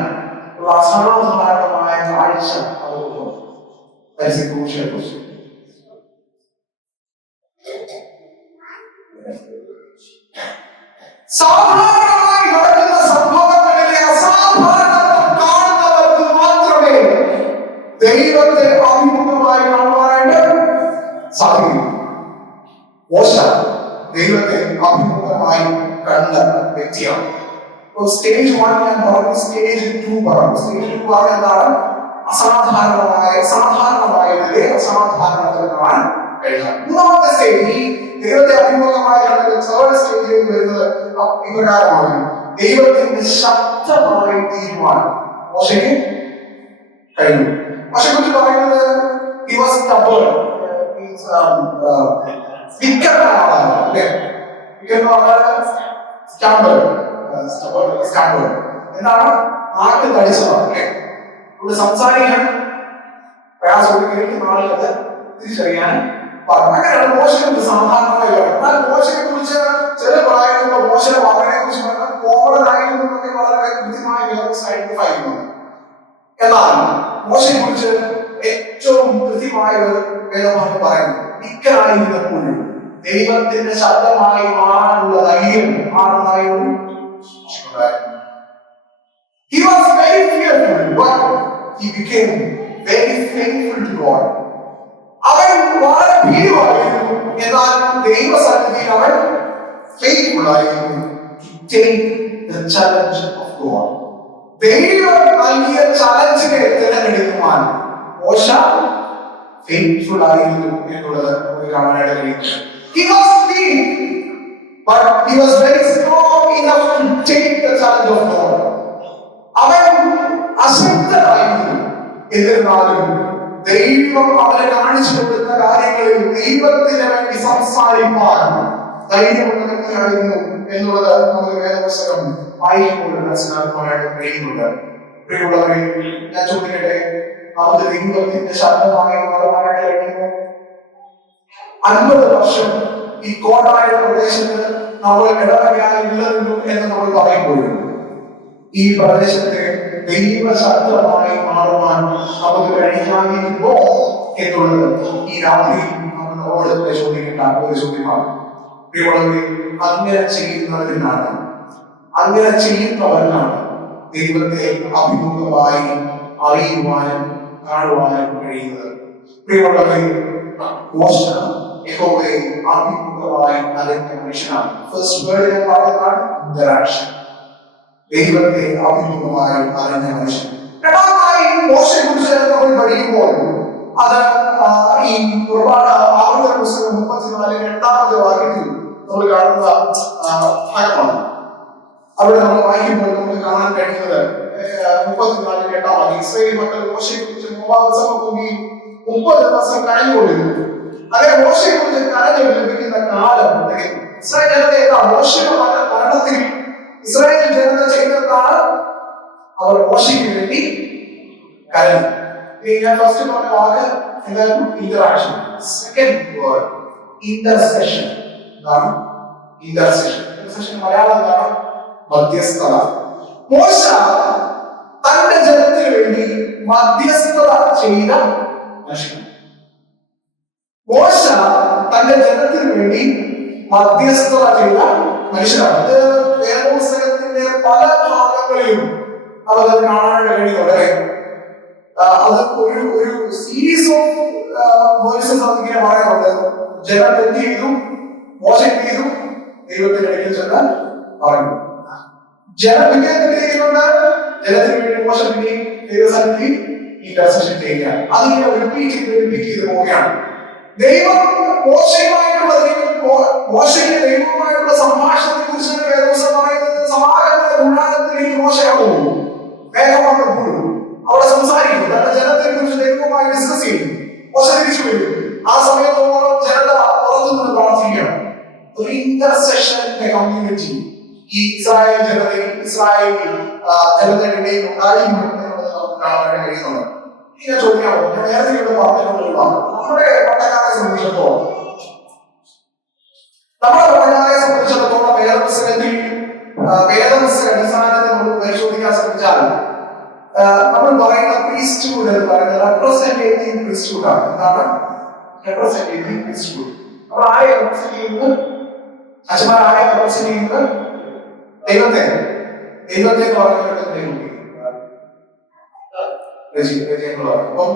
ഒരു അസാധാരണമായ കാഴ്ച അതുകൊണ്ട് സാധാരണമായി നടക്കുന്ന സംഭവങ്ങളിലെ അസാധാരണത്വം കാണുന്നവർക്ക് മാത്രമേ ദൈവത്തെ അഭിമുഖമായി കാണുവാനായിട്ട് സാധിക്കും. മോശ ദൈവത്തെ അഭിമുഖമായി കണ്ട വ്യക്തിയാണ്. സ്റ്റേജ് 1 ഞാൻ പറഞ്ഞു, സ്റ്റേജ് 2 പറഞ്ഞു. സ്റ്റേജ് 2 പറഞ്ഞ എന്താണ്? സാധാരണമായതിലെ അസാധാരണത കാണാൻ കഴിയാം. മൂന്നാമത്തെ സ്റ്റേജ് ദൈവത്തെ അഭിമുഖമായി തേർഡ് സ്റ്റേജിലേക്ക് വരുന്നത് ഇപ്രകാരമാണ്. ദൈവത്തിന്റെ ശക്തമായ തീരുമാനം മോശയ്ക്ക് കഴിഞ്ഞു. മോശയെക്കുറിച്ച് പറയുന്നത് he was stubborn, means വിക്കറായ ആളാണ്, അല്ലേ? വിക്കർ സ്റ്റാമ്പേർഡ് എന്താണ്? നാട്ടിൽ തടിച്ചതാണ്, അല്ലേ? ഇവിടെ സംസാരിക്കാൻ പ്രയാസമുണ്ട്, കേൾക്കുന്ന ആളുകൾക്ക് തിരിച്ചറിയാൻ പാടില്ല. അങ്ങനെയാണ് മോശയെക്കുറിച്ച് സാധാരണമായി പറയുന്നത്. എന്നാൽ മോശയെ കുറിച്ച് ചില പ്രായത്തിലുള്ള മോശയുടെ മകനെ കുറിച്ച് പറഞ്ഞാൽ കോമൺ ആയിരുന്നൊക്കെ വളരെ കൃത്യമായി ഐഡന്റിഫൈ ചെയ്യുന്നുണ്ട്. എന്നാൽ മോശയെ കുറിച്ച് ഏറ്റവും കൃത്യമായ വേദഭാഗം പറയുന്നു, മിക്കനായിരുന്നപ്പോഴും ദൈവത്തിന്റെ ശബ്ദമായി മാറാനുള്ള ധൈര്യം ആണെന്നായിരുന്നു. He was very fearful, but he became very faithful to God. അവൻ വളരെ ഭീരുവായിരുന്നു, എന്നാൽ ദൈവസന്നിധിയിൽ അവൻ faithful ആയിരുന്നു. To take the challenge of God. ദൈവം നൽകിയ ചലഞ്ചിനെ തിരഞ്ഞെടുക്കുവാൻ മോശ faithful ആയിരുന്നു എന്നുള്ളത് നമുക്ക് കാണാനായിട്ട് കഴിയുന്നു. He was weak, but he was very strong enough to take the challenge of God. അവൻ അശക്തനായിരുന്നു, എന്നിരുന്നാലും ദൈവം അവനെ കാണിച്ചു കൊടുത്ത കാര്യങ്ങളിൽ ദൈവത്തിന് വേണ്ടി സംസാരിക്കാൻ ധൈര്യമുള്ള വ്യക്തിയായിരുന്നു എന്നുള്ളത് നമുക്ക് വേദപുസ്തകം വായിക്കുമ്പോൾ മനസ്സിലാക്കുവാനായിട്ട് കഴിയുന്നുണ്ട്. പ്രിയമുള്ളവരെ, ഞാൻ ചോദിക്കട്ടെ, നമുക്ക് ദൈവത്തിന്റെ ശബ്ദമായി മാറുവാനായിട്ട് കഴിയുന്നു? 50 വർഷം ഈ കോട്ടായ പ്രദേശത്ത് നമ്മൾ ഇടവകയായി നിലനിന്നു എന്ന് നമ്മൾ പറയുമ്പോഴും ഈ പ്രദേശത്തെ ദൈവ ശബ്ദമായി മാറുവാൻ നമുക്ക് കഴിയാതിരുന്നോ എന്നുള്ളത് ഈ രാത്രി നമ്മളോട് ചോദിക്കേണ്ട ഒരു ചോദ്യമാണ്. പ്രിയമുള്ളവരെ, അങ്ങനെ ചെയ്യുന്നവർക്കാണ് ദൈവത്തെ അഭിമുഖമായി അറിയുവാനും കാണുവാനും കഴിയുന്നത്. പ്രിയമുള്ളവരെ, മോശ യഹോവയെ അഭിമുഖമായി അറിഞ്ഞ മനുഷ്യനാണ്. ഫസ്റ്റ് വേർഡ് ഞാൻ പറയുന്നതാണ് ഇന്ററാക്ഷൻ. ദൈവത്തെ അഭിമുഖമായി അറിഞ്ഞ മനുഷ്യൻ. രണ്ടാമതായി മോശയെ കുറിച്ച് നമ്മൾ പഠിക്കുമ്പോൾ അത് ഈ ഒരുപാട് ആവർത്തന പുസ്തകം 34 8ാമത്തെ വാക്യത്തിൽ നമ്മൾ കാണുന്ന ഭാഗമാണ്. അവിടെ നമ്മൾ വായിക്കുമ്പോൾ നമുക്ക് കാണാൻ കഴിയുന്നത് 34 8ാം വാക്യം, ഇസ്രായേൽ മക്കൾ മോശയെ കുറിച്ച് മോവാബ് സമഭൂമിയിൽ 30 ദിവസം കരഞ്ഞുകൊണ്ടിരുന്നു. അങ്ങനെ മോശയെ കുറിച്ച് കരഞ്ഞു ലഭിക്കുന്ന കാലം ഇസ്രായേൽ ജനത മോശയുടെ മരണത്തിൽ ഇസ്രായേൽ ജനത ചെയ്യുന്നതാണ് അവർ മോശയ്ക്ക് വേണ്ടി കരഞ്ഞു. ഞാൻ ഫസ്റ്റ് പറഞ്ഞ വാക്ക് എന്തായിരുന്നു? ഇന്ററാക്ഷൻ. Second word intercession. എന്താണ് ഇന്റർസെഷൻ? ഇന്റർസെഷൻ മലയാളം എന്താണ്? മധ്യസ്ഥത. മോശ തന്റെ ജനത്തിന് വേണ്ടി മധ്യസ്ഥത ചെയ്ത മനുഷ്യൻ. മോശ തന്റെ ജനത്തിന് വേണ്ടി മധ്യസ്ഥത ചെയ്ത മനുഷ്യനാണ്. ഇത് വേദപുസ്തകത്തിന്റെ പല ഭാഗങ്ങളിലും നമുക്കത് കാണാനായിട്ട് കഴിയുന്നുണ്ട്. അത് ഒരു സീരീസ് ഓഫ് വേഴ്സസ് ഇങ്ങനെ പറയുന്നുണ്ട്. ജനം തെറ്റ് ചെയ്തു, മോശ എന്ത് ചെയ്തു? ദൈവത്തിന്റെ അടുക്കൽ ചെന്ന് പറഞ്ഞു. ജനം ചെയ്യുന്നുണ്ട്, ജനത്തിന് വേണ്ടി മോശ പിന്നെ ദൈവസന്നിധി ഇന്റർസെഷൻ ചെയ്യുകയാണ്. അതിങ്ങനെ റിപ്പീറ്റ് ചെയ്ത് പോവുകയാണ്. ദൈവം മോശയുമായിട്ടുള്ള സംഭാഷണത്തെ കുറിച്ച് വേദപുസ്തകം പറയുന്നത് സമാഗമന കൂടാരത്തിലേക്ക് മോശയാണ് പോകും. വേഗമാണ് കൂടും, അവിടെ സംസാരിക്കും, തന്റെ ജനത്തെ കുറിച്ച് ദൈവവുമായി ഡിസ്കസ് ചെയ്യും. മോശ തിരിച്ചു വരും. ആ സമയത്തോളം ജനത പുറത്തുനിന്ന് പ്രാർത്ഥിക്കുകയാണ്. ഒരു ഇന്റർസെഷന്റെ കമ്മ്യൂണിറ്റി ഈ ഇസ്രായേൽ ജനതയിൽ ജനതയുടെ ഉണ്ടായിരുന്നു എന്നുള്ളത് നമുക്ക് കാണാൻ കഴിയുന്നുണ്ട്. ഞാൻ ചോദിക്കാമോ, ഞാൻ നേരത്തെ ഇവിടെ പറഞ്ഞിട്ടുള്ളതാണ്, നമ്മുടെ പട്ടക്കാരെ സംബന്ധിച്ചിടത്തോളം വേദപുസ്തക അടിസ്ഥാനത്തിൽ നമ്മൾ പരിശോധിക്കാൻ ശ്രമിച്ചാൽ നമ്മൾ പറയുന്ന പ്രീസ്റ്റ്ഹുഡ് എന്ന് പറയുന്നത് റെപ്രസെന്റേറ്റീവ് പ്രീസ്റ്റ്ഹുഡ് ആണ്. എന്താണ് റെപ്രസെന്റേറ്റീവ് പ്രീസ്റ്റ്ഹുഡ്? നമ്മൾ ആരെ റെപ്രസെന്റ് ചെയ്യുന്നത്? അച്ഛന്മാർ ആരെ റെപ്രസെന്റ് ചെയ്യുന്നത്? ദൈവത്തെ അപ്പം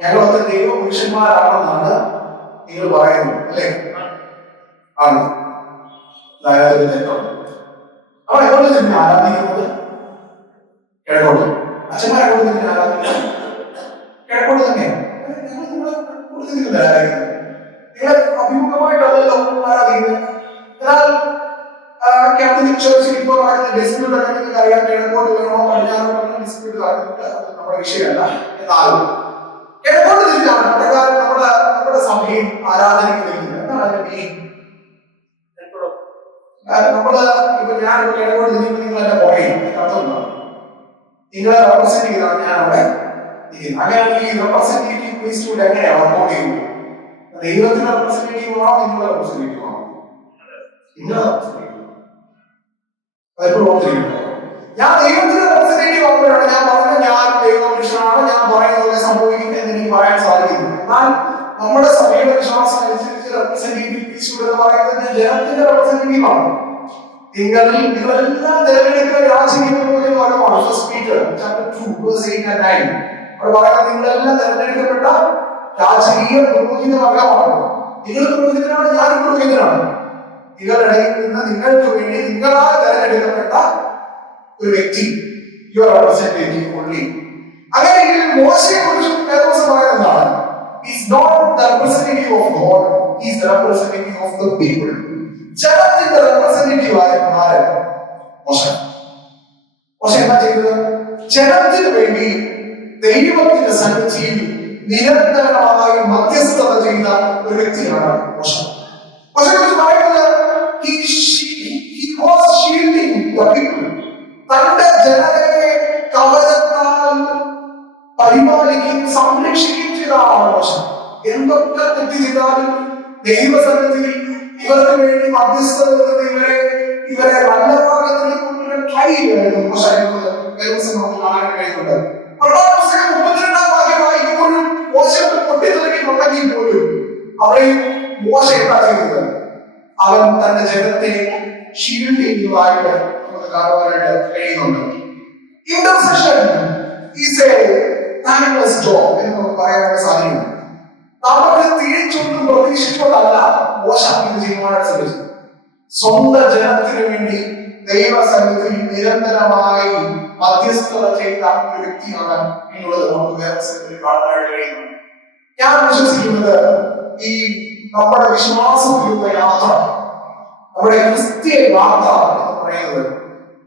ഞങ്ങളൊക്കെ ദൈവ പുരുഷന്മാരാണെന്നാണ് നിങ്ങൾ പറയുന്നത്, അല്ലേ? ആണ്. അപ്പൊ എവിടെ തന്നെ ആരാധിക്കുന്നത്? കിഴക്കോട്ട്. അച്ഛന്മാരെ എവിടെ തന്നെ ആരാധിക്കുന്നത്? കിഴക്കോട്ട് തന്നെയാണ്. നിങ്ങൾ അഭിമുഖമായിട്ടല്ല അല്ലല്ലോ ആരാധിക്കുന്നത്. എന്നാൽ കാത്തലിക് ചർച്ചിൽ ഇപ്പോൾ പറയുന്ന ഡിസ്പ്യൂട്ട് ഒക്കെ നിങ്ങൾക്ക് അറിയാൻ കിഴക്കോട്ട് വേണോ പടിഞ്ഞാറോട്ട് ഡിസ്പ്യൂട്ട് നമ്മുടെ വിഷയമല്ല. എന്നാലും കിഴക്കോട്ട് തിരിച്ചാണ് പട്ടക്കാരൻ നമ്മുടെ സഭയിൽ ആരാധനയ്ക്ക് വരുന്നത്. എന്താണ് അതിന്റെ മീൻ? നമ്മള് ഇപ്പൊ ഞാൻ കിഴക്കോട്ട് തിരിയുമ്പോൾ നിങ്ങൾ എന്നെ പറയും അർത്ഥം നിങ്ങളെ റെപ്രസെന്റ് ചെയ്താണ് ഞാൻ അവിടെ ഇരിക്കുന്നത്. അങ്ങനെയാണെങ്കിൽ ഈ റെപ്രസെന്റേറ്റീവ് പ്രീസ്റ്റ്ഹുഡ് എങ്ങനെയാണ് വർക്കൗട്ട് ചെയ്യുന്നത്? ദൈവത്തിന്റെ റെപ്രസെന്റേറ്റീവ് ആണോ നിങ്ങളെ റെപ്രസെന്റേറ്റീവ് ആണോ? നിങ്ങളെ റെപ്രസെന്റേറ്റീവ്. ഞാൻ ദൈവത്തിന്റെ റെപ്രസെന്റേറ്റീവ് ആകുമ്പോഴാണ് ഞാൻ പറഞ്ഞത് ഞാൻ ദൈവപുരുഷനാണ്, ഞാൻ പറയുന്ന പോലെ സംഭവിക്കും എന്ന് എനിക്ക് പറയാൻ സാധിക്കുന്നു. എന്നാൽ നമ്മുടെ സഭയുടെ വിശ്വാസം അനുസരിച്ച് റെപ്രസെന്റേറ്റീവ് പ്രീസ്റ്റ്ഹുഡ് എന്ന് പറയുന്നത് ജനത്തിന്റെ റെപ്രസെന്റേറ്റീവ് ആണ്. നിങ്ങളെല്ലാം തെരഞ്ഞെടുക്കുന്ന രാജകീയ ഭാഗമാണ്. First Peter chapter 2 verse 8 and 9 അവിടെ പറയുന്നത് നിങ്ങളെല്ലാം തെരഞ്ഞെടുക്കപ്പെട്ട രാജകീയ പുരോഹിത വർഗമാണ്. നിങ്ങൾ പുരോഹിതനാണ്, ഞാൻ പുരോഹിതനാണ്. നിങ്ങളുടെ ഇടയിൽ നിന്ന് നിങ്ങൾക്ക് വേണ്ടി നിങ്ങളാൽ തെരഞ്ഞെടുക്കപ്പെട്ട ഒരു വ്യക്തി, യു ആർ റെപ്രസെന്റേറ്റീവ് ഓൺലി. അങ്ങനെയെങ്കിൽ മോശയെ കുറിച്ച് പറയുന്നതാണ്, is not the representative of God, is the representative of the people. ജനത്തിന്റെ റെപ്രസെന്റേറ്റീവ് ആയിരുന്നു ആര്? മോശ. മോശ എന്താ ചെയ്തത്? ജനത്തിന് വേണ്ടി ദൈവത്തിന്റെ സന്നിധിയിൽ നിരന്തരമായി മധ്യസ്ഥത ചെയ്ത ഒരു വ്യക്തിയാണ് മോശ. മോശയെക്കുറിച്ച് പറയുന്നത് തന്റെ ജനതയെ കവചത്താൽ പരിപാലിക്കുകയും സംരക്ഷിക്കുകയും ചെയ്ത ആളാണ് മോശ. എന്തൊക്കെ തെറ്റ് ചെയ്താലും ദൈവസന്നിധിയിൽ ഇവർക്ക് വേണ്ടി മധ്യസ്ഥത ഇവരെ നല്ല ഭാഗത്തിൽ കൊണ്ടുവരാൻ ട്രൈ ചെയ്യുമായിരുന്നു മോശ എന്നത് നമുക്ക് കാണാൻ കഴിയുന്നുണ്ട്. 32 വാക്യം വായിക്കുമ്പോഴും മോശ പൊട്ടിത്തെറിക്കുന്നുണ്ടെങ്കിൽ പോലും അവിടെയും മോശ എന്താ ചെയ്തത്? അവൻ തന്റെ ജനത്തെ ഷീൽഡ് ചെയ്യുന്നതായിട്ട് നമുക്ക് കാണുവാനായിട്ട് കഴിയുന്നുണ്ട്. Intercession is A thankless job എന്ന് നമുക്ക് പറയാനായിട്ട് സാധിക്കും. നമുക്ക് തിരിച്ചൊന്നും പ്രതീക്ഷിച്ചുകൊണ്ടല്ല മോശ ഇത് ചെയ്യുവാനായിട്ട് ശ്രമിച്ചത്. സ്വന്തം ജനത്തിനു വേണ്ടി ദൈവസന്നിധിയിൽ നിരന്തരമായി മധ്യസ്ഥത ചെയ്ത ഒരു വ്യക്തിയാണ് എന്നുള്ളത് നമുക്ക് വേറെ കാണാനായിട്ട് കഴിയുന്നു. ഞാൻ വിശ്വസിക്കുന്നത് ഈ നമ്മുടെ വിശ്വാസത്തിലുള്ള യാത്ര, നമ്മുടെ ക്രിസ്തീയ യാത്ര എന്ന് പറയുന്നത്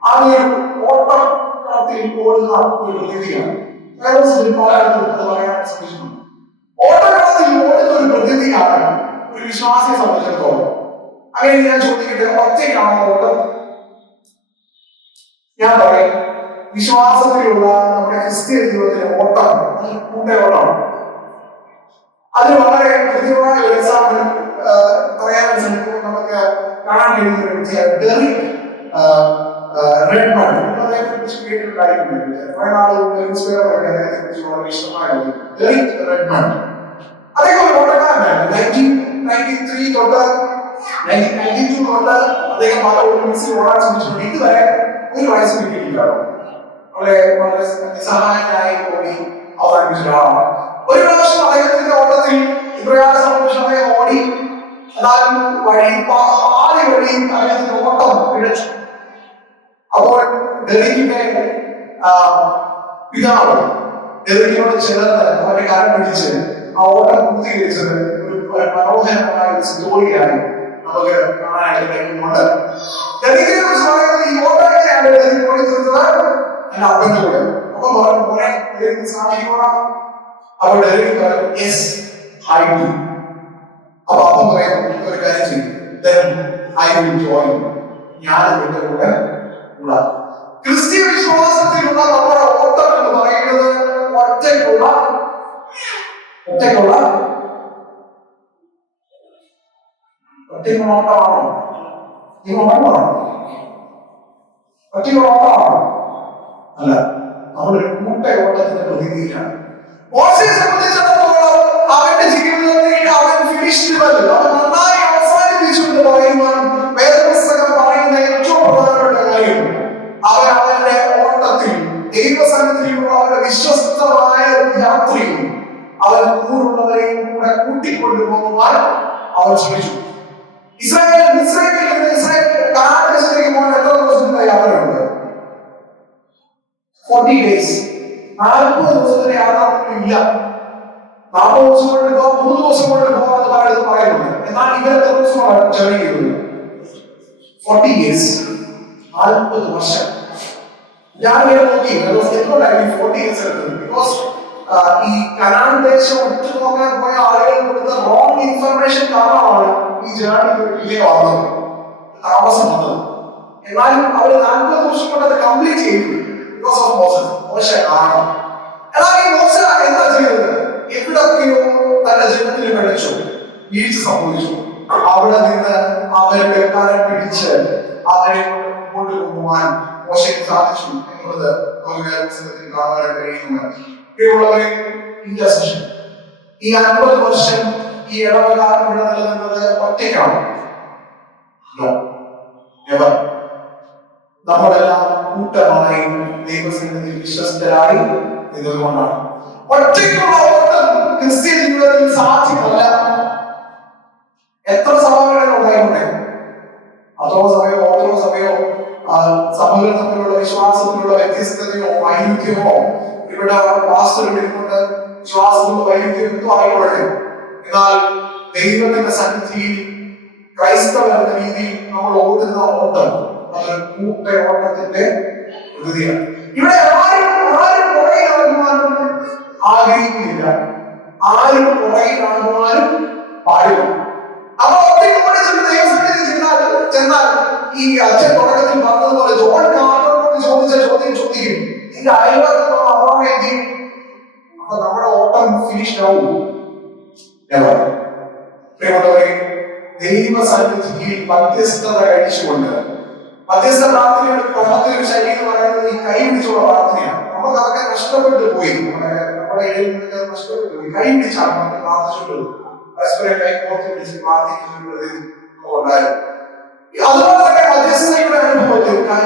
ആ ഒരു ഓട്ടത്തിൽ ഓടുന്ന ഒരു രീതിയാണ്. പറയാനായിട്ട് ശ്രമിച്ചിട്ടുണ്ട്. ഓട്ടത്തിൽ ഓടുന്ന ഒരു പ്രതിനിധിയാണ് ഒരു വിശ്വാസിയെ സംബന്ധിച്ചിടത്തോളം. അങ്ങനെ ഞാൻ ചോദിക്കട്ടെ, ഒറ്റയ്ക്കാണോ ഓട്ടം? ഞാൻ പറയും, വിശ്വാസത്തിലുള്ള നമ്മുടെ ക്രിസ്തീയ ജീവിതത്തിലെ ഓട്ടം കൂട്ടയോട്ടമാണ്. അതിന് വളരെ കൃത്യമായ ഒരു എക്സാമ്പിൾ പറയാൻ ശ്രമിക്കുമ്പോൾ നമുക്ക് കാണാൻ കഴിയുന്ന ഒരു വ്യക്തിയാണ് ഡെറിക് റെഡ്മണ്ട്. അദ്ദേഹത്തെ കുറിച്ച് കേട്ടിട്ടുണ്ടായിരിക്കും. ന്യൂസ് പേപ്പറൊക്കെ അദ്ദേഹത്തെ കുറിച്ച് വളരെ ഇഷ്ടമായിരുന്നു. ഡെറിക് റെഡ്മണ്ട് അദ്ദേഹം ഒരു ഓട്ടക്കാരനായിരുന്നു. 1993 തൊട്ട് 1992 തൊട്ട് അദ്ദേഹം പല ഒളിമ്പിക്സിൽ ഓടാൻ ശ്രമിച്ചിട്ടുണ്ട്. ഇതുവരെ ഒരു വയസ്സ് കിട്ടിയിട്ടില്ലാണോ? വളരെ നിസ്സഹായനായി ഓടി അവസാനിപ്പിച്ച ഒരാളാണ്. ഒരു പ്രാവശ്യം അദ്ദേഹത്തിന്റെ ഓട്ടത്തിൽ ഇപ്രകാരം സംബന്ധിച്ച് അദ്ദേഹം ഓടി, എന്നാലും പാതി വഴി അദ്ദേഹത്തിന്റെ ഓട്ടം പിഴച്ചു. അപ്പോൾ ഡെറിക്കിന്റെ പിതാവ് ഡെറിക്കിനോട് ചേർന്ന് അവന്റെ കരം പിടിച്ച് ആ ഓട്ടം പൂർത്തീകരിച്ചത് ഒരു മനോഹരമായ ഒരു സ്റ്റോറിയായി നമുക്ക് കാണാനായിട്ട് കഴിയുന്നുണ്ട്. ഡെറിക്കിനെ കുറിച്ച് പറയുന്നത് ഈ ഓട്ടം എങ്ങനെയാണ് ഡെറിക് ഓടിച്ചെടുത്തത്? എന്റെ അപ്പന്റെ കൂടെ. അപ്പൊ പറഞ്ഞു പോലെ ഡെറിക്കിന് സാധിക്കണോ? അപ്പോൾ ഡെറിക് പറഞ്ഞു യെസ് ഐ ഡു. അപ്പൊ അപ്പം പറയുന്നു ഒരു കാര്യം ചെയ്യും, then I will join. ഞാൻ എന്റെ കൂടെ കൂടാം. ക്രിസ്തീയ വിശ്വാസത്തിലുള്ള നമ്മുടെ ഓട്ടം എന്ന് പറയുന്നത് ഒറ്റയ്ക്കുള്ള ഓട്ടമാണോ? ഒറ്റയ്ക്കുള്ള ഓട്ടമാണോ? അല്ല, നമ്മളൊരു കൂട്ട ഓട്ടത്തിന്റെ പ്രതിനിധിയാണ്. മോശയെ സംബന്ധിച്ചിടത്തോളം അവന്റെ ജീവിതത്തിൽ അവൻ ഫിനിഷ്ഡ്, അവൻ നന്നായി അവസാനിപ്പിച്ചു എന്ന് പറയുവാൻ വേദപുസ്തകം പറയുന്ന ഏറ്റവും പ്രധാനപ്പെട്ട കാര്യം അവൻ അവന്റെ ഓട്ടത്തിൽ ദൈവസന്നിധിയിലുള്ള അവന്റെ വിശ്വസ്തമായ യാത്രയിൽ അവൻ കൂറുള്ളവരെയും കൂടെ കൂട്ടിക്കൊണ്ടുപോകുവാൻ അവൻ ശ്രമിച്ചു. ഇസ്രായേൽ കാനാദേശത്തേക്ക് പോകാൻ എത്ര ദിവസത്തിന്റെ യാത്രയുണ്ട്? 40 days. 40 ദിവസത്തിന്റെ യാത്ര ഇല്ല. 40 ദിവസം കൊണ്ട് പോകാം, 3 ദിവസം കൊണ്ട് പോകാമെന്ന് പറയുന്നത്. എന്നാൽ ഇവർ എത്ര ദിവസം വർഷത്തോളം ജോലി ചെയ്തത്. 40 years, 40 വർഷം. ഞാൻ ഇങ്ങനെ നോക്കി എന്തുകൊണ്ടായിരിക്കും 40 years എടുത്തത്? ബിക്കോസ് ഈ കനാൻ ദേശം ഉറ്റുനോക്കാൻ പോയ ആളുകൾ കൊടുത്ത റോങ് ഇൻഫർമേഷൻ കാരണമാണ് ഈ ജേർണി ഡിലേ വന്നത്, താമസം വന്നത്. എന്നാലും അവർ 40 വർഷം കൊണ്ട് അത് കംപ്ലീറ്റ് ചെയ്തു. ബിക്കോസ് ഓഫ് മോശ കാരണം. എന്നാൽ ഈ മോശ എന്താ ചെയ്തത്? എവിടൊക്കെയോ തന്റെ ജീവിതത്തിൽ പഠിച്ചു, വീഴ്ച സംഭവിച്ചു. അവിടെ നിന്ന് അവരെ വെക്കാനെ പിടിച്ച് അവരെ മുമ്പോട്ട് കൊണ്ടുപോകാൻ മോശയ്ക്ക് സാധിച്ചു എന്നുള്ളത് നമുക്ക് വേദപുസ്തകത്തിൽ കാണാനായിട്ട് കഴിയുന്നുണ്ട്. പ്രിയമുള്ളവരെ, ഇന്റർസെഷൻ ഈ 50 വർഷം ഈ ഇടവക ഇവിടെ നിലനിന്നത് ഒറ്റയ്ക്കാണ്. നമ്മളെല്ലാം കൂട്ടമായി ദൈവസന്നിധിയിൽ വിശ്വസ്തരായി നിന്നതുകൊണ്ടാണ്. ഒറ്റയ്ക്കുള്ള ഓട്ടം ക്രിസ്ത്യൻ ജീവിതത്തിൽ സാധ്യമല്ല. എത്ര സഭകളെ ഉണ്ടായിക്കൊണ്ടേ, അതോ സഭയോ ഓരോ സഭയോ സഭകൾ തമ്മിലുള്ള വിശ്വാസത്തിലുള്ള വ്യത്യസ്തതയോ വൈരുദ്ധ്യമോ, ഇവിടെ പാസ്റ്ററുകൊണ്ട് വിശ്വാസത്തിലുള്ള വൈരുദ്ധ്യം എന്തോ ആയിക്കൊള്ളട്ടെ, എന്നാൽ ദൈവത്തിന്റെ സന്നിധിയിൽ ക്രൈസ്തവ എന്ന രീതിയിൽ നമ്മൾ ഓടുന്ന ഓട്ടം അതൊരു കൂട്ട ഓട്ടത്തിന്റെ പ്രകൃതിയാണ്. ഇവിടെ ആരും പുറകിലാകുവാനും ആഗ്രഹിക്കുന്നില്ല, ആരും പുറകിലാകുവാനും പാടില്ല. അപ്പൊ ചെന്നാൽ ഈ അച്ഛൻ തുടക്കത്തിൽ പറഞ്ഞതുപോലെ ജോൺ കാർട്ടറോട് ചോദിച്ച ചോദ്യം ചോദിക്കും, നിന്റെ അയൽവക്കത്തുള്ള അമ്മാവ എന്ത് ചെയ്യും? അപ്പൊ നമ്മുടെ ഓട്ടം ഫിനിഷ് ആവും. പ്രിയമുള്ളവരെ, ദൈവ സന്നിധിയിൽ മധ്യസ്ഥത കഴിച്ചുകൊണ്ട്, മധ്യസ്ഥ പ്രാർത്ഥനയുടെ പ്രമത്തൊരു ശൈലി എന്ന് പറയുന്നത് ഈ കൈ പിടിച്ചുള്ള പ്രാർത്ഥനയാണ്. നമുക്ക് അതൊക്കെ നഷ്ടപ്പെട്ടു പോയി, നമ്മുടെ ഇടയിൽ നിന്നൊക്കെ നഷ്ടപ്പെട്ടു പോയി. കൈ പിടിച്ചാണ് നമ്മൾ പ്രാർത്ഥിച്ചുള്ളത്, പരസ്പരം കൈ കോർത്ത് പിടിച്ച് പ്രാർത്ഥിക്കുന്നത് ഉണ്ടായിരുന്നു. അതുപോലെ തന്നെ മധ്യസ്ഥതയുടെ അനുഭവത്തിൽ കൈ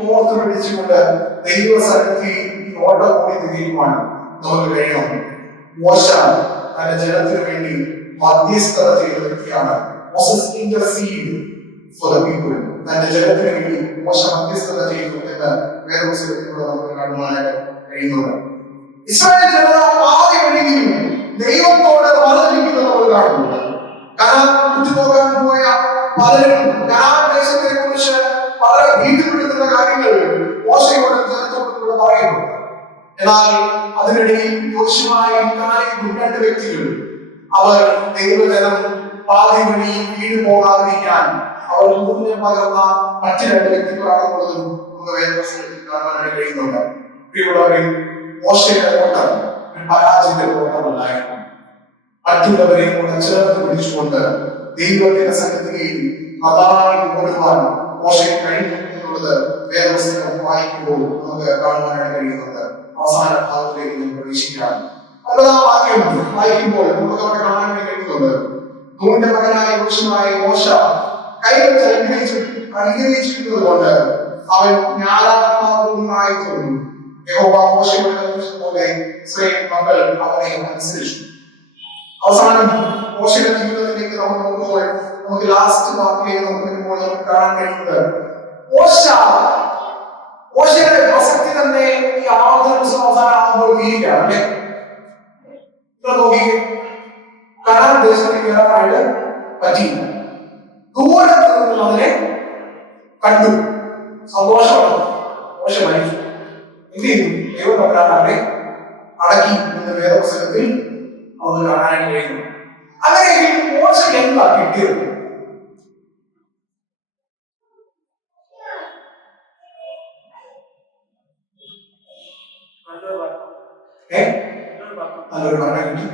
കോർത്ത് പിടിച്ചുകൊണ്ട് ദൈവ സന്നിധിയിൽ ഈ ഓട്ടം കൂടി തിരിയുവാൻ നമുക്ക് കഴിയണം. മോശ തന്റെ ജനത്തിന് വേണ്ടി മധ്യസ്ഥത ചെയ്ത വ്യക്തിയാണ്. തന്റെ ജനത്തിന് വേണ്ടി മോശ മധ്യസ്ഥത ചെയ്തു എന്ന് വേദപുസ്തകത്തിലൂടെ നമുക്ക് കാണുവാനായിട്ട് കഴിയുന്നുണ്ട്. ഇസ്രായേൽ ജനത ആദ്യ വഴിയിൽ ദൈവത്തോട് മറന്നിരിക്കുന്നത് നമ്മൾ കാണുന്നുണ്ട്. കാരണം ഉറ്റുനോക്കാൻ പോയ പലരും കനാൻ ദേശത്തെ കുറിച്ച് വളരെ ഭീതിപ്പെടുത്തുന്ന കാര്യങ്ങൾ മോശയോട് ജനത്തോട് പറയുന്നുണ്ട്. എന്നാൽ അതിനിടയിൽ യോശുവയും കാലേബും 2 വ്യക്തികൾ, അവർ ദൈവജനം പാതി വഴിയിൽ വീണ് പോകാതിരിക്കാൻ അവർ മൂല്യം പകർന്ന മറ്റ് 2 വ്യക്തികളാണെന്നുള്ളതും നമുക്ക് വേദപുസ്തകത്തിൽ കാണാനായിട്ട് കഴിയുന്നുണ്ട്. പ്രിയമുള്ളവരെ, മോശയുടെ ഓട്ടം ഒരു പരാജയ ഓട്ടമല്ലായിരുന്നു. മറ്റുള്ളവരെയും കൂടെ ചേർത്ത് പിടിച്ചുകൊണ്ട് ദൈവത്തിന്റെ സന്നിധിയിൽ നന്നായി ഓടുവാൻ മോശയ്ക്ക് കഴിഞ്ഞു എന്നുള്ളത് വേദപുസ്തകം വായിക്കുമ്പോൾ നമുക്ക് കാണുവാനായിട്ട് കഴിയുന്നുണ്ട്. അവസാന ഭാഗത്തിലേക്ക് നമ്മൾ പ്രവേശിക്കാം. 9-ാം വാക്യം വായിക്കുമ്പോൾ നമുക്ക് അവിടെ കാണാനായിട്ട് കഴിയുന്നുണ്ട്. നൂന്റെ മകനായ യോശുവായ മോശ കൈവച്ച് അനുഗ്രഹിച്ചിരുന്നത് കൊണ്ട് അവൻ ജ്ഞാനാത്മാവുമായി തോന്നി. യഹോവ മോശയോട് കൽപ്പിച്ചതുപോലെ ഇസ്രായേൽ മക്കൾ അവനെ അനുസരിച്ചു. അവസാനം മോശയുടെ ജീവിതത്തിലേക്ക് നമ്മൾ നോക്കുമ്പോൾ നമുക്ക് ലാസ്റ്റ് വാക്കിലേക്ക് നോക്കുമ്പോൾ നമുക്ക് കാണാൻ കഴിയുന്നത് മോശയുടെ പ്രസക്തി തന്നെ ഈ ആവർത്തന പുസ്തകം അവസാനമാകുമ്പോൾ തീരുകയാണ്. അല്ലെ, നോക്കി കനാൻ ദേശത്തേക്ക് കയറാനായിട്ട് പറ്റിയില്ല. ദൂരത്ത് നിന്ന് അതിനെ കണ്ടു, സന്തോഷമാണ്. മോശ മരിച്ചു. എന്ത് ചെയ്തു? ദൈവം തമ്പുരാനെ അടക്കി എന്ന് വേദപുസ്തകത്തിൽ നമുക്ക് കാണാനായിട്ട് കഴിയുന്നു. അങ്ങനെയെങ്കിൽ മോശയ്ക്ക് എന്താ കിട്ടിയത്? നല്ലൊരു മരണം കിട്ടി.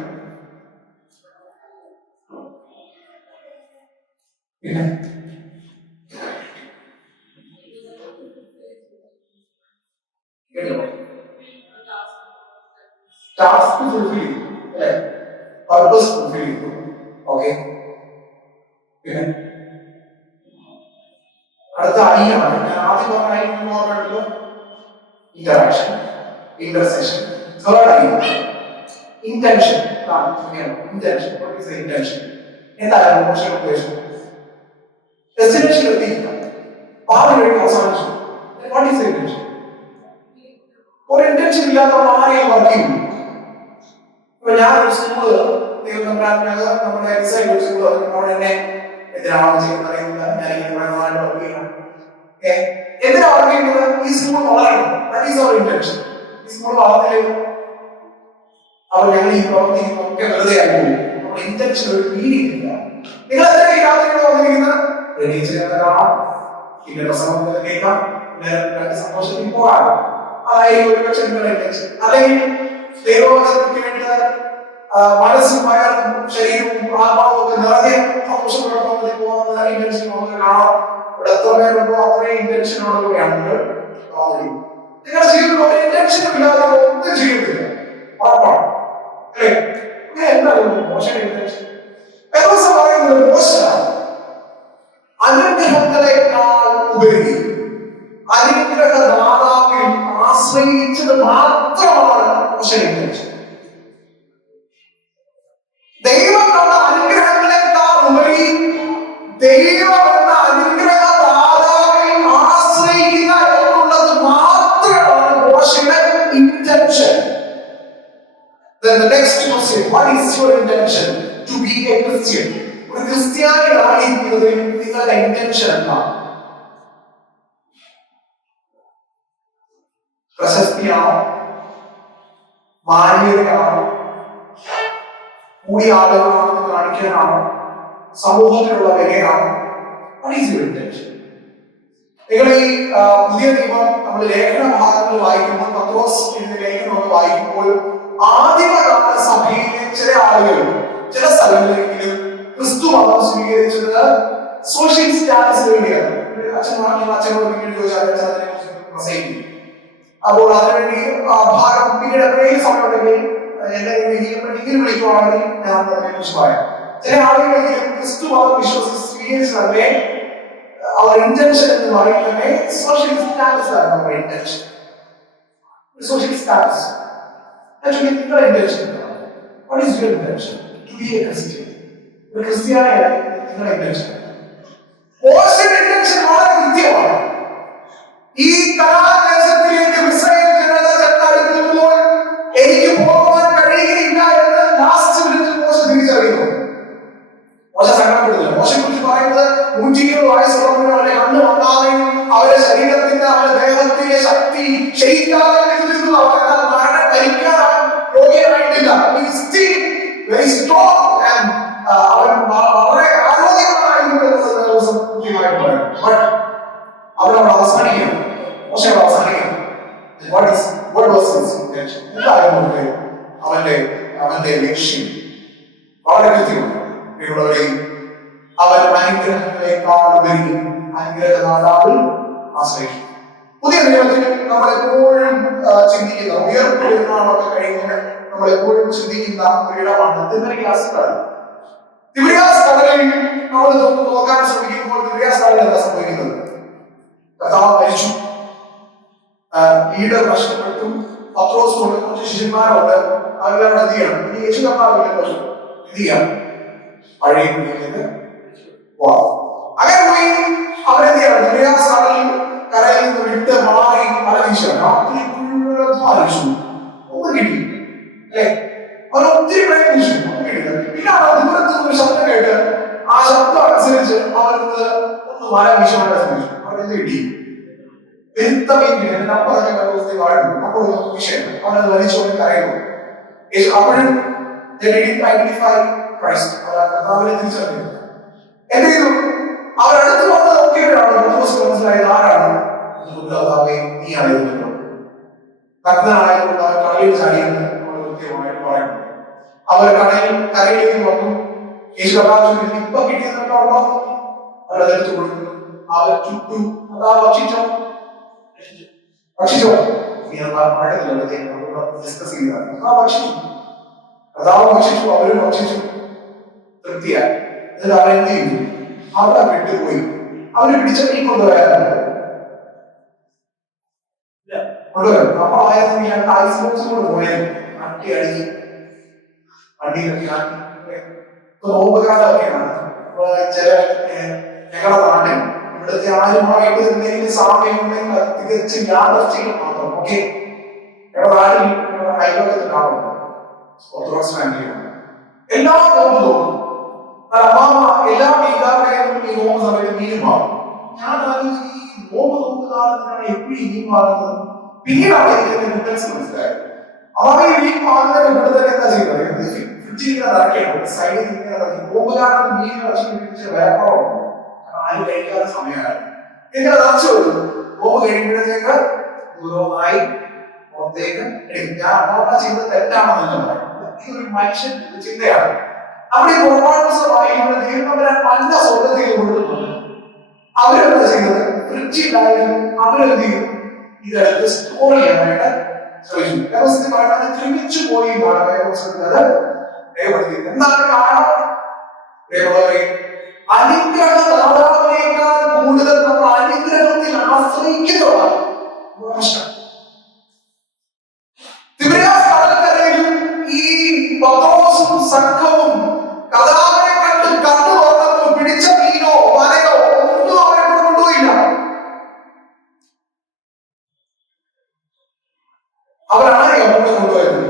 പിന്നെ ടാസ്ക് ഫുൾഫിൽ ചെയ്തു, അല്ലെ, പർപ്പസ് ഫുൾഫിൽ ചെയ്തു. ഓക്കെ, പിന്നെ അടുത്ത ഐയാണ്. ഞാൻ ആദ്യം പറഞ്ഞ ഓർമ്മയുണ്ടല്ലോ, interaction, intersection. Third eye, intention. Intention, intention എന്താണ് മോശയുടെ ഉദ്ദേശം? ഡെസ്റ്റിനേഷൻ എത്തിയില്ല, പാതി വഴി അവസാനിച്ചു. What is intention? ഒരു ഇന്റൻഷൻ ഇല്ലാത്ത ആരെയും വർക്ക് ചെയ്യും. ഇപ്പൊ ഞാൻ ഒരു സ്കൂള് നമ്മുടെ സ്കൂള് അവിടെ എന്നെ എന്തിനാണ് ചെയ്യുന്നത് അറിയില്ല. ഞാൻ ഇങ്ങനെ കുറെ നാളായിട്ട് വർക്ക് ചെയ്യണം. എന്തിനാ വർക്ക് ചെയ്യുന്നത്? ഈ സ്കൂൾ വളരണം. That is our intention. ഈ സ്കൂൾ വളർന്നില്ലെങ്കിൽ അവർ ഞങ്ങൾ ഈ പ്രവർത്തിക്കുന്നൊക്കെ വെറുതെ ആയി. നമ്മുടെ ഇന്റൻഷൻ ഒരു മീനിങ് ഇല്ല. നിങ്ങൾ എത്ര ഈ രാത്രിയോട് വന്നിരിക്കുന്നത് റെഡീച്ചറിനെ കാണാം, പിന്നെ പ്രസംഗം കേൾക്കാം, പിന്നെ സന്തോഷത്തിൽ പോകാം. അതായിരിക്കും ഒരുപക്ഷെ നിങ്ങളുടെ ഇന്റൻഷൻ. അല്ലെങ്കിൽ ദൈവവചനത്തിന് വേണ്ടി മനസ്സും വയറും ശരീരവും ആത്മാവും ഒക്കെ നിറഞ്ഞ സന്തോഷപ്രവർത്തനത്തിൽ പോകുന്ന ഇന്റൻഷൻ നമുക്ക് കാണാം. ഇവിടെ എത്ര പേരുണ്ടോ അത്രയും ഇന്റൻഷനോടുകൂടിയാണ് നിങ്ങൾ നിങ്ങളുടെ ജീവിതത്തിൽ ഒരു ഇന്റൻഷനും ഇല്ലാതെ ഒന്നും ചെയ്യുന്നില്ല. ഉറപ്പാണ് അല്ലേ? അങ്ങനെ എന്തായാലും മോശം ഇന്റൻഷൻ പറയുന്നത് മോശമാണ്. അനുഗ്രഹങ്ങളെക്കാൾ ഉപരി അനുഗ്രഹദാതാവിൽ ആശ്രയിച്ചത് മാത്രമാണ് മോശം ഇന്റൻഷൻ. ദൈവം എന്ന അനുഗ്രഹങ്ങളെക്കാൾ ഉപരി ദൈവം എന്ന അനുഗ്രഹദാതാവിൽ ആശ്രയിക്കുക എന്നുള്ളത് മാത്രമാണ് മോശം intention. Then the next question, what is your intention to be a Christian? ഒരു ക്രിസ്ത്യാനിയായിരിക്കുന്നതിൽ നിങ്ങളുടെ ഇന്റൻഷൻ എന്താണ്? പ്രശസ്തിയാണോ? മാന്യതയാണോ? കൂടിയ ആളുകളാണെന്ന് കാണിക്കാനാണോ? സമൂഹത്തിലുള്ള വിലയാണോ? What is your intention? നിങ്ങൾ ഈ പുതിയ നിയമം നമ്മൾ ലേഖന ഭാഗങ്ങൾ വായിക്കുമ്പോൾ, പത്രോസ് എന്ന ലേഖനം വായിക്കുമ്പോൾ ആദിമകാല സഭയിലെ ചില ആളുകൾ ചില സ്ഥലങ്ങളിലെങ്കിലും ക്രിസ്തു മതം സ്വീകരിച്ചത് സോഷ്യൽ സ്റ്റാറ്റസ് വേണ്ടിയാണ്. അച്ഛനോട് പിന്നീട് ചോദിച്ചാൽ പ്രസംഗിക്കും. അപ്പോൾ അതിനുവേണ്ടി ഭാരം പിന്നീട് എത്രയും സമയം ഉണ്ടെങ്കിൽ എന്നെ ഇങ്ങനെ വിളിക്കുവാണെങ്കിൽ ഞാൻ അതിനെ കുറിച്ച് പറയാം. ചില ആളുകളെങ്കിലും ക്രിസ്തു മതം വിശ്വസിച്ച് സ്വീകരിച്ചതല്ലേ അവർ ഇന്റൻഷൻ എന്ന് പറയുന്നത് സോഷ്യൽ സ്റ്റാറ്റസ് ആണ്. നമ്മുടെ ഇന്റൻഷൻ സോഷ്യൽ സ്റ്റാറ്റസ്. നിങ്ങളുടെ intention what is your intention to be a Christian? ഒരു ക്രിസ്ത്യാനിയായി നിങ്ങളുടെ ഇന്റൻഷൻ. മോശയുടെ ഇന്റൻഷൻ വളരെ കൃത്യമാണ്. ഈ കലാദേശത്തിലേക്ക് ഇസ്രായേൽ ജനത ചെന്നടുക്കുമ്പോൾ എനിക്ക് പോകാൻ കഴിയുകയില്ല എന്ന് ലാസ്റ്റ് മിനിറ്റിൽ മോശ തിരിച്ചറിയുന്നു. മോശ സങ്കടപ്പെടുന്നില്ല. മോശയെ കുറിച്ച് പറയുന്നത് 120 വയസ്സുള്ളവരുടെ കണ്ണ് വന്നാലും അവരുടെ ശരീരത്തിന്റെ അവരുടെ ദേഹത്തിലെ ശക്തി ക്ഷയിക്കാതെ മരണം ധരിക്കാൻ രോഗിയായിട്ടില്ല. വെരി സ്ട്രോങ് ആൻഡ് അവൻ വളരെ ആരോഗ്യവാനായിരുന്നു എന്നുള്ളത് ദിവസം കൃത്യമായിട്ട് പറയും. ബട്ട് അവരവിടെ അവസാനിക്കണം. മോശം അവസാനിക്കണം. അവന്റെ ലക്ഷ്യം വളരെ കൃത്യമാണ്. അവൻ അനുഗ്രഹങ്ങളെക്കാൾ ഉപരി അനുഗ്രഹദാതാവിൽ ആശ്രയിക്കും. പുതിയ നിയമത്തിൽ നമ്മൾ എപ്പോഴും ചിന്തിക്കുന്ന ഉയർപ്പെടുന്നാളൊക്കെ കഴിഞ്ഞ് നമ്മൾ എപ്പോഴും ചിന്തിക്കുന്ന ഒരു ഇടമാണ് തിബരിയാസ് കടൽ. തിബരിയാസ് കടലിൽ നമ്മൾ നോക്കാൻ ശ്രമിക്കുമ്പോൾ തിബരിയാസ് കടലിൽ എന്താ സംഭവിക്കുന്നത്? കർത്താവ് മരിച്ചു, ലീഡർ നഷ്ടപ്പെട്ടു, പത്രോസ് കൊണ്ട് കുറച്ച് ശിഷ്യന്മാരുണ്ട്, അവരെല്ലാം എന്ത് ചെയ്യണം? ഇനി യേശു കർത്താവില്ലല്ലോ, എന്ത് ചെയ്യാം? പഴയ അങ്ങനെ പോയി അവരെന്ത് ചെയ്യണം? തിബരിയാസ് കരയിൽ നിന്ന് വിട്ട് മാറി മല വീശാൻ രാത്രി ഒന്നും കിട്ടി അല്ലെ? അവർ ഒത്തിരി പ്രയത്നിച്ചു, ഒന്നും കിട്ടില്ല. പിന്നെ അവർ ദൂരത്ത് ഒരു ശബ്ദം കേട്ട് ആ ശബ്ദം അനുസരിച്ച് അവർക്ക് ഒന്ന് മല വീശാനായിട്ട് ശ്രമിച്ചു. അവരെന്ത് കിട്ടി? അവനത് വലിച്ചുകൊണ്ട് കരയുന്നു. അപ്പോഴും കർത്താവിനെ തിരിച്ചറിഞ്ഞു. എന്ത് ചെയ്തു? അവരടുത്ത് വന്ന് നോക്കിയവരാണ് മനസ്സിലായത് ആരാണ്? നീയായിരുന്നു. നഗ്നനായതുകൊണ്ട് അവർ കടലിൽ ചാടിയെന്ന് നമ്മൾ കൃത്യമായിട്ട് പറയുന്നു. അവർ കരയിലേക്ക് വന്നു. യേശു കർത്താവ് ഇപ്പൊ കിട്ടിയതുണ്ടോ? അവരതെടുത്ത് കൊടുക്കുന്നു. അവർ ചുട്ടു. അതാ ഭക്ഷിച്ചോ ഡിസ്കസ് ചെയ്തതാണ്. കർത്താവ് ഭക്ഷിച്ചു, അവരും ഭക്ഷിച്ചു, തൃപ്തിയായി. എന്നിട്ട് അവരെന്ത് ചെയ്തു? അവിടെ വിട്ടുപോയി. അവര് പിടിച്ച മീൻ കൊണ്ടുവരാറുണ്ട്. നമ്മളായിരുന്നു രണ്ട് ഐസ് ബോക്സ് കൂടെ പോയാലും അട്ടി അടിച്ച് വണ്ടിയിലൊക്കെ നോമ്പുകാലൊക്കെയാണ്. ചില ഞങ്ങളുടെ നാട്ടിൽ ഇവിടുത്തെ ആരുമായിട്ട് എന്തെങ്കിലും സാമ്യം ഉണ്ടെങ്കിൽ അത് തികച്ചും യാദർച്ഛികം മാത്രം. ഓക്കെ, ഞങ്ങളുടെ നാട്ടിൽ അയൽവക്കത്ത് കാണുന്നു ഓർത്തഡോക്സ് ഫാമിലിയാണ്. എല്ലാ നോമ്പ് തോന്നും. അമ്മാമ എല്ലാ മീൻകാരുടെയും പോകുന്ന സമയത്ത് മീൻ മാറും. ഞാൻ ആലോചിച്ച് ഈ നോമ്പ് നോക്കുന്ന ആളെന്തിനാണ് എപ്പോഴും മീൻ മാറുന്നത്? പിന്നീടാണ് ഇതിന്റെ ഡിഫറൻസ് മനസ്സിലായത്. അവർ ഈ മീൻ മാറുന്നതിന്റെ കൂടെ തന്നെ എന്താ ചെയ്യുന്നത്? ഫ്രിഡ്ജിൽ ഇങ്ങനെ നിറയ്ക്കണം, സൈഡിൽ ഇങ്ങനെ നിറയ്ക്കും. നോമ്പുകാരൻ മീൻ ഇറച്ചി വേപ്പറുണ്ട്, ആരും കഴിക്കാത്ത സമയമാണ്. ഇങ്ങനെ നിറച്ചു വരുന്നു. നോമ്പ് കഴിയുമ്പോഴത്തേക്ക് ഓരോന്നായി പുറത്തേക്ക് എടുക്കും. ഞാൻ അമ്മ ചെയ്തത് തെറ്റാണെന്നല്ല പറയുന്നത്, ഇതൊരു മനുഷ്യന്റെ ചിന്തയാണ്. അവിടെ ഒരുപാട് ദിവസമായി നല്ല സ്വർഗത്തിൽ കൊടുക്കുന്നുണ്ട്. അവരെന്താ ചെയ്യുന്നത്? ഫ്രിഡ്ജിലായാലും അവരെന്ത് ചെയ്യും? ഇതെടുത്ത് സ്റ്റോർ ചെയ്യാനായിട്ട് ശ്രമിച്ചു. വ്യവസ്ഥ പറയുന്നത് ക്ഷമിച്ചു പോയി എന്നാണ് വേദപുസ്തകത്തിൽ അത് രേഖപ്പെടുത്തിയത്. എന്താണ് കാരണം? അനുഗ്രഹദാതാവിനേക്കാൾ കൂടുതൽ നമ്മൾ അനുഗ്രഹത്തിൽ ആശ്രയിക്കുന്നതാണ് പ്രശ്നം. തിബരിയാസ് കടൽക്കരയിൽ ഈ പത്രോസും സംഘവും കഥാവിനെ കണ്ടു തുറന്നപ്പോൾ പിടിച്ച മീനോ വലയോ ഒന്നും അവരെ കൊണ്ടുപോയില്ല. അവരാണ് അങ്ങോട്ട് കൊണ്ടുപോയത്.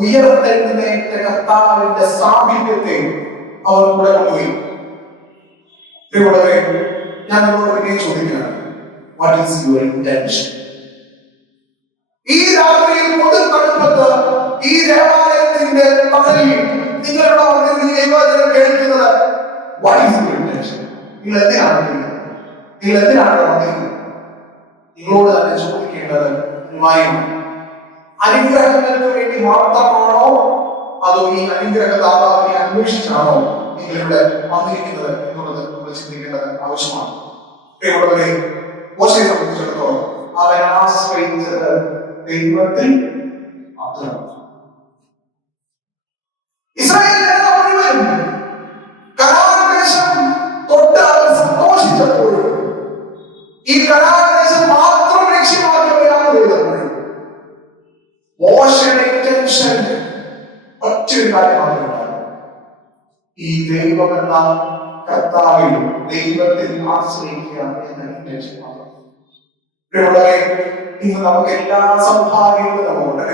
ഉയർത്തെഴുന്നേറ്റ കർത്താവിന്റെ സാമീപ്യത്തെ അവർ കൂടെ കൊണ്ടുപോയി. ഞാൻ നിങ്ങളോട് പിന്നെ ചോദിക്കുകയാണ്, വാട്ട് ഈസ് യുവർ ഇന്റൻഷൻ? ഈ രാത്രിയിൽ കൊടുത്തടുപ്പത്ത് ഈ ദേവാലയത്തിന്റെ തണലിൽ നിങ്ങളുടെ ദൈവവചനം കേൾക്കുന്നത്, വാട്ട് ഈസ് യുവർ ഇന്റൻഷൻ? നിങ്ങൾ എന്തിനാണ് കേൾക്കുന്നത്? നിങ്ങൾ എന്തിനാണ് വന്നിരിക്കുന്നത്? നിങ്ങളോട് തന്നെ ചോദിക്കേണ്ടത് ന്യായമാണ്. അനുഗ്രഹങ്ങൾക്ക് വേണ്ടി മാത്രമാണോ, അതോ ഈ അനുഗ്രഹദാതാവിനെ അന്വേഷിച്ചാണോ നിങ്ങൾ ഇവിടെ വന്നിരിക്കുന്നത് എന്നുള്ളത് നമ്മൾ ചിന്തിക്കേണ്ടത് ആവശ്യമാണ്. പ്രിയമുള്ളവരെ, മോശയെ സംബന്ധിച്ചിടത്തോളം അവൻ ആശ്രയിച്ചത് ദൈവത്തിൽ മാത്രമാണ്. ഇസ്രായേൽ മുഴുവൻ കനാൻ ദേശം തൊട്ട് അവർ സന്തോഷിച്ചപ്പോൾ ഈ കനാൻ ദേശം മാത്രം ലക്ഷ്യമാക്കിയവരാണ് ചെയ്തപ്പോൾ മോശയുടെ ഇന്റൻഷൻ ഒറ്റൊരു കാര്യം മാത്രമാണ്, ഈ ദൈവമെന്ന കർത്താവിൽ ദൈവത്തിൽ ആശ്രയിക്കുക എന്ന ഇന്റൻഷൻ മാത്രം. ഇന്ന് നമുക്ക് എല്ലാ സൗഭാഗ്യങ്ങളും നമുക്കുണ്ട്.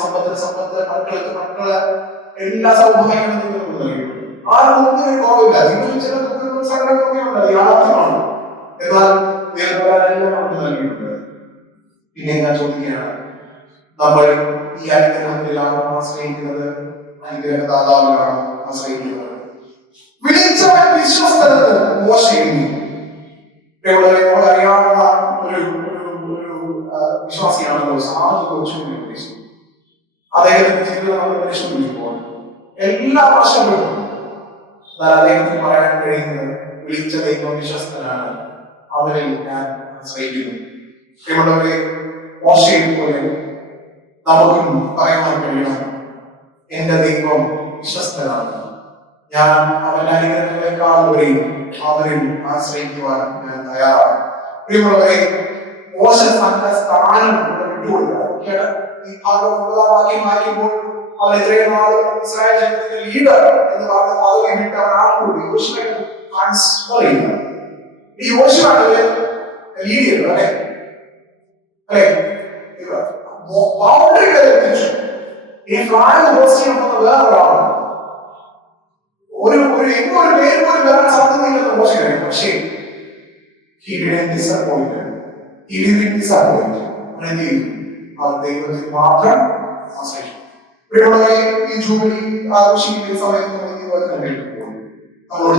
സമ്പത്ത്, മക്കള് എല്ലാ സൗഭാഗ്യങ്ങളും നമുക്ക് നൽകിയിട്ടുണ്ട്. ആർക്കും ഒരു കുറവില്ല. നിങ്ങൾ ചില ദുഃഖങ്ങളും സങ്കടങ്ങളൊക്കെ ഉണ്ട്, യാഥാർത്ഥ്യമാണ്. എന്നാൽ ദൈവമെല്ലാം നമുക്ക് നൽകിയിട്ടുണ്ട്. പിന്നെ ഞാൻ ചോദിക്കുകയാണ്, നമ്മൾ ഈ അനുഗ്രഹത്തിലാണ് ആശ്രയിക്കുന്നത്, അനുഗ്രഹദാതാവിലാണ് ആശ്രയിക്കുന്നത്? വിളിച്ചവൻ വിശ്വസ്തനെന്ന് മോശയെഴുതി. അറിയാവുന്ന ഒരു വിശ്വാസിയാണല്ലോ സാധു കൊച്ചുവിനെ ഉദ്ദേശിച്ചത്. അദ്ദേഹത്തിന്റെ ജീവിതം നമ്മൾ പരിശോധിക്കുമ്പോൾ എല്ലാ പ്രശ്നങ്ങളും, എന്നാൽ അദ്ദേഹത്തിന് പറയാൻ കഴിയുന്നത്, വിളിച്ച ദൈവം വിശ്വസ്തനാണ്, അവരിൽ ഞാൻ ആശ്രയിക്കുന്നു. പ്രിയമുള്ളവരെ, മോശയെ പോലെ നമുക്കും പറയാൻ കഴിയണം, എന്റെ ദൈവം വിശ്വസ്തനാണ്, ഞാൻ അവന്റെ അനുഗ്രഹങ്ങളെക്കാൾ അവരിൽ ആശ്രയിക്കുവാൻ ഞാൻ തയ്യാറാണ്. പ്രിയമുള്ളവരെ, മോശ തന്റെ സ്ഥാനം വിട്ടുകൊടുക്കുക. ഈ ഭാഗം വാക്യം വായിക്കുമ്പോൾ അവൻ ഇത്രയും നാൾ ഇസ്രായേൽ ജനത്തിന്റെ ലീഡർ എന്ന് പറഞ്ഞ പദവി വിട്ട് അവൻ ആൾക്കൂടി യോശുവയെ ട്രാൻസ്ഫർ ചെയ്യുക. ഈ യോശുവാണ് ലീഡ് ചെയ്യുന്നത്, അല്ലെ? ബൗണ്ടറി വരെ എത്തിച്ചു. ഈ ഫ്ലാഗ് ഹോസ്റ്റ് ചെയ്യുന്ന വേറൊരാളാണ്. ഒരു പേര് പോലും വരാൻ സാധ്യതയില്ലെന്ന് മോശം കഴിയും. പക്ഷേ ദൈവത്തിൽ മാത്രം ആശ്രയിച്ചു. ഈ ജൂബിലി ആഘോഷിക്കുന്ന സമയത്ത് നമ്മളോട്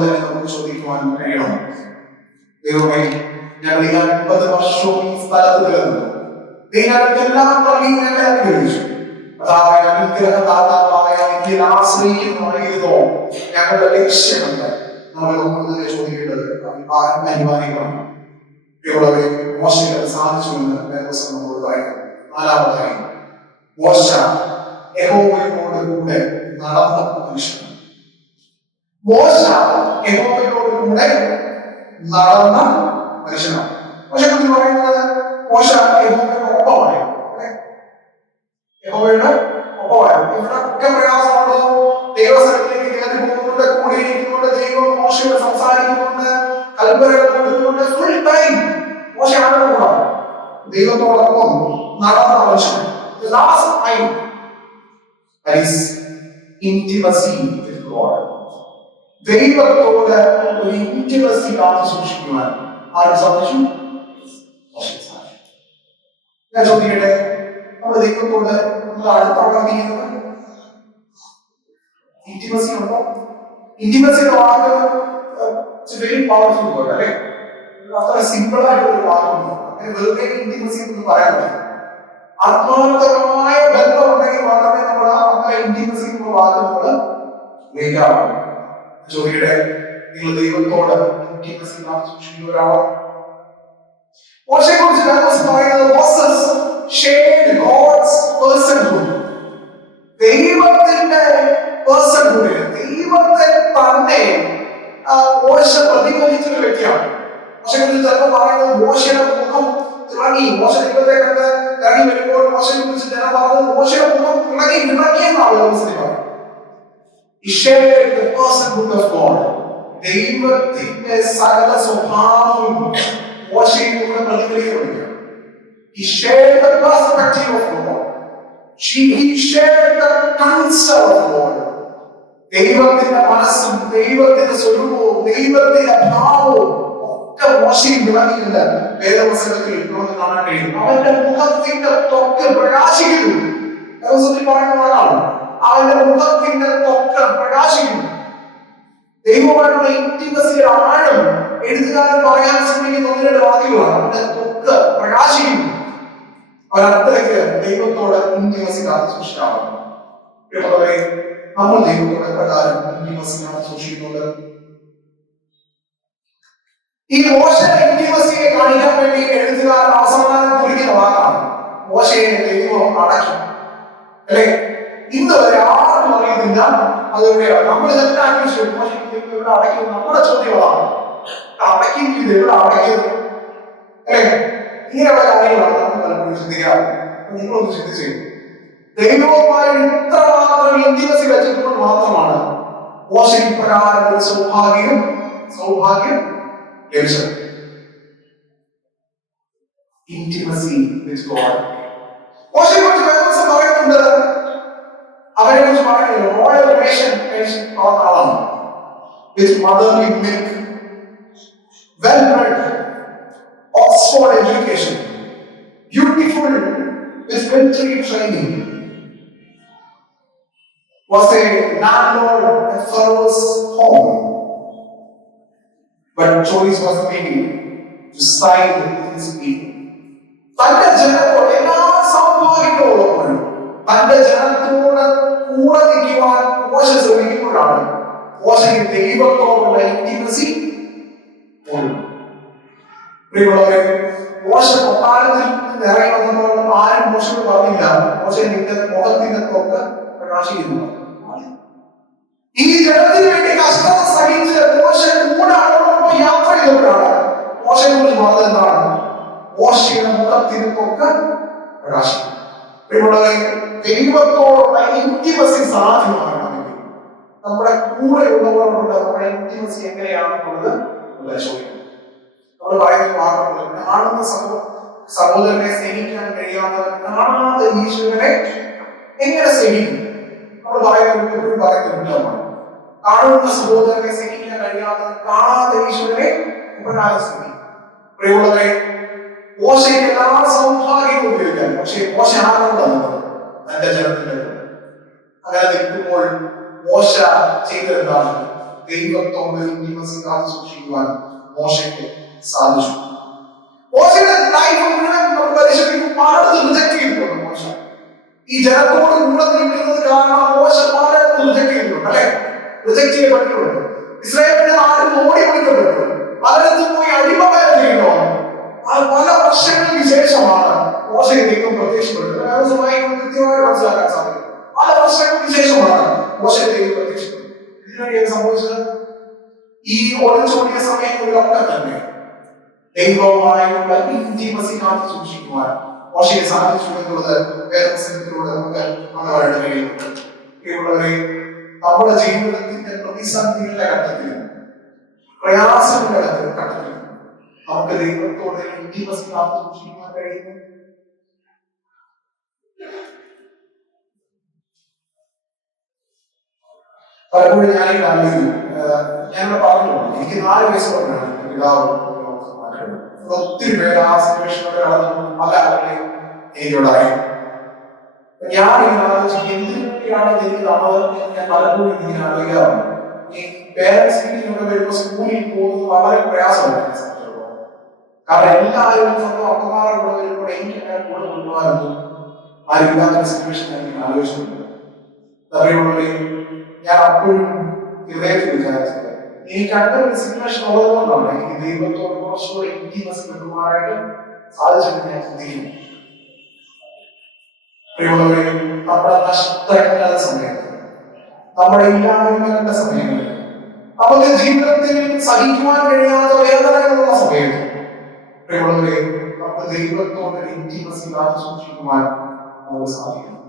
തന്നെ നമുക്ക് ചോദിക്കുവാൻ കഴിയണം, ദൈവമേ, ഞങ്ങൾ ഈ 50 വർഷവും ഈ സ്ഥലത്ത് നിലനിന്നു, എല്ലാം നൽകി ഞങ്ങളെ അനുഗ്രഹിച്ചു. അനുഗ്രഹദാതാവായ നിന്നിൽ ആശ്രയിക്കുന്നതായിരുന്നോ ഞങ്ങളുടെ ലക്ഷ്യമെന്ന് നമ്മൾ നമുക്ക് ചോദിക്കേണ്ടത് അനിവാര്യമാണ്. ഇവളെ മോശയ്ക്ക് സാധിച്ചുവെന്ന് വേദപുസ്തകം നമ്മോട് പറയുന്നു. 4-ാമതായി, മോശ യഹോവയോട് കൂടെ നടന്ന മനുഷ്യനാണ്. മോശ യഹോവയോട് കൂടെ നടന്ന മനുഷ്യനാണ്. മോശയെ കുറിച്ച് പറയുന്നത്, മോശ യഹോവയുടെ ഒപ്പമായി. യഹോവയുടെ ഒപ്പമായി. ഇവിടൊക്കെ പ്രയാസമുണ്ടോ? ദൈവസ്ഥലത്തിലേക്ക് കയറി പോകുന്നുണ്ട്, കൂടിയിരിക്കുന്നുണ്ട്, ദൈവം മോശയോട് സംസാരിക്കുന്നുണ്ട്, കൽപ്പനകൾ കൊടുക്കുന്നുണ്ട്. ഫുൾ ടൈം മോശ ആരുടെ കൂടെ? ദൈവത്തോടൊപ്പം നടന്ന മനുഷ്യൻ. Last time that is intimacy with God. ദൈവത്തോട് ഒരു ഇന്റിമസി കാത്തു സൂക്ഷിക്കുവാൻ ആർക്ക് സാധിച്ചു? മോശയ്ക്ക് സാധിച്ചു. ഞാൻ ചോദിക്കട്ടെ, നമ്മുടെ ദൈവത്തോട് നമ്മൾ അടുത്തറിയുന്നത് ഇന്റിമസി ഉണ്ടോ? ഇന്റിമസിയുടെ വാക്ക് വെരി പവർഫുൾ വേർഡ് അല്ലെ? അത്ര സിമ്പിൾ ആയിട്ടുള്ള വാക്കുണ്ട്. അങ്ങനെ വെറുതെ ഇന്റിമസി എന്ന് പറയാൻ പറ്റില്ല. ആത്മാർത്ഥമായ ബന്ധം ഉണ്ടെങ്കിൽ മാത്രമേ നമ്മൾ അങ്ങനെ ഇന്റിമസി എന്നുള്ള വാക്ക് നമ്മൾ ഉപയോഗിക്കാറുള്ളൂ. ചോദിക്കട്ടെ, നിങ്ങൾ ദൈവത്തോട് ഇന്റിമസി സൂക്ഷിക്കുന്നവരാണോ? മോശയെ കുറിച്ച് പറയുന്നത് മോസസ് ഷെയർഡ് ഗോഡ്സ് പേഴ്സൺഹുഡ്. ദൈവത്തിന്റെ പേഴ്സൺഹുഡിൽ ദൈവത്തെ തന്നെ മോശ പ്രതിഫലിച്ച ഒരു വ്യക്തിയാണ്. മോശയെ കുറിച്ച് ചിലപ്പോൾ പറയുന്നത് മോശയുടെ മുഖം തിളങ്ങി. മോശ ദൈവത്തെ കണ്ട് ഇറങ്ങി വരുമ്പോൾ മോശയെ കുറിച്ച് ജനം പറഞ്ഞത് മോശയുടെ മുഖം തിളങ്ങിയെന്നാണ് ദിവസത്തിൽ പറയുന്നത്. He shared the personhood of God. ദൈവത്തിന്റെ സകല സ്വഭാവവും മോശയിലൂടെ പ്രതിഫലിക്കപ്പെടുകയാണ്. He shared the perspective of God. He shared the counsel of God. ദൈവത്തിന്റെ മനസ്സും ദൈവത്തിന്റെ സ്വരൂപവും ദൈവത്തിന്റെ ഭാവവും ഒക്കെ മോശയിൽ വിളങ്ങിയിട്ടുണ്ട്. വേദപുസ്തകത്തിൽ നമുക്ക് കാണാൻ കഴിയും. അവന്റെ മുഖത്തിന്റെ ത്വക്ക് പ്രകാശിക്കുന്നു. ദിവസത്തിൽ പറയുന്നതാണ് അവന്റെ മുഖത്തിന്റെ ത്വക്ക് പ്രകാശിക്കുന്നു. ദൈവമായിട്ടുള്ള ഇന്റിമസിയുടെ ആഴം എഴുത്തുകാരൻ പറയാൻ ശ്രമിക്കുന്ന ഒന്ന് രണ്ട് വാക്കുകളാണ്. അവന്റെ ത്വക്ക് പ്രകാശിക്കുന്നു. അവരത്രയ്ക്ക് ദൈവത്തോട് ഇന്റിമസി കാത്തു സൂക്ഷിക്കാറുണ്ട്. നമ്മൾ ദൈവത്തോടെ പ്രകാരം ഇന്റിമസി കാത്തു സൂക്ഷിക്കുന്നുണ്ട്. ഈ മോശയുടെ ഇന്റിമസിയെ കാണിക്കാൻ വേണ്ടി എഴുത്തുകാരൻ അവസാനം കുറിക്കുന്ന വാക്കാണ് മോശയെ ദൈവം അടക്കി. അല്ലെ? ഇന്ന് വരെ ആർക്കും അറിയുന്നില്ല അതെവിടെയാണ്. നമ്മൾ ഇതെല്ലാം അന്വേഷിച്ചു മോശ ഇവിടെ അടക്കിയത്. നമ്മുടെ ചോദ്യമാണ് അടക്കിയത് എവിടെ അടക്കിയത്? അല്ലെ? ഇങ്ങനെയുള്ള കാര്യങ്ങളാണ് നമ്മൾ പലപ്പോഴും ചിന്തിക്കാറ്. നിങ്ങളൊന്ന് ചിന്തിച്ചു, ദൈവവുമായി ഇത്രമാത്രം ഇന്റിമസി വെച്ചതുകൊണ്ട് മാത്രമാണ് മോശയ്ക്ക് പ്രകാരം ഒരു സൗഭാഗ്യം ലഭിച്ചത്. Intimacy with God. മോശയെ കുറിച്ച് വേദപുസ്തകം പറയുന്നുണ്ട്, അവരെ കുറിച്ച് പറയുന്നത് റോയൽ റിലേഷൻ ആളാണ്. With motherly milk, well bread, Oxford education, beautiful with military training, was a landlord at Pharaoh's home, but choice was made to side with his people. തന്റെ ജനത്തോട് എല്ലാ സൗഭാഗ്യങ്ങളോടും തന്റെ ജനത്തോട് കൂടെ നിൽക്കുവാൻ മോശ ശ്രമിക്കുമ്പോഴാണ് മോശയ്ക്ക് ദൈവത്തോടുള്ള ഇന്റിമസി ഉണ്ട്. പ്രിയമുള്ളവരെ, മോശ കൊട്ടാരത്തിൽ നിന്ന് ഇറങ്ങി വന്നപ്പോൾ ആരും മോശയോട് പറഞ്ഞില്ല മോശ നിന്റെ മുഖത്തിന്റെ ത്വക്ക് പ്രകാശിക്കുന്നു. ഈ ജനത്തിന് വേണ്ടി കഷ്ടത സഹിച്ച് മോശ കൂടെ അവരോടൊപ്പം യാത്ര ചെയ്തപ്പോഴാണ് മോശയെ കുറിച്ച് പറഞ്ഞത് എന്താണ്? മോശയുടെ മുഖത്തിന് ത്വക്ക് പ്രകാശിക്കുന്നു. പ്രിയമുള്ളവരെ, ദൈവത്തോടുള്ള ഇന്റിമസി സാധ്യമാകണമെങ്കിൽ നമ്മുടെ കൂടെയുള്ളവരോടുള്ള നമ്മുടെ ഇന്റിമസി എങ്ങനെയാണെന്നുള്ളത് പരിശോധിക്കണം. നമ്മൾ പറയുന്ന വാക്കുകൾ, കാണുന്ന സഹോദരനെ സ്നേഹിക്കാൻ കഴിയാത്തവൻ കാണാതെ ഈശ്വരനെ എങ്ങനെ സ്നേഹിക്കും? നമ്മൾ പറയുന്ന കാണുന്ന സഹോദരനെ സ്നേഹിക്കാൻ കഴിയാത്തവൻ കാണാതെ ഈശ്വരനെ എപ്പോഴാണ് സ്നേഹിക്കും? പ്രിയമുള്ളവരെ, മോശയ്ക്ക് എല്ലാ സൗഭാഗ്യവും ഉപയോഗിക്കാൻ, പക്ഷേ മോശ ആരോടാണ് തന്റെ ജനത്തിന്റെ അങ്ങനെ നിൽക്കുമ്പോൾ മോശ ചെയ്തെന്താണ്? ദൈവത്തോട് ഇന്റിമസി കാത്തു സൂക്ഷിക്കുവാൻ മോശയ്ക്ക് സാധിച്ചു. മോശയുടെ ലൈഫ് മുഴുവൻ നമ്മൾ പരിശോധിക്കും, പലയിടത്തും റിജക്ട് ചെയ്തിട്ടുണ്ട് മോശ. ഈ ജനത്തോട് കൂടെ നിൽക്കുന്നത് കാരണം മോശ പലയിടത്തും റിജക്ട് ചെയ്തിട്ടുണ്ട്. അല്ലെ? റിജക്ട് ചെയ്യപ്പെട്ടിട്ടുണ്ട്. ഇസ്രായേലിന്റെ നാട്ടിൽ ഓടി വിളിക്കപ്പെട്ടു. പലയിടത്തും പോയി അടിമവേല ചെയ്യുന്നു. അത് പല വർഷങ്ങൾക്ക് ശേഷമാണ് മോശയെ ദൈവം പ്രത്യക്ഷപ്പെട്ടത്. കൃത്യമായി മനസ്സിലാക്കാൻ സാധിക്കും. പല വർഷങ്ങൾക്ക് ശേഷമാണ് മോശയെ ദൈവം പ്രത്യക്ഷപ്പെട്ടത്. ഇതിനുവേണ്ടി സംഭവിച്ചത് ഈ ഒളിച്ചോടിയ സമയങ്ങളിലൊക്കെ തന്നെ ദൈവവുമായുള്ള ഇന്റിമസി കാത്തു സൂക്ഷിക്കുവാൻ മോശയെ സാധിച്ചു എന്നുള്ളത് വേദപുസ്തകത്തിലൂടെ നമുക്ക് കാണാനായിട്ട് കഴിയുന്നുണ്ട്. പ്രിയമുള്ളവരെ, നമ്മുടെ ജീവിതത്തിന്റെ പ്രതിസന്ധികളുടെ ഘട്ടത്തിലും പ്രയാസങ്ങളുടെ ഘട്ടത്തിലും നമുക്ക് ദൈവത്തോട് ഇന്റിമസി കാത്തു സൂക്ഷിക്കുവാൻ കഴിയുന്നു. പലപ്പോഴും ഞാനിങ്ങനെ ആലോചിക്കും, ഞാനിവിടെ പറഞ്ഞിട്ടുണ്ട്, എനിക്ക് 4 വയസ്സോടെയാണ് പിതാവ് ഒത്തിരി പേര് ആ സിറ്റുവേഷനോടെ കടന്നു പല ആളുകളെയും എനിക്കുണ്ടായി. ഞാൻ ഇങ്ങനെ ആലോചിക്കും എന്തിനൊക്കെയാണ് എനിക്ക് തന്നത് എന്ന് ഞാൻ പലപ്പോഴും ഇങ്ങനെ ആലോചിക്കാറുണ്ട്. ഈ പേരൻസ് മീറ്റിംഗ് വരുമ്പോൾ സ്കൂളിൽ പോകുന്നത് വളരെ പ്രയാസമാണ് സംബന്ധിച്ചിടത്തോളം. കാരണം എല്ലാവരും സ്വന്തം അമ്മമാരുടെ കൂടെ വരുമ്പോൾ എനിക്ക് അങ്ങനെ കൂടെ കൊണ്ടുപോകാനൊന്നും ആരില്ലാത്തൊരു സിറ്റുവേഷൻ ഞാൻ ഇങ്ങനെ ആലോചിച്ചിട്ടുണ്ട്. ഞാൻ അപ്പോഴും ഹൃദയത്തിൽ വിചാരിച്ചത് എനിക്ക് അങ്ങനെ ഒരു സിറ്റുവേഷൻ ഉള്ളതുകൊണ്ടാണ് എനിക്ക് ദൈവത്തോട് കുറച്ചുകൂടെ ഇന്റിമസി വെക്കുവാനായിട്ട് സാധിച്ചെന്ന് ഞാൻ ചിന്തിക്കുന്നു. നമ്മുടെ നഷ്ടങ്ങളുടെ സമയത്ത്, നമ്മുടെ ഇല്ലായ്മകളുടെ സമയങ്ങളിൽ, നമുക്ക് ജീവിതത്തിൽ സഹിക്കുവാൻ കഴിയാത്ത വേദനകളുള്ള സമയത്ത് നമുക്ക് ദൈവത്തോട് ഇന്റിമസി കാത്തു സൂക്ഷിക്കുവാൻ നമുക്ക് സാധിക്കണം.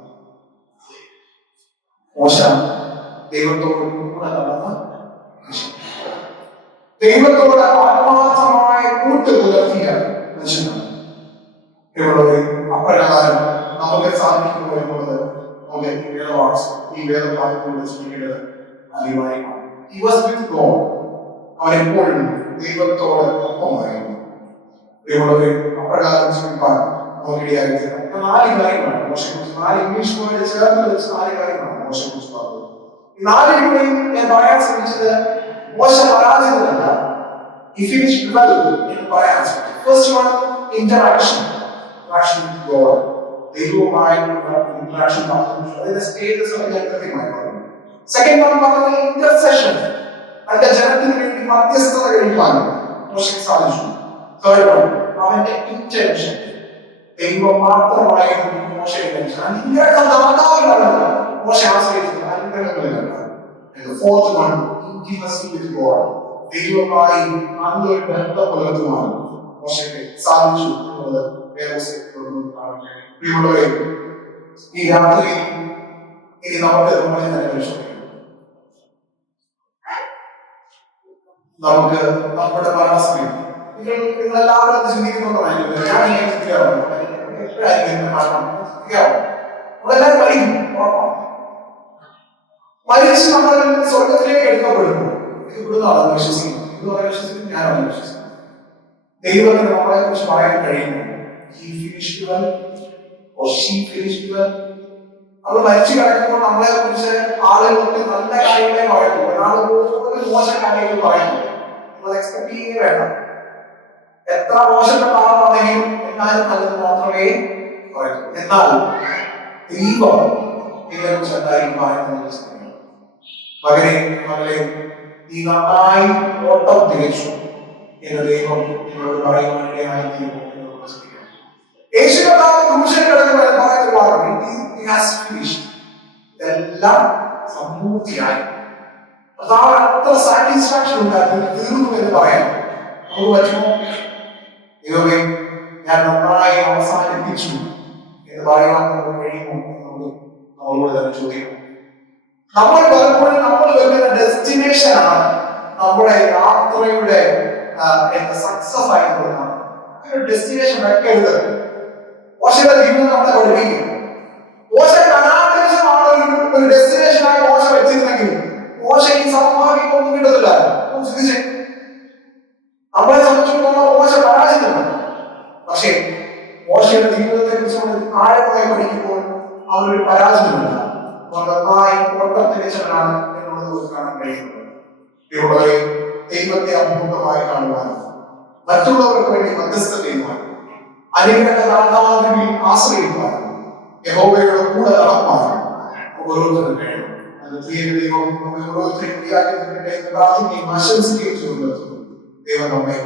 മോശ ദൈവത്തോട് കൂടെ നടന്ന ദൈവത്തോട് ആത്മാർത്ഥമായ കൂട്ട് പുലർത്തിയ മനുഷ്യനാണ്. അപ്രകാരം നമുക്ക് സാധിക്കുന്നു എന്നുള്ളത് നമുക്ക് ഈ വേദഭാഗത്തിലൂടെ ചിന്തിക്കേണ്ടത് അനിവാര്യമാണ്. അവൻ എപ്പോഴും ദൈവത്തോട് ഒപ്പമായിരുന്നു. അപ്രകാരം ചിന്തിപ്പാൻ നോക്കിയായിരുന്നു. 4 കാര്യങ്ങളാണ് മോശയെക്കുറിച്ച്, 4 ഇംഗ്ലീഷ് വേർഡ് ചേർന്ന് വെച്ച് 4 കാര്യങ്ങളാണ് മോശയെക്കുറിച്ച് പറഞ്ഞത്. ഈ 4 കൂടെയും ഞാൻ പറയാൻ ശ്രമിച്ചത് മോശ പരാജയമല്ല, he finished well എന്ന് പറയാൻ ശ്രമിച്ചു. First one, interaction with God. ദൈവവുമായിട്ടുള്ള interaction നടത്തുന്നു. അതിന്റെ സ്റ്റേറ്റസ് ഞാൻ കൃത്യമായി പറഞ്ഞു. സെക്കൻഡ് വൺ പറഞ്ഞത് ഇന്റർസെഷൻ, തന്റെ ജനത്തിന് വേണ്ടി മധ്യസ്ഥത കഴിക്കാൻ മോശയ്ക്ക് സാധിച്ചു. തേർഡ് വൺ അവന്റെ ഇന്റൻഷൻ, ദൈവം മാത്രമായിരുന്നു മോശയുടെ ടെൻഷൻ. മോശ ആശ്രയിച്ചത് അനുഗ്രഹങ്ങളിലല്ല. Fourth one intimacy with God, ദൈവവുമായി നല്ലൊരു ബന്ധം പുലർത്തുവാൻ മോശയ്ക്ക് സാധിച്ചു എന്നുള്ളത് പ്രിയമുള്ളവരെ, ഈ രാത്രി ഇനി നമുക്ക് നമ്മളെ തന്നെ പരിശോധിക്കണം. നമുക്ക് നമ്മുടെ മരണസമയം നിങ്ങളെല്ലാവരും ചിന്തിക്കുന്നുണ്ടായിരുന്നു. ഞാൻ ഇങ്ങനെ ചിന്തിക്കാറുണ്ട്, എപ്പോഴായിരിക്കും മരണം ചിന്തിക്കാറുണ്ട്. നമ്മളെല്ലാവരും മരിക്കും, ഉറപ്പാണ്. മരിച്ച് നമ്മൾ സ്വർഗത്തിലേക്ക് എടുക്കപ്പെടുന്നു. ഇത് ഇവിടുന്നാണ് വിശ്വസിക്കുന്നത്, ഇതുവരെ വിശ്വസിക്കുന്നത് ഞാനാണ് വിശ്വസിക്കുന്നത്. ദൈവത്തിന് നമ്മളെ കുറിച്ച് പറയാൻ കഴിയുന്നു. He finished well or she finished well. നമ്മൾ മരിച്ചു കിടക്കുമ്പോൾ നമ്മളെ കുറിച്ച് ആളുകൾക്ക് നല്ല കാര്യങ്ങളെ പറയുന്നു, ഒരാൾ പോലും മോശം കാര്യങ്ങൾ പറയുന്നു. നമ്മൾ എക്സ്പെക്ട് ചെയ്യുകയും വേണ്ട. എത്ര മോശപ്പെട്ട ആളാണെങ്കിലും എന്നാലും നല്ലത് മാത്രമേ പറയൂ. എന്നാൽ ദൈവം ഇതിനെ കുറിച്ച് എന്തായാലും പറയുന്നത് മകനെ മകളെ നീ നന്നായി ഓട്ടം തികച്ചു എന്ന് ദൈവം നിങ്ങളോട് പറയുവാനിടയായി തീരുമോ എന്ന് നമ്മൾ ചിന്തിക്കണം. യേശു കർത്താവ് ക്രൂശിൽ കിടക്കുന്ന ഇതെല്ലാം സമൂർത്തിയായി കർത്താവ് അത്ര സാറ്റിസ്ഫാക്ഷൻ ഉണ്ടായിരുന്നു, തീർന്നു എന്ന് പറയാൻ നമുക്ക് പറ്റുമോ? ദൈവമേ ഞാൻ നന്നായി അവസാനിപ്പിച്ചു എന്ന് പറയാൻ നമുക്ക് കഴിയുമോ എന്ന് നമ്മളോട് തന്നെ ചോദിക്കണം. നമ്മൾ പലപ്പോഴും നമ്മൾ വെക്കുന്ന ഡെസ്റ്റിനേഷൻ ആണ് നമ്മുടെ യാത്രയുടെ സക്സസ് ആയി കൊടുക്കുന്നത്. ഒരു ഡെസ്റ്റിനേഷൻ വെക്കരുത്. മോശയുടെ ജീവിതം നമ്മളെ പഠിപ്പിക്കും. മോശ കനാദേശമാണ് ഒരു ഡെസ്റ്റിനേഷനായി മോശ വെച്ചിരുന്നെങ്കിൽ മോശ ഈ സൗഭാഗ്യം ഒന്നും കിട്ടത്തില്ല. ചിന്തിച്ചേ, നമ്മളെ സംബന്ധിച്ചിടത്തോളം മോശ പരാജയമാണ്. പക്ഷേ മോശയുടെ ജീവിതത്തെ കുറിച്ച് നമ്മൾ ആഴമായി പഠിക്കുമ്പോൾ അവരൊരു പരാജയമില്ല, നന്നായി ഓട്ടം തിരിച്ചവനാണ് എന്നുള്ളത് കാണാൻ കഴിയുന്നത്. ഇവിടെ ദൈവത്തെ അഭിമുഖമായി കാണുവാനും മറ്റുള്ളവർക്ക് വേണ്ടി മധ്യസ്ഥ ചെയ്യുവാനും അനുഗ്രഹദാതാവിൽ ആശ്രയിക്കുവാനും യഹോവയുടെ കൂടെ നടപ്പാനും ഓരോരുത്തരും കഴിയണം. അത് ദൈവം നമ്മെ ഓരോരുത്തരെയും പ്രാർത്ഥിക്കുകയും ആശംസിക്കുകയും ചെയ്തു. ദൈവം നമ്മെ